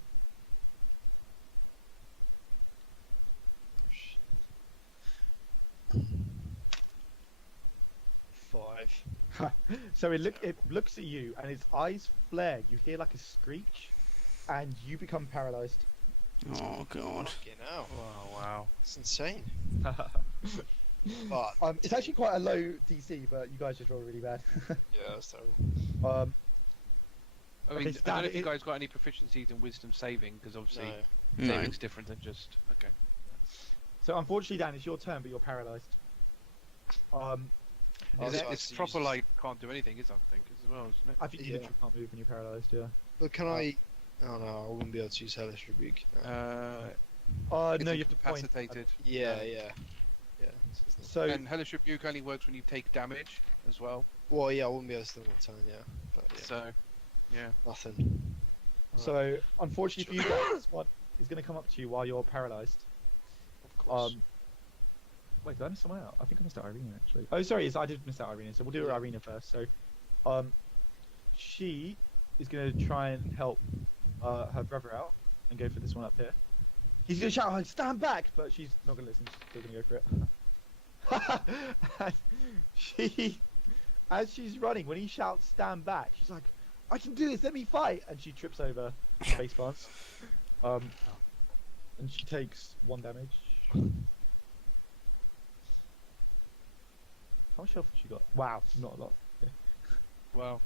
So it looks at you and its eyes flare. You hear like a screech, and you become paralyzed. Oh god. Fucking hell. Oh wow. It's insane. But It's actually quite a low DC, but you guys just roll really bad. yeah, that's terrible. I mean, Okay, I don't know if you it- guys got any proficiencies in wisdom saving, because obviously No. No. Saving's different than just okay. So unfortunately, Dan, it's your turn, but you're paralysed. Oh, Is so it, I it's see, proper you like can't do anything, is I think as well, isn't it? I think you Yeah. literally can't move when you're paralysed. Yeah. But can I? Oh no, I wouldn't be able to use Hellish Rebuke. No. It's No, you have to point. incapacitated. Yeah. So it's not- So And Hellish Rebuke only works when you take damage as well. Well, yeah, I wouldn't be able to do my turn. Yeah, but yeah, So, yeah. nothing. So, unfortunately for you guys, this one is going to come up to you while you're paralysed. Of course. Wait, did I miss someone out? I think I missed out Irina, actually. Oh, sorry, I did miss out Irina, so we'll do Irina first. So, she is going to try and help her brother out and go for this one up here. He's going to shout, like, stand back! But she's not going to listen, she's still going to go for it. And she, as she's running, when he shouts, stand back, she's like, I can do this, let me fight! And she trips over face plants. And she takes 1 damage. How much health has she got? Wow, not a lot. Well,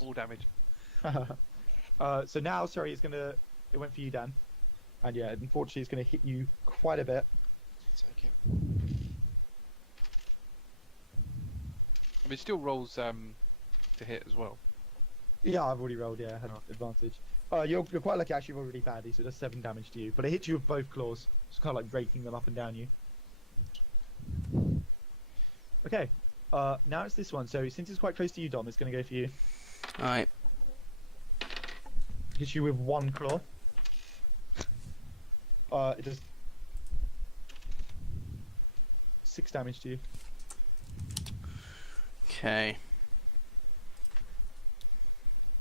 all damage. So now, sorry, it went for you, Dan. And yeah, unfortunately, it's gonna hit you quite a bit. Take it. I mean, it still rolls to hit as well. Yeah, I've already rolled. Yeah, I had advantage. You're quite lucky. Actually, rolled really badly, so it does 7 damage to you. But it hits you with both claws. It's kind of like breaking them up and down you. Okay. Now it's this one. So since it's quite close to you, Dom, it's gonna go for you. Alright. Hits you with 1 claw. It does 6 damage to you. Okay.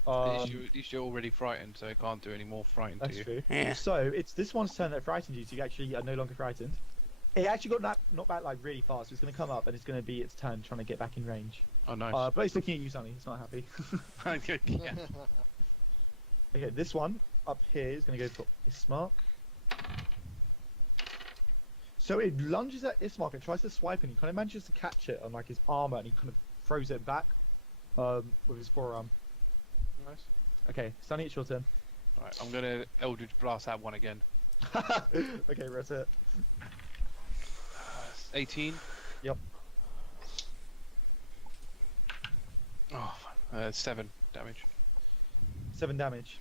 At least you're already frightened, so it can't do any more frightened to That's you. true. Yeah. So it's this one's turn that frightened you, so you actually are no longer frightened. It actually got knocked back like really fast. So it's going to come up and it's going to be its turn trying to get back in range. Oh, nice. But it's looking at you, Sonny. It's not happy. Okay, yeah. Okay, this one up here is going to go for Ismark. So it lunges at Ismark and tries to swipe, and he kind of manages to catch it on like his armor, and he kind of throws it back with his forearm. Nice. Okay, Sonny, it's your turn. Right, I'm gonna Eldritch Blast that one again. Okay, that's it. 18. Yep. Oh, 7 damage. 7 damage.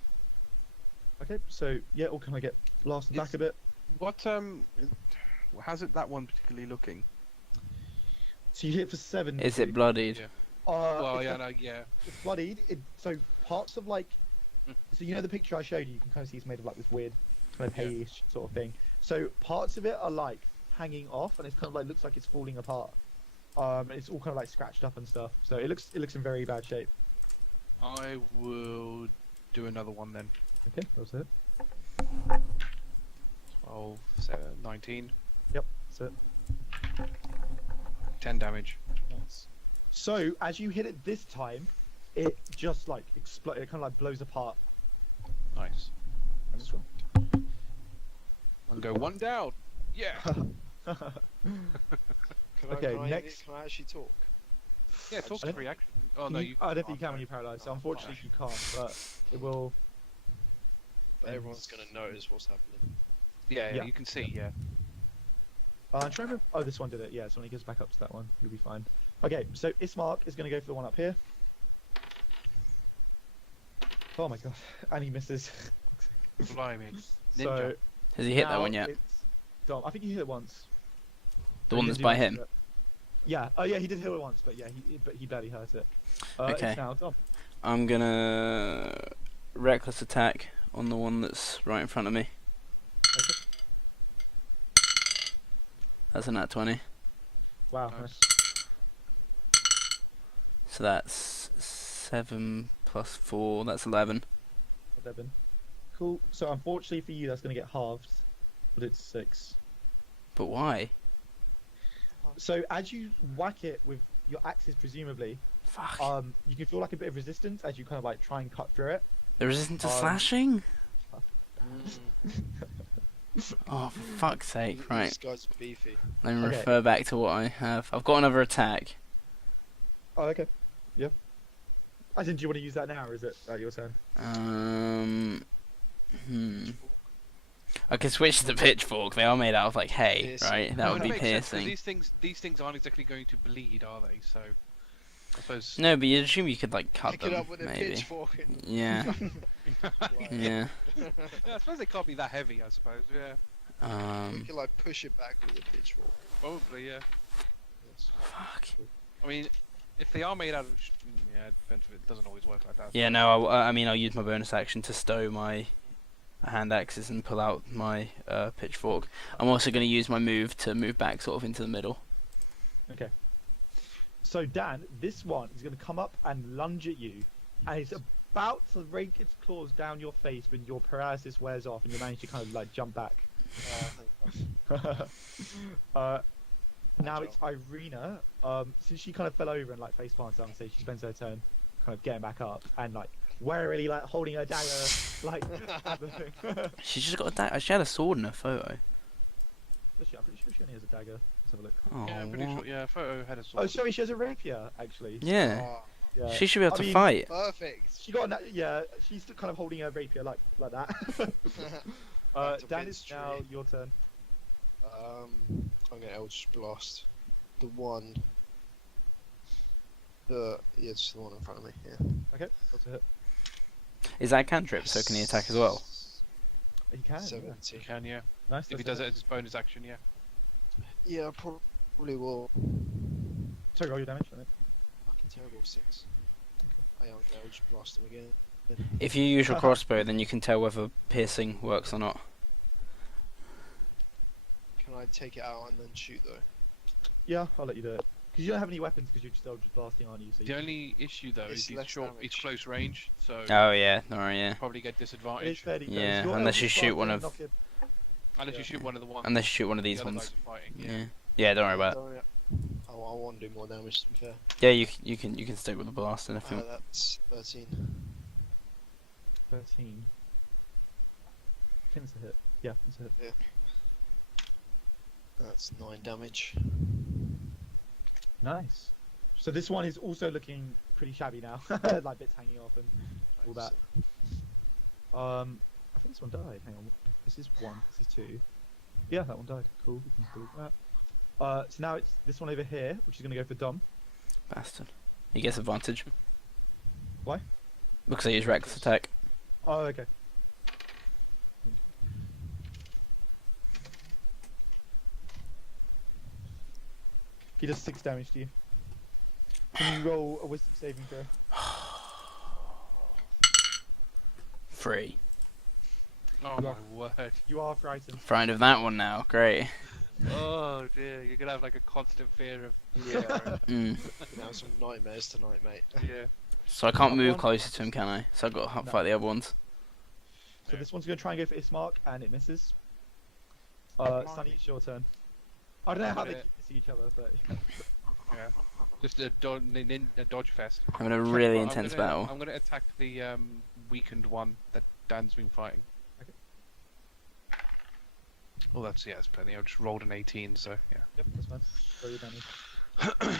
Okay, so yeah, it'll kind of get blasted back a bit. What how's it that one particularly looking? So you hit for 7. Is it bloodied? Yeah. Well, it's yeah, a- no, yeah. It's bloodied. So parts of like, so you know the picture I showed you, you can kind of see it's made of like this weird kind of Yeah. hayish sort of thing. So parts of it are like hanging off, and it's kind of like looks like it's falling apart. And it's all kind of like scratched up and stuff. So it looks in very bad shape. I will do another one then. Okay, that's it. 12, 19, Yep, that's it. 10 damage. Nice. So as you hit it this time, it just like explodes. It kind of like blows apart. Nice. And it's gone. I'll go 1 down. Yeah. Okay, can next- Can I actually talk? Yeah, talk I to don't- free action. Oh no, you. I don't think you oh, can when you're paralyzed. So Oh, unfortunately, you can't. But it will. But everyone's gonna notice what's happening. Yeah, Yeah. you can see. Yeah. I'm trying to remember. Oh, this one did it. Yeah, so when he goes back up to that one, you'll be fine. Okay, so Ismark is going to go for the one up here. Oh my god, and he misses. Blimey. So Ninja. Has he hit that now one yet? it's Dom. I think he hit it once. The He one didn't that's do by much him? to it. Yeah. Oh yeah, he did hit it once, but yeah, he barely hurt it. Okay. It's now Dom. I'm gonna reckless attack on the one that's right in front of me. Okay. That's a nat 20. Wow. Nice. Nice. So that's 7 plus 4, that's 11. 11. Cool. So unfortunately for you, that's going to get halved, but it's 6. But why? So as you whack it with your axes, presumably, Fuck. you can feel like a bit of resistance as you kind of like try and cut through it. The resistance to um, slashing? Oh, for fuck's sake. Right, This guy's beefy. let me Okay. refer back to what I have. I've got another attack. Oh, okay. Yeah. I didn't. Do you want to use that now, or is it your turn? Hmm. I could switch to the pitchfork. They are made out of like hay, Piercing. right? That would be Makes sense, 'cause piercing. these things aren't exactly going to bleed, are they? So, I suppose. No, but you'd assume you could like cut Pick them, it up with a maybe. pitchfork and Yeah, like, yeah. Yeah, I suppose they can't be that heavy. I suppose. Yeah, you can like push it back with a pitchfork. probably. Yeah. Yes. Fuck. I mean, if they are made out of, yeah, it depends. If it doesn't always work like that. Yeah, no. I mean, I'll use my bonus action to stow my hand axes and pull out my pitchfork. I'm also going to use my move to move back sort of into the middle. Okay. So Dan, this one is going to come up and lunge at you, and it's about to rake its claws down your face when your paralysis wears off and you manage to kind of like jump back. Now it's Irina. Since she kind of fell over and like face plants down, so she spends her turn kind of getting back up and like warily like holding her dagger like at the thing. She's just got a dagger. She had a sword in her photo. Does she? I'm pretty sure she only has a dagger. Let's have a look. Oh, Yeah, I'm pretty what? sure. Yeah, photo had a sword. Oh, sorry, she has a rapier actually. Yeah, Oh, Yeah. she should be able I to mean, fight. perfect. She got yeah. She's still kind of holding her rapier like that. Back to Dan, Vince it's now tree. your turn. I'm gonna Eldritch Blast. The one. Yeah, it's the one in front of me. Yeah. Okay, got to hit. Is that a cantrip? So can he attack as well? He can. Yeah. 70. You can, yeah. Nice. If he does it as his bonus action, yeah. Yeah, I probably will. Sorry, roll your damage. I think. Fucking terrible 6. I am gonna Eldritch Blast him again. If you use your crossbow, then you can tell whether piercing works or not. Can I take it out and then shoot though? Yeah, I'll let you do it. Because you don't have any weapons because you're just Eldritch blasting, aren't you? So The only issue though It's is he's less short. damage. He's close range, so Oh yeah, alright, yeah. probably get it is disadvantage fairly close. Yeah, Your unless you Eldritch shoot blast one won't of- knock it- unless Yeah. you shoot one of the ones. Unless you shoot one of the these other ones. guys are fighting. Yeah. Yeah, don't worry about it. Don't worry. I want to do more damage to be fair. Yeah, you can stick with the blast and if you want. That's 13. 13. I think it's a hit. Yeah, it's a hit. That's 9 damage. Nice. So this one is also looking pretty shabby now, like bits hanging off and all that. I think this one died. Hang on. This is 1. This is 2. Yeah, that one died. Cool. We can delete that. So now it's this one over here, which is going to go for Dom. Bastard. He gets advantage. Why? Because I use reckless attack. Oh, okay. He does 6 damage to you. Can you roll a wisdom saving throw? 3. Oh my word. You are frightened. Frightened of that one now. Great. Oh dear, you're gonna have like a constant fear of. Yeah. Mm. Now some nightmares tonight, mate. Yeah. So I can't That move one- closer to him, can I? So I've got to No. fight the other ones. So Yeah. this one's going to try and go for Ismark, and it misses. Blimey. Sunny, it's your turn. I don't know how they Yeah. keep missing each other, but Yeah. Just a dodge fest. Having a really Well, intense I'm gonna, battle. I'm gonna attack the weakened one that Dan's been fighting. Okay. Oh, that's plenty. I just rolled an 18, so yeah. yep, that's fine. Roll your damage.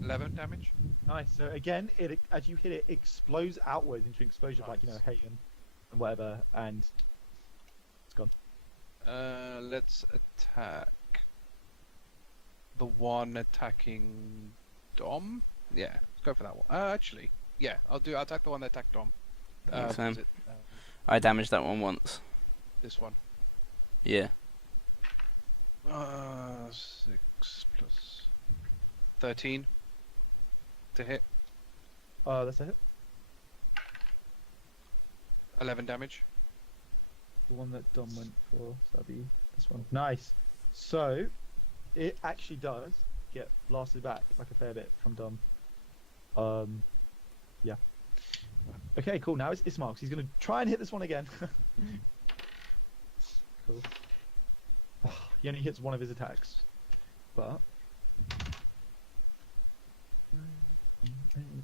11 damage. Nice. So again, it as you hit it, it explodes outwards into an explosion of like Nice. hay and whatever, and it's gone. Let's attack the one attacking Dom. Yeah, let's go for that one. Actually, yeah, I'll attack the one that attacked Dom. Thanks, man. is it, I damaged that one once. this one. Yeah. 6 plus 13 to hit. That's a hit. 11 damage. The one that Dom went for. So that'd be this one. Nice. So it actually does get blasted back like a fair bit from Dom. Yeah. Okay, cool. Now it's Ismark. He's gonna try and hit this one again. Cool. He only hits one of his attacks, but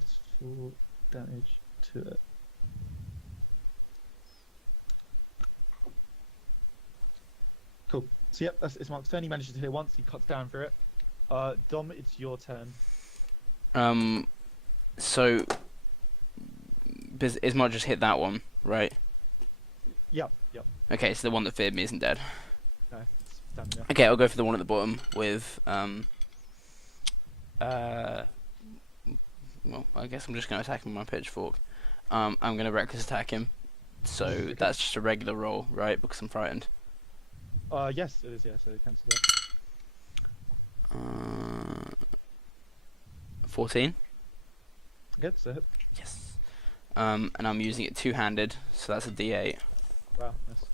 it's 4 damage to it. Cool. So yep, that's Ismark's turn. He manages to hit once. He cuts down for it. Dom, it's your turn. So Ismark just hit that one, right? Yep. Yep. Okay, so the one that feared me isn't dead. No, it's stamina. Okay, I'll go for the one at the bottom with well, I guess I'm just going to attack him with my pitchfork. I'm going to reckless attack him. So Okay. that's just a regular roll, right? Because I'm frightened. Yes, it is. Yeah, so it cancels that. 14. Good, so hit. Yes. And I'm using it two-handed, so that's a D8. Wow, nice.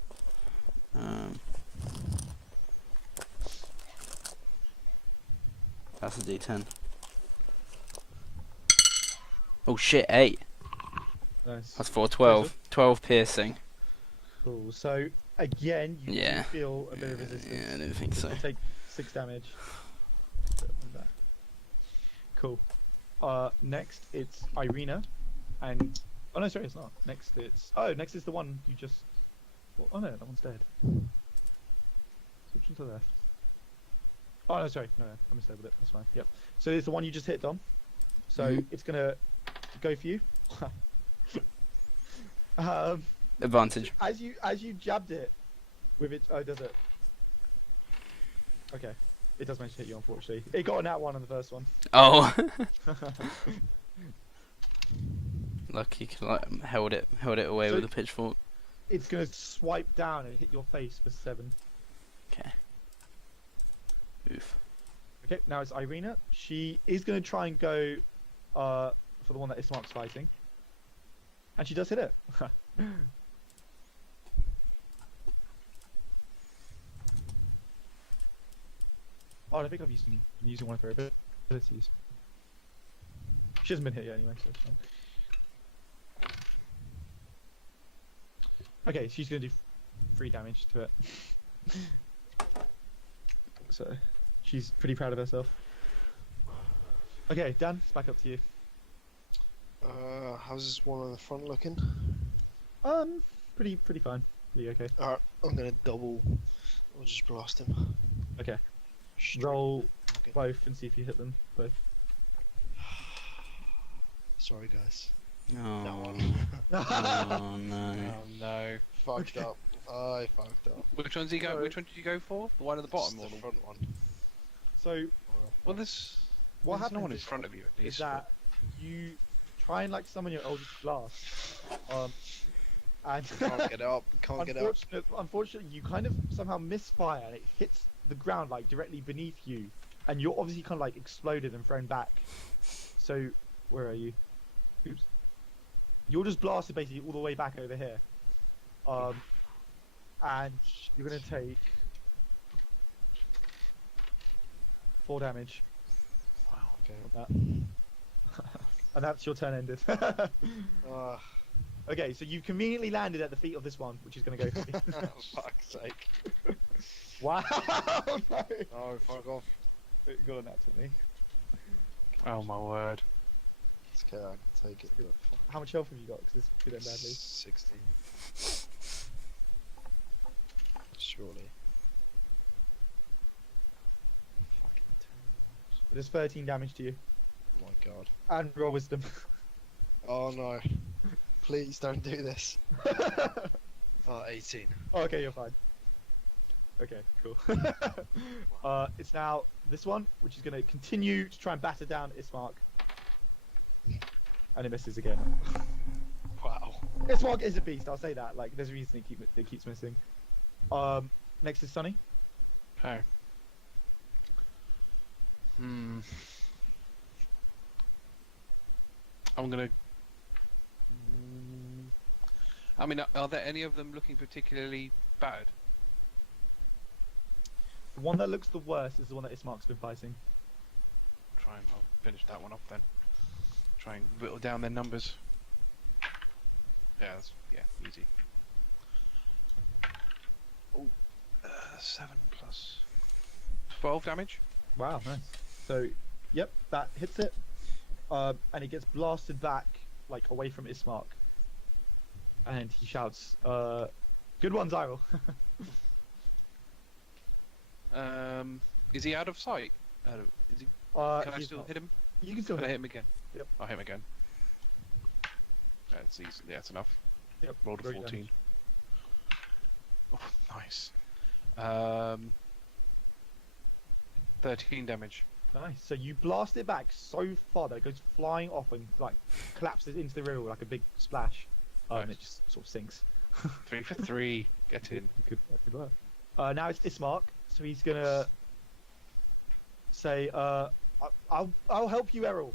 That's a D10. Oh shit, 8. Nice. That's 4, 12. 12 piercing. Cool. So again, you do Yeah. feel a bit of resistance. Yeah, I didn't think so. You take 6 damage. Cool. Next it's Irina, and oh no, sorry, it's not. Next is the one you just. Oh no, that one's dead. Switch to the left. Oh no, sorry, no, I missed over it. That's fine. Yep. So it's the one you just hit, Dom. So it's gonna go for you. Advantage. As you jabbed it with it. Oh, does it? Okay. It does manage to hit you, unfortunately. It got a nat 1 on the first one. Oh. Lucky, like, held it away So- with a pitchfork. It's gonna swipe down and hit your face for 7. Okay. Oof. Okay, now it's Irina. She is gonna try and go for the one that Ismark's fighting. And she does hit it. Oh, I think I've been using one of her abilities. She hasn't been hit yet anyway, so it's fine. Okay, she's gonna do 3 damage to it. So, she's pretty proud of herself. Okay, Dan, it's back up to you. How's this one on the front looking? Pretty fine. Pretty okay. Alright, I'm gonna double. I'll just blast him. Okay. Straight. Roll Okay. both and see if you hit them both. Sorry, guys. Oh. No. Oh no. Oh no. Fucked up. I fucked up. Which one's he go? Sorry. Which one did you go for? The one at the bottom or It's the the front one. So, Well, this. what there's no happens one in is- front of you at is least. that you try and like summon your eldritch blast, and Can't get up. Can't get up. unfortunately, you kind of somehow misfire and it hits the ground like directly beneath you, and you're obviously kind of like exploded and thrown back. So, where are you? Oops. You're just blasted basically all the way back over here. And you're gonna take 4 damage Wow. Okay. from that. And that's your turn ended. Ah, Okay, so you've conveniently landed at the feet of this one, which is going to go for you. fuck's sake. Wow! No. Oh, fuck off. It got a nat 20. Oh my word. It's okay, I can take it. But fuck. How much health have you got? Because this could end badly. 16. Surely. Fucking terrible. It does 13 damage to you. Oh my god. And roll wisdom. Oh no. Please don't do this. 18. Oh, okay, you're fine. Okay, cool. It's now this one, which is going to continue to try and batter down Ismark. And it misses again. Wow. Ismark is a beast, I'll say that. Like, there's a reason it keeps missing. Next is Sunny. Okay. I'm gonna. I mean, are there any of them looking particularly bad? The one that looks the worst is the one that Ismark's been fighting. Try and I'll finish that one off then. Try and whittle down their numbers. Yeah, easy. Oh, 7 plus 12 damage. Wow, nice. So, yep, that hits it. And it gets blasted back, like, away from Ismark. And he shouts, good one, Xyril. Is he out of sight? Is he, can I he's still not. hit him? You can still Can I hit hit him again? Yep. I'll hit him again. That's easy. Yeah, that's enough. Yep, Rolled a very 14. 13 damage. Nice. So you blast it back so far that it goes flying off and like collapses into the river with like a big splash. Nice. It just sort of sinks. 3 for 3. Get in. Good work. Now it's Ismark, so he's gonna say, I'll help you, Eirril,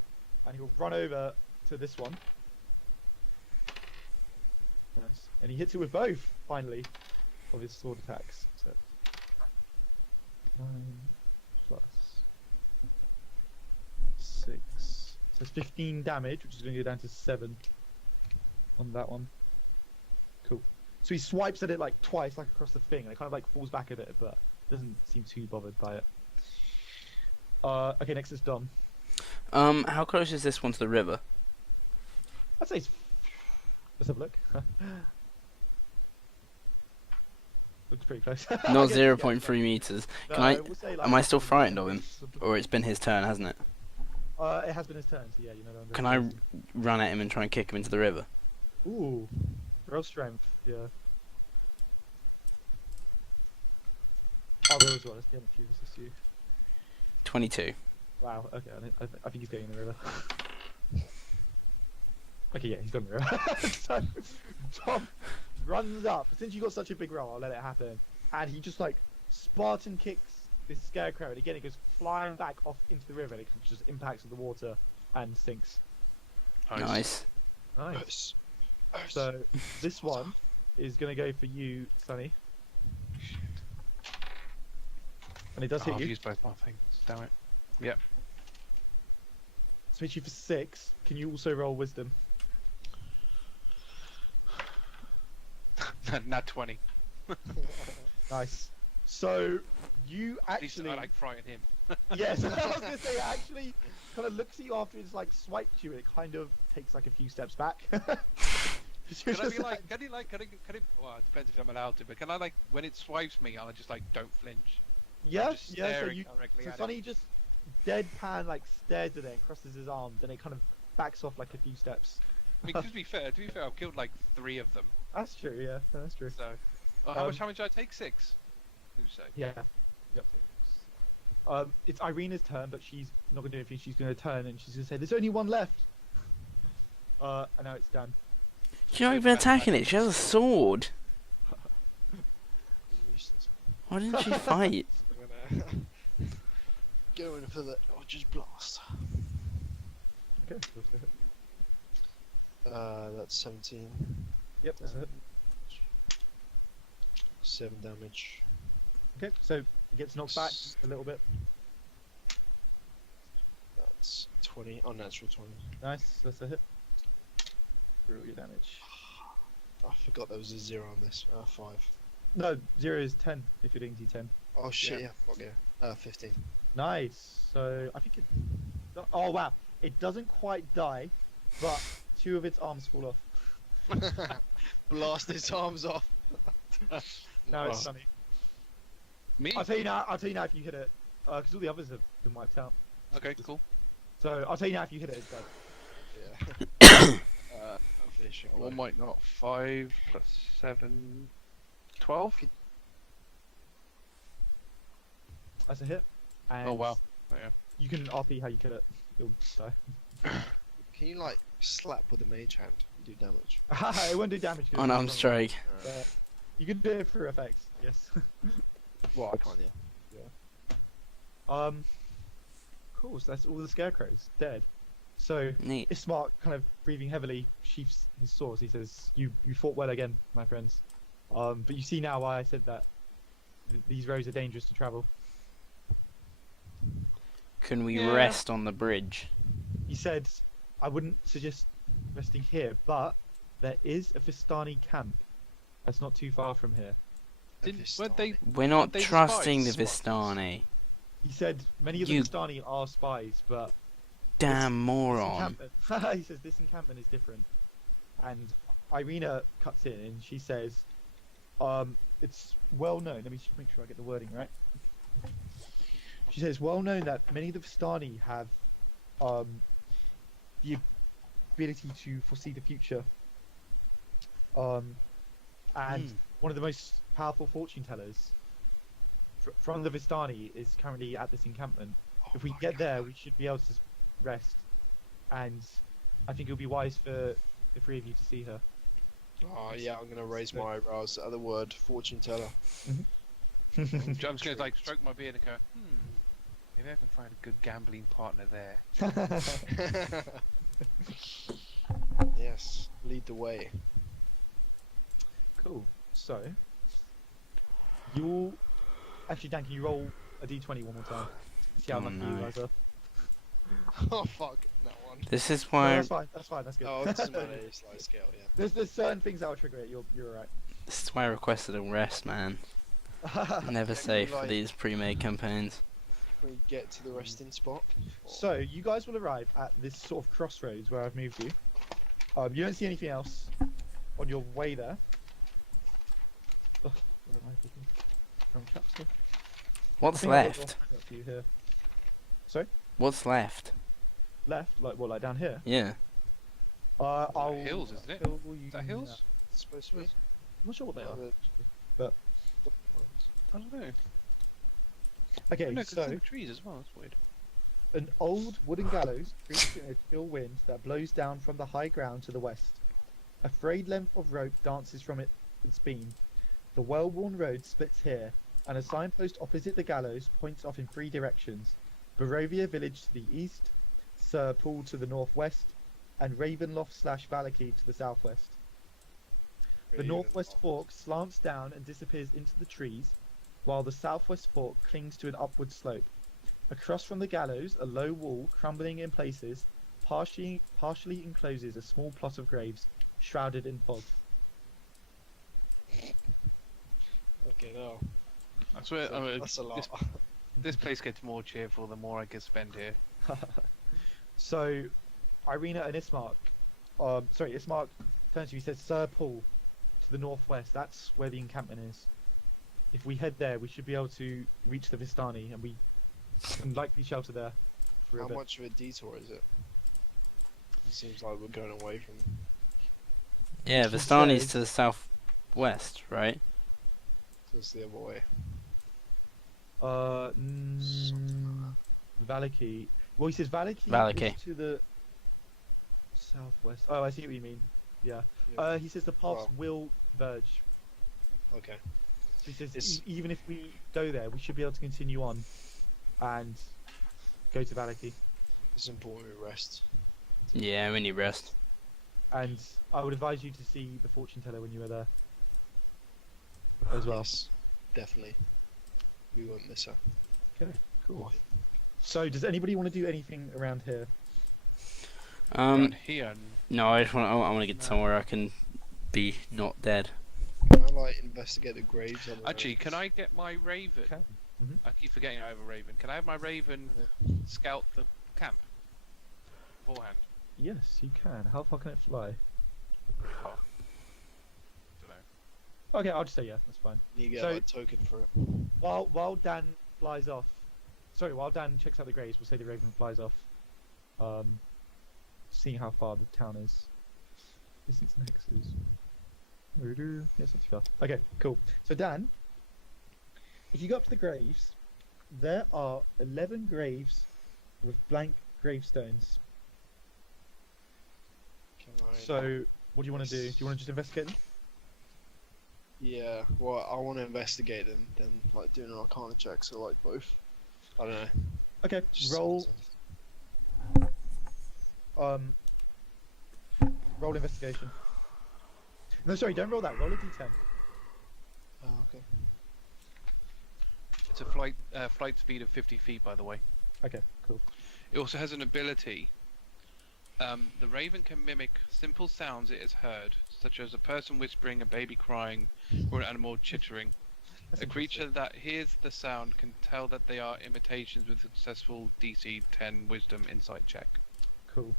and he'll run over to this one. Nice. And he hits it with both, finally, of his sword attacks. So 9 plus 6. So it's 15 damage, which is going to go down to 7 on that one. Cool. So he swipes at it like twice, like across the thing, and it kind of like falls back a bit, but doesn't seem too bothered by it. Okay, next is Dom. How close is this one to the river? I'd say let's have a look. Looks pretty close. Not 0.3 meters. Can I? We'll say, like, Am I still frightened of him? Or it's been his turn, hasn't it? It has been his turn, so yeah, you know. Can I run at him and try and kick him into the river? Ooh, real strength, yeah. Oh, there as well. Let's see how much he resists you. 22. Wow. Okay, I think he's going in the river. Okay, yeah, he's gone in the river. So Tom runs up. Since you got such a big roll, I'll let it happen. And he just like Spartan kicks this scarecrow, and again it goes flying back off into the river, and it just impacts with the water and sinks. Nice. Nice. So this one is gonna go for you, Sonny. And it does hit I've you. used both my things. Damn it. Yep. So hits you for 6. Can you also roll wisdom? Not 20. Nice. So you At least actually, I like frighten him. yes, I was gonna say it actually kind of looks at you after it's like swiped you. It kind of takes like a few steps back. Can I be like, can it, well, it depends if I'm allowed to, but can I like, when it swipes me, I'll just like, don't flinch? Yeah, just yeah. So staring you, directly so at Sonny just deadpan like stares at it and crosses his arms, and it kind of backs off like a few steps. I mean, to be fair, I've killed like 3 of them. That's true. Yeah, that's true. So, how much damage did I take? 6. Who say? Yeah. Yep. It's Irina's turn, but she's not gonna do anything. She's gonna turn and she's gonna say, "There's only one left." And now it's done. She's not even attacking it. She has a sword. Why didn't she fight? Going for the Orchard's Blast. Okay. That's 17. Yep. That's it. 7 damage. Okay. So it gets knocked back a little bit. That's 20. Unnatural 20. Nice. That's a hit. Roll your damage. I forgot there was a 0 on this. 5. No, 0 is 10 if you're doing D10. Oh shit, Yeah. yeah. Fuck yeah. 15. Nice. So I think it. Oh wow! It doesn't quite die, but 2 of its arms fall off. Blast his arms off. Now it's Oh. Sunny. Me? I'll tell you now. I'll tell you now if you hit it, because all the others have been wiped out. Okay, cool. So I'll tell you now if you hit it, it's dead. Yeah. I'm finishing. One might not. 5 plus 7, 12. That's a hit. And Oh wow. Oh, yeah. You can RP how you kill it. It'll die. Can you like slap with a mage hand and do damage? It won't do damage. 'cause Unarmed it's strike. you can do it through effects. Yes. Well, I can't. Yeah. Cool. So that's all the scarecrows dead. So Neat. Ismark, kind of breathing heavily, sheaths his sword. He says, "You fought well again, my friends. But you see now why I said that these roads are dangerous to travel." Can we Yeah. rest on the bridge? He said, "I wouldn't suggest resting here, but there is a Vistani camp that's not too far from here." Weren't they? We're not They trusting the despise Vistani. He said many of the You- Vistani are spies, but Damn this moron. encampment, he says this encampment is different. And Irina cuts in and she says, it's well known. Let me just make sure I get the wording right. She says, well known that many of the Vistani have the ability to foresee the future. And one of the most powerful fortune tellers from the Vistani is currently at this encampment. Oh If we my get there, God. we should be able to rest, and I think it would be wise for the three of you to see her. Oh yeah, I'm gonna raise my eyebrows at the word fortune teller. I'm just gonna like stroke my beard and go, maybe I can find a good gambling partner there. Yes, lead the way. Cool. So, you'll actually, Dan, can you roll a d20 one more time? See how Oh, lucky you no. guys are. Oh fuck, that one. This is No, why. that's fine. That's fine. That's good. Oh, it doesn't matter, it's like scale, yeah. There's certain things that will trigger it. You're alright. This is why I requested a rest, man. Never safe for these pre-made campaigns. Can we get to the resting spot? So you guys will arrive at this sort of crossroads where I've moved you. You don't see anything else on your way there. Ugh, where am I looking? Wrong chapter. What's I think I've got left? one up for you here. Sorry? What's left? Left? Like what? Like down here? Yeah. I'll hills, isn't it? fill you Is that in hills? It's supposed to be. I'm not sure what they are. The- I don't know. Okay, No, 'cause it's so in the trees as well. That's weird. an old wooden gallows creaks in a chill wind that blows down from the high ground to the west. A frayed length of rope dances from its beam. The well-worn road splits here, and a signpost opposite the gallows points off in three directions: Barovia village to the east, Sir Paul to the northwest, and Ravenloft/Valaki to the southwest. The northwest fork slants down and disappears into the trees, while the southwest fork clings to an upward slope. Across from the gallows, a low wall, crumbling in places, partially encloses a small plot of graves, shrouded in fog. Okay, no. I swear, That's a lot. this place gets more cheerful the more I can spend here. So, Irina and Ismark, Ismark turns to you and says, Sir Paul, to the northwest, that's where the encampment is. If we head there, we should be able to reach the Vistani, and we can likely shelter there for a How bit. much of a detour is it? It seems like we're going away from. Yeah, He Vistani's says- to the southwest, right? Just the other way. Valaki. Well, he says Valaki Valaki. is to the southwest. Oh, I see what you mean. Yeah. Yeah. He says the paths Well. will verge. Okay. So he says It's- even if we go there, we should be able to continue on and go to Valaki. It's important we rest. Yeah, we need rest. And I would advise you to see the fortune teller when you are there as well. Yes, definitely. We won't miss her. Okay, cool. So, does anybody want to do anything around here? Around here, No, I want to get No. somewhere I can be not dead. Can I like investigate the graves? On the actually, roads? can I get my raven? Okay. I keep forgetting I have a raven. Can I have my raven scout the camp beforehand? Yes, you can. How far can it fly? Don't know. Okay, I'll just say yeah. That's fine. You get So- like, a token for it. While Dan flies off, while Dan checks out the graves, we'll say the raven flies off. Seeing how far the town is. Distance next is. Yes, that's far. Okay, cool. So Dan, if you go up to the graves, there are 11 graves with blank gravestones. Can I? So, what do you want to do? Do you want to just investigate them? Yeah. Well, I want to investigate them. Then like doing an Arcana check. So like both. I don't know. Okay, Just roll roll investigation. No, sorry, don't roll that. Roll a d10. Oh, okay. It's a flight speed of 50 feet, by the way. Okay, cool. It also has an ability. The raven can mimic simple sounds it has heard, such as a person whispering, a baby crying, or an animal chittering. That's A creature that hears the sound can tell that they are imitations with successful DC 10 Wisdom Insight check. cool.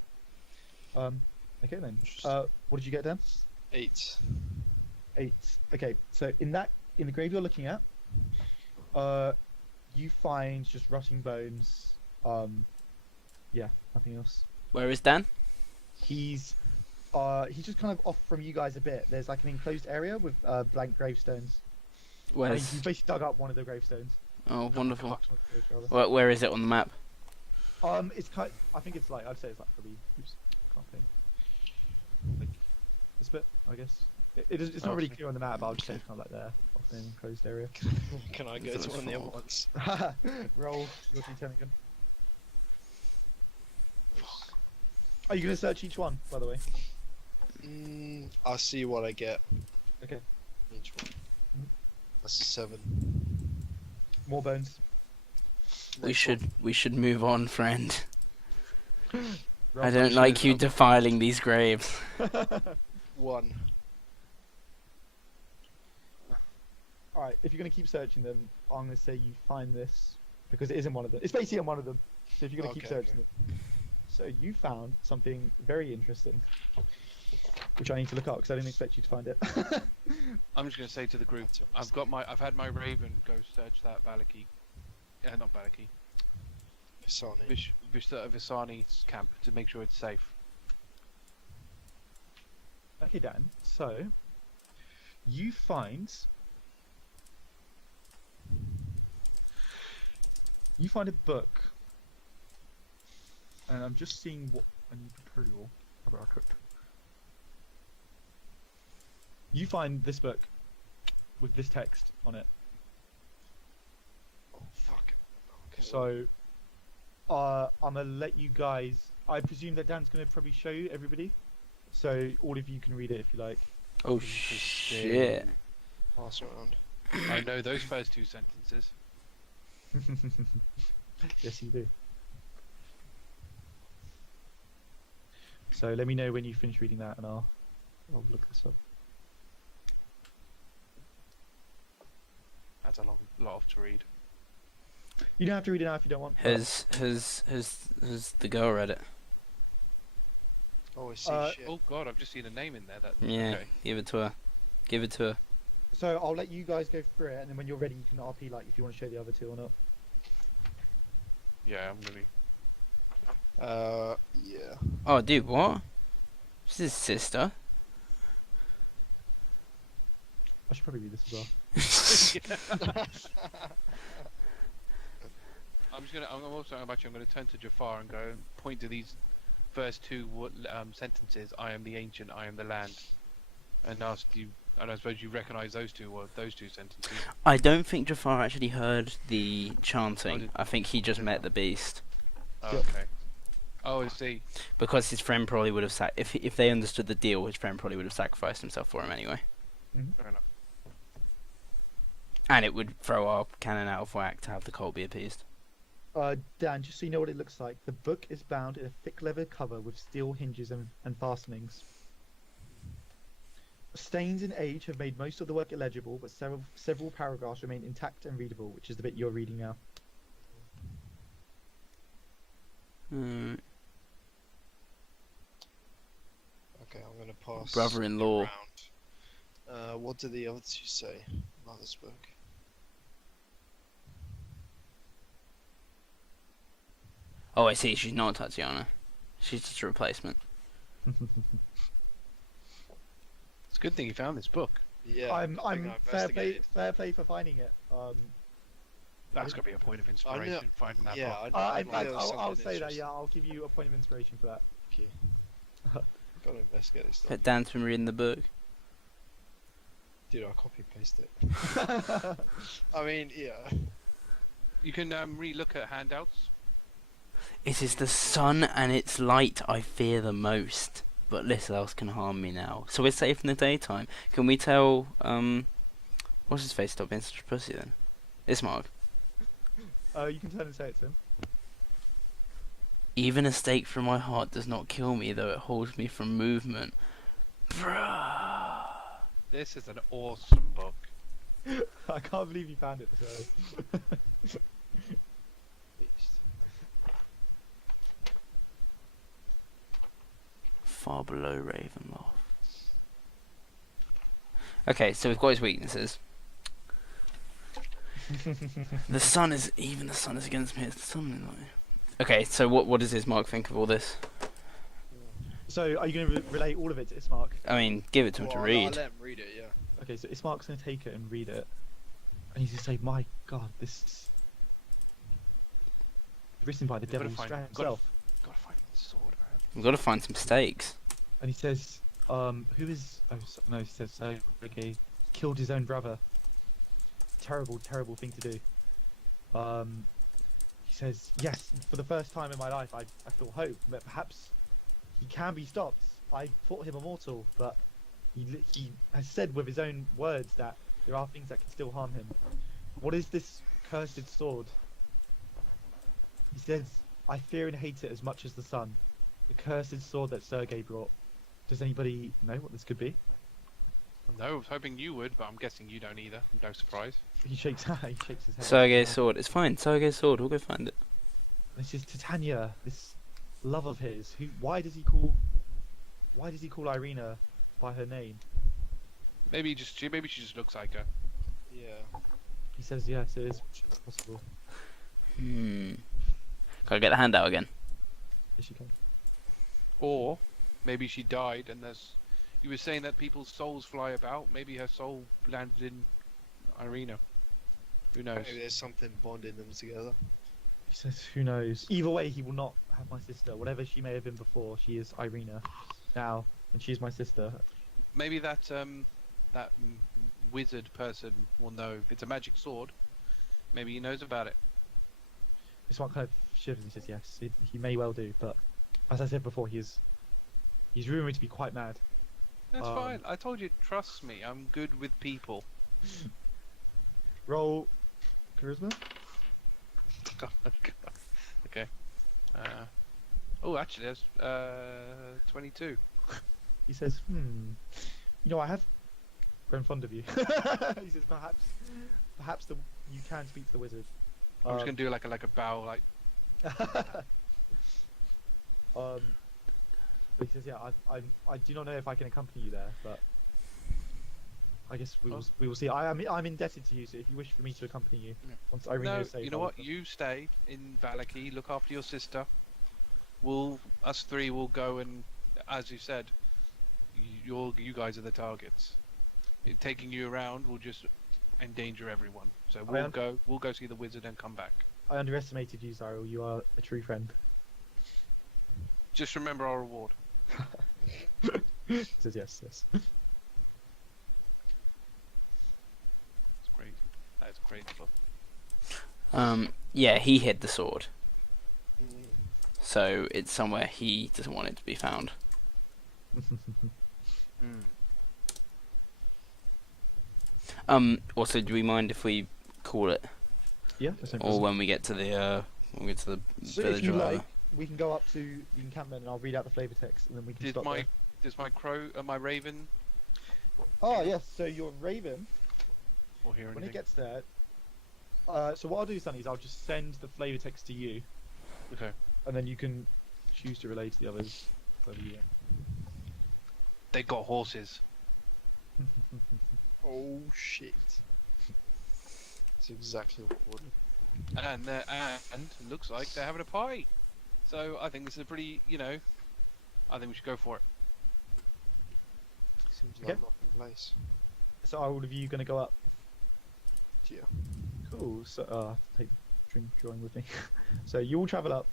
Okay then. Interesting. What did you get, Dan? 8. 8. Okay, so in the grave you're looking at, you find just rotting bones. Yeah, nothing else. Where is Dan? He's just kind of off from you guys a bit. There's like an enclosed area with blank gravestones. I mean, Where's you basically dug up one of the gravestones. Oh, wonderful. God. Where is it on the map? It's kind. I think it's like I'd say it's like probably. Oops, can't think. Like this bit, I guess. It's not really clear on the map, but I'll just say it's kind of like there, off the enclosed area. Can I go to one of the other ones? Roll your d10 again. Are you gonna search each one, by the way? I'll see what I get. Okay. Each one. That's a 7. More bones. We should move on, friend. Roll I don't like you defiling these graves. 1. Alright, if you're gonna keep searching them, I'm gonna say you find this because it is in one of them. It's basically in one of them. So if you're gonna keep searching them. So you found something very interesting, which I need to look up because I didn't expect you to find it. I'm just gonna say to the group, I've had my Raven go search that Valaki, not Valaki, Visani's camp to make sure it's safe. Okay, Dan. So you find a book, and I'm just seeing what I need to prove. You find this book with this text on it. Oh fuck. Okay. So, I'm gonna let you guys. I presume that Dan's gonna probably show you everybody, so all of you can read it if you like. Oh shit. Pass around. I know those first 2 sentences. Yes, you do. So let me know when you finish reading that, and I'll look this up. That's a lot of to read. You don't have to read it now if you don't want. Has the girl read it? Oh, I see shit. Oh god, I've just seen a name in there. Yeah, Okay. give it to her. Give it to her. So I'll let you guys go through it, and then when you're ready, you can RP like if you want to show the other 2 or not. Yeah, I'm really. Yeah. Oh, dude, what? This is his sister. I should probably read this as well. I'm gonna turn to Jafar and go point to these first 2 sentences. I am the ancient, I am the land, and ask you. And I suppose you recognise those 2 sentences. I don't think Jafar actually heard the chanting. I think he just met the beast. Oh, Yep. okay. Oh, I see. Because his friend probably would have if they understood the deal, his friend probably would have sacrificed himself for him anyway. Fair enough. And it would throw our cannon out of whack to have the colt be appeased. Dan, just so you know what it looks like, the book is bound in a thick leather cover with steel hinges and fastenings. Stains and age have made most of the work illegible, but several paragraphs remain intact and readable, which is the bit you're reading now. Okay, I'm gonna pass. Brother-in-law. Around. What do the other 2 say about this book? Oh, I see. She's not Tatiana. She's just a replacement. It's a good thing you found this book. Yeah. I'm I fair investigated. play for finding it. That's gonna be a point of inspiration. Finding that book. I'll say that. Yeah, I'll give you a point of inspiration for that. Okay. Gotta investigate this stuff. But Dan's been reading the book. Dude, I'll copy paste it. I mean, yeah. You can re-look at handouts. It is the sun and its light I fear the most, but little else can harm me now. So we're safe in the daytime. Can we tell, what's his face, stop being such a pussy then? Ismark. You can turn and say it to him. Even a stake from my heart does not kill me, though it holds me from movement. Bruh. This is an awesome book. I can't believe you found it. So. Far below Ravenloft. Okay, so we've got his weaknesses. The sun is against me. It's the sun. Okay, so what does Ismark think of all this? So are you going to relay all of it to Ismark? I mean, give it to him to I'll read. let him read it, yeah. Okay, so Ismark's going to take it and read it, and he's going to say, "My God, this written by the We've gotta devil find- Strahd gotta- himself. Gotta find the sword, man. We've got to find some stakes. And he says, who is... Oh, no, he says, okay, killed his own brother. Terrible, terrible thing to do. He says, yes, for the first time in my life, I feel hope that perhaps he can be stopped. I thought him immortal, but he has said with his own words that there are things that can still harm him. What is this cursed sword? He says, I fear and hate it as much as the sun. The cursed sword that Sergei brought. Does anybody know what this could be? No, I was hoping you would, but I'm guessing you don't either. No surprise. He shakes his head. Sergei's sword. It's fine. Sergei's sword. We'll go find it. This is Titania, this love of his. Why does he call Irina by her name? Maybe she just looks like her. Yeah. He says yes, it is possible. Can I get the hand out again? Yes, you can. Or maybe she died and there's. You were saying that people's souls fly about. Maybe her soul landed in Irina. Who knows? Maybe there's something bonding them together. He says, who knows? Either way, he will not have my sister. Whatever she may have been before, she is Irina now, and she is my sister. Maybe that wizard person will know if it's a magic sword. Maybe he knows about it. This one kind of shivers and says yes, he may well do, but as I said before, he's rumoured to be quite mad. That's fine. I told you, trust me. I'm good with people. Roll charisma. Okay. Oh, actually, that's 22. He says, you know, I have grown fond of you. He says, perhaps you can speak to the wizard. I'm just gonna do like a bow, like. But he says, yeah, I do not know if I can accompany you there, but I guess we will see. I'm indebted to you, so if you wish for me to accompany you, once Irina No, is safe. you know what? You stay in Valaki, look after your sister. Us three will go and, as you said, you guys are the targets. Taking you around will just endanger everyone. So we'll go see the wizard and come back. I underestimated you, Xyril. You are a true friend. Just remember our reward. He says yes. It's crazy. That's crazy. Yeah, he hid the sword. So it's somewhere he doesn't want it to be found. Also, do we mind if we call it? Yeah. That's no Or problem. when we get to the So village if you or whatever? like, we can go up to the encampment and I'll read out the flavor text, and then we can stop there. Does my raven Oh yes. So your raven, or hear when anything? it gets there. So what I'll do, Sonny, is I'll just send the flavor text to you, Okay. and then you can choose to relay to the others. whether you- They got horses. Oh shit. That's exactly what would. And it looks like they're having a party. So I think this is a pretty, I think we should go for it. Seems Okay. like a in place. So are all of you going to go up? Yeah. Cool. So take drink drawing with me. So you all travel up,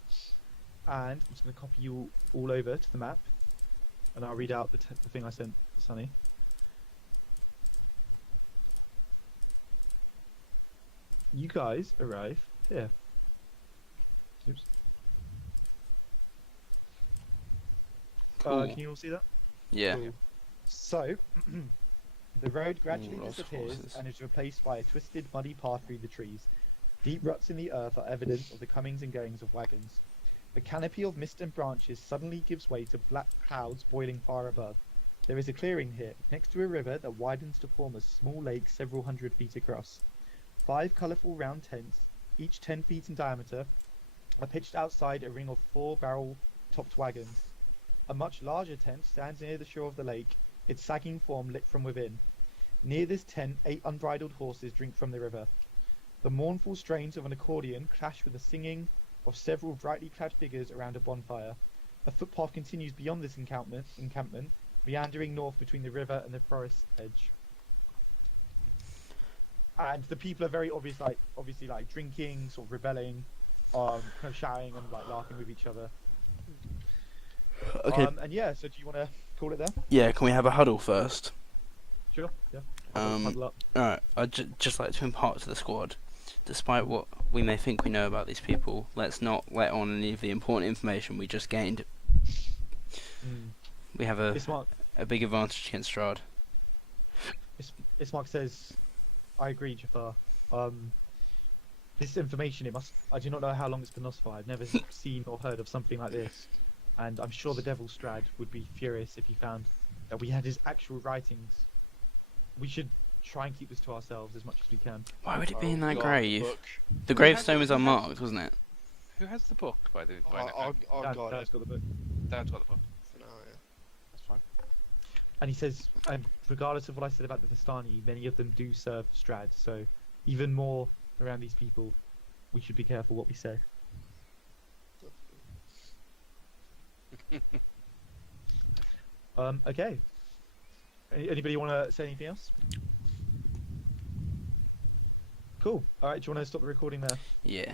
and I'm just going to copy you all over to the map, and I'll read out the thing I sent Sunny. You guys arrive here. Oops. Cool. Can you all see that? Yeah. Cool. So, the road gradually Ooh, lots of disappears horses. and is replaced by a twisted, muddy path through the trees. Deep ruts in the earth are evidence of the comings and goings of wagons. The canopy of mist and branches suddenly gives way to black clouds boiling far above. There is a clearing here, next to a river that widens to form a small lake several hundred feet across. 5 colourful round tents, each 10 feet in diameter, are pitched outside a ring of 4 barrel-topped wagons. A much larger tent stands near the shore of the lake, its sagging form lit from within. Near this tent, 8 unbridled horses drink from the river. The mournful strains of an accordion clash with the singing of several brightly clad figures around a bonfire. A footpath continues beyond this encampment, meandering north between the river and the forest edge. And the people are very obviously like drinking, sort of rebelling. kind of shouting and like laughing with each other. Okay. And yeah, so do you want to call it there? Yeah, can we have a huddle first? Sure. Yeah. Um, Huddle up. Alright, I'd just like to impart to the squad, despite what we may think we know about these people, let's not let on any of the important information we just gained. We have a Ismark, big advantage against Strahd. Ismark says, I agree, Jafar. This information, I do not know how long it's been lost for. I've never seen or heard of something like this. And I'm sure the Devil Strahd would be furious if he found that we had his actual writings. We should try and keep this to ourselves as much as we can. Why would it be in that God, grave? book. The gravestone was unmarked, wasn't it? Who has the book, by the way? I got Dad's it. got the book. Dad's got the book. For now, yeah. That's fine. And he says, regardless of what I said about the Vistani, many of them do serve Strahd, so even more around these people, we should be careful what we say. Okay. Anybody want to say anything else? Cool. Alright, do you want to stop the recording there? Yeah.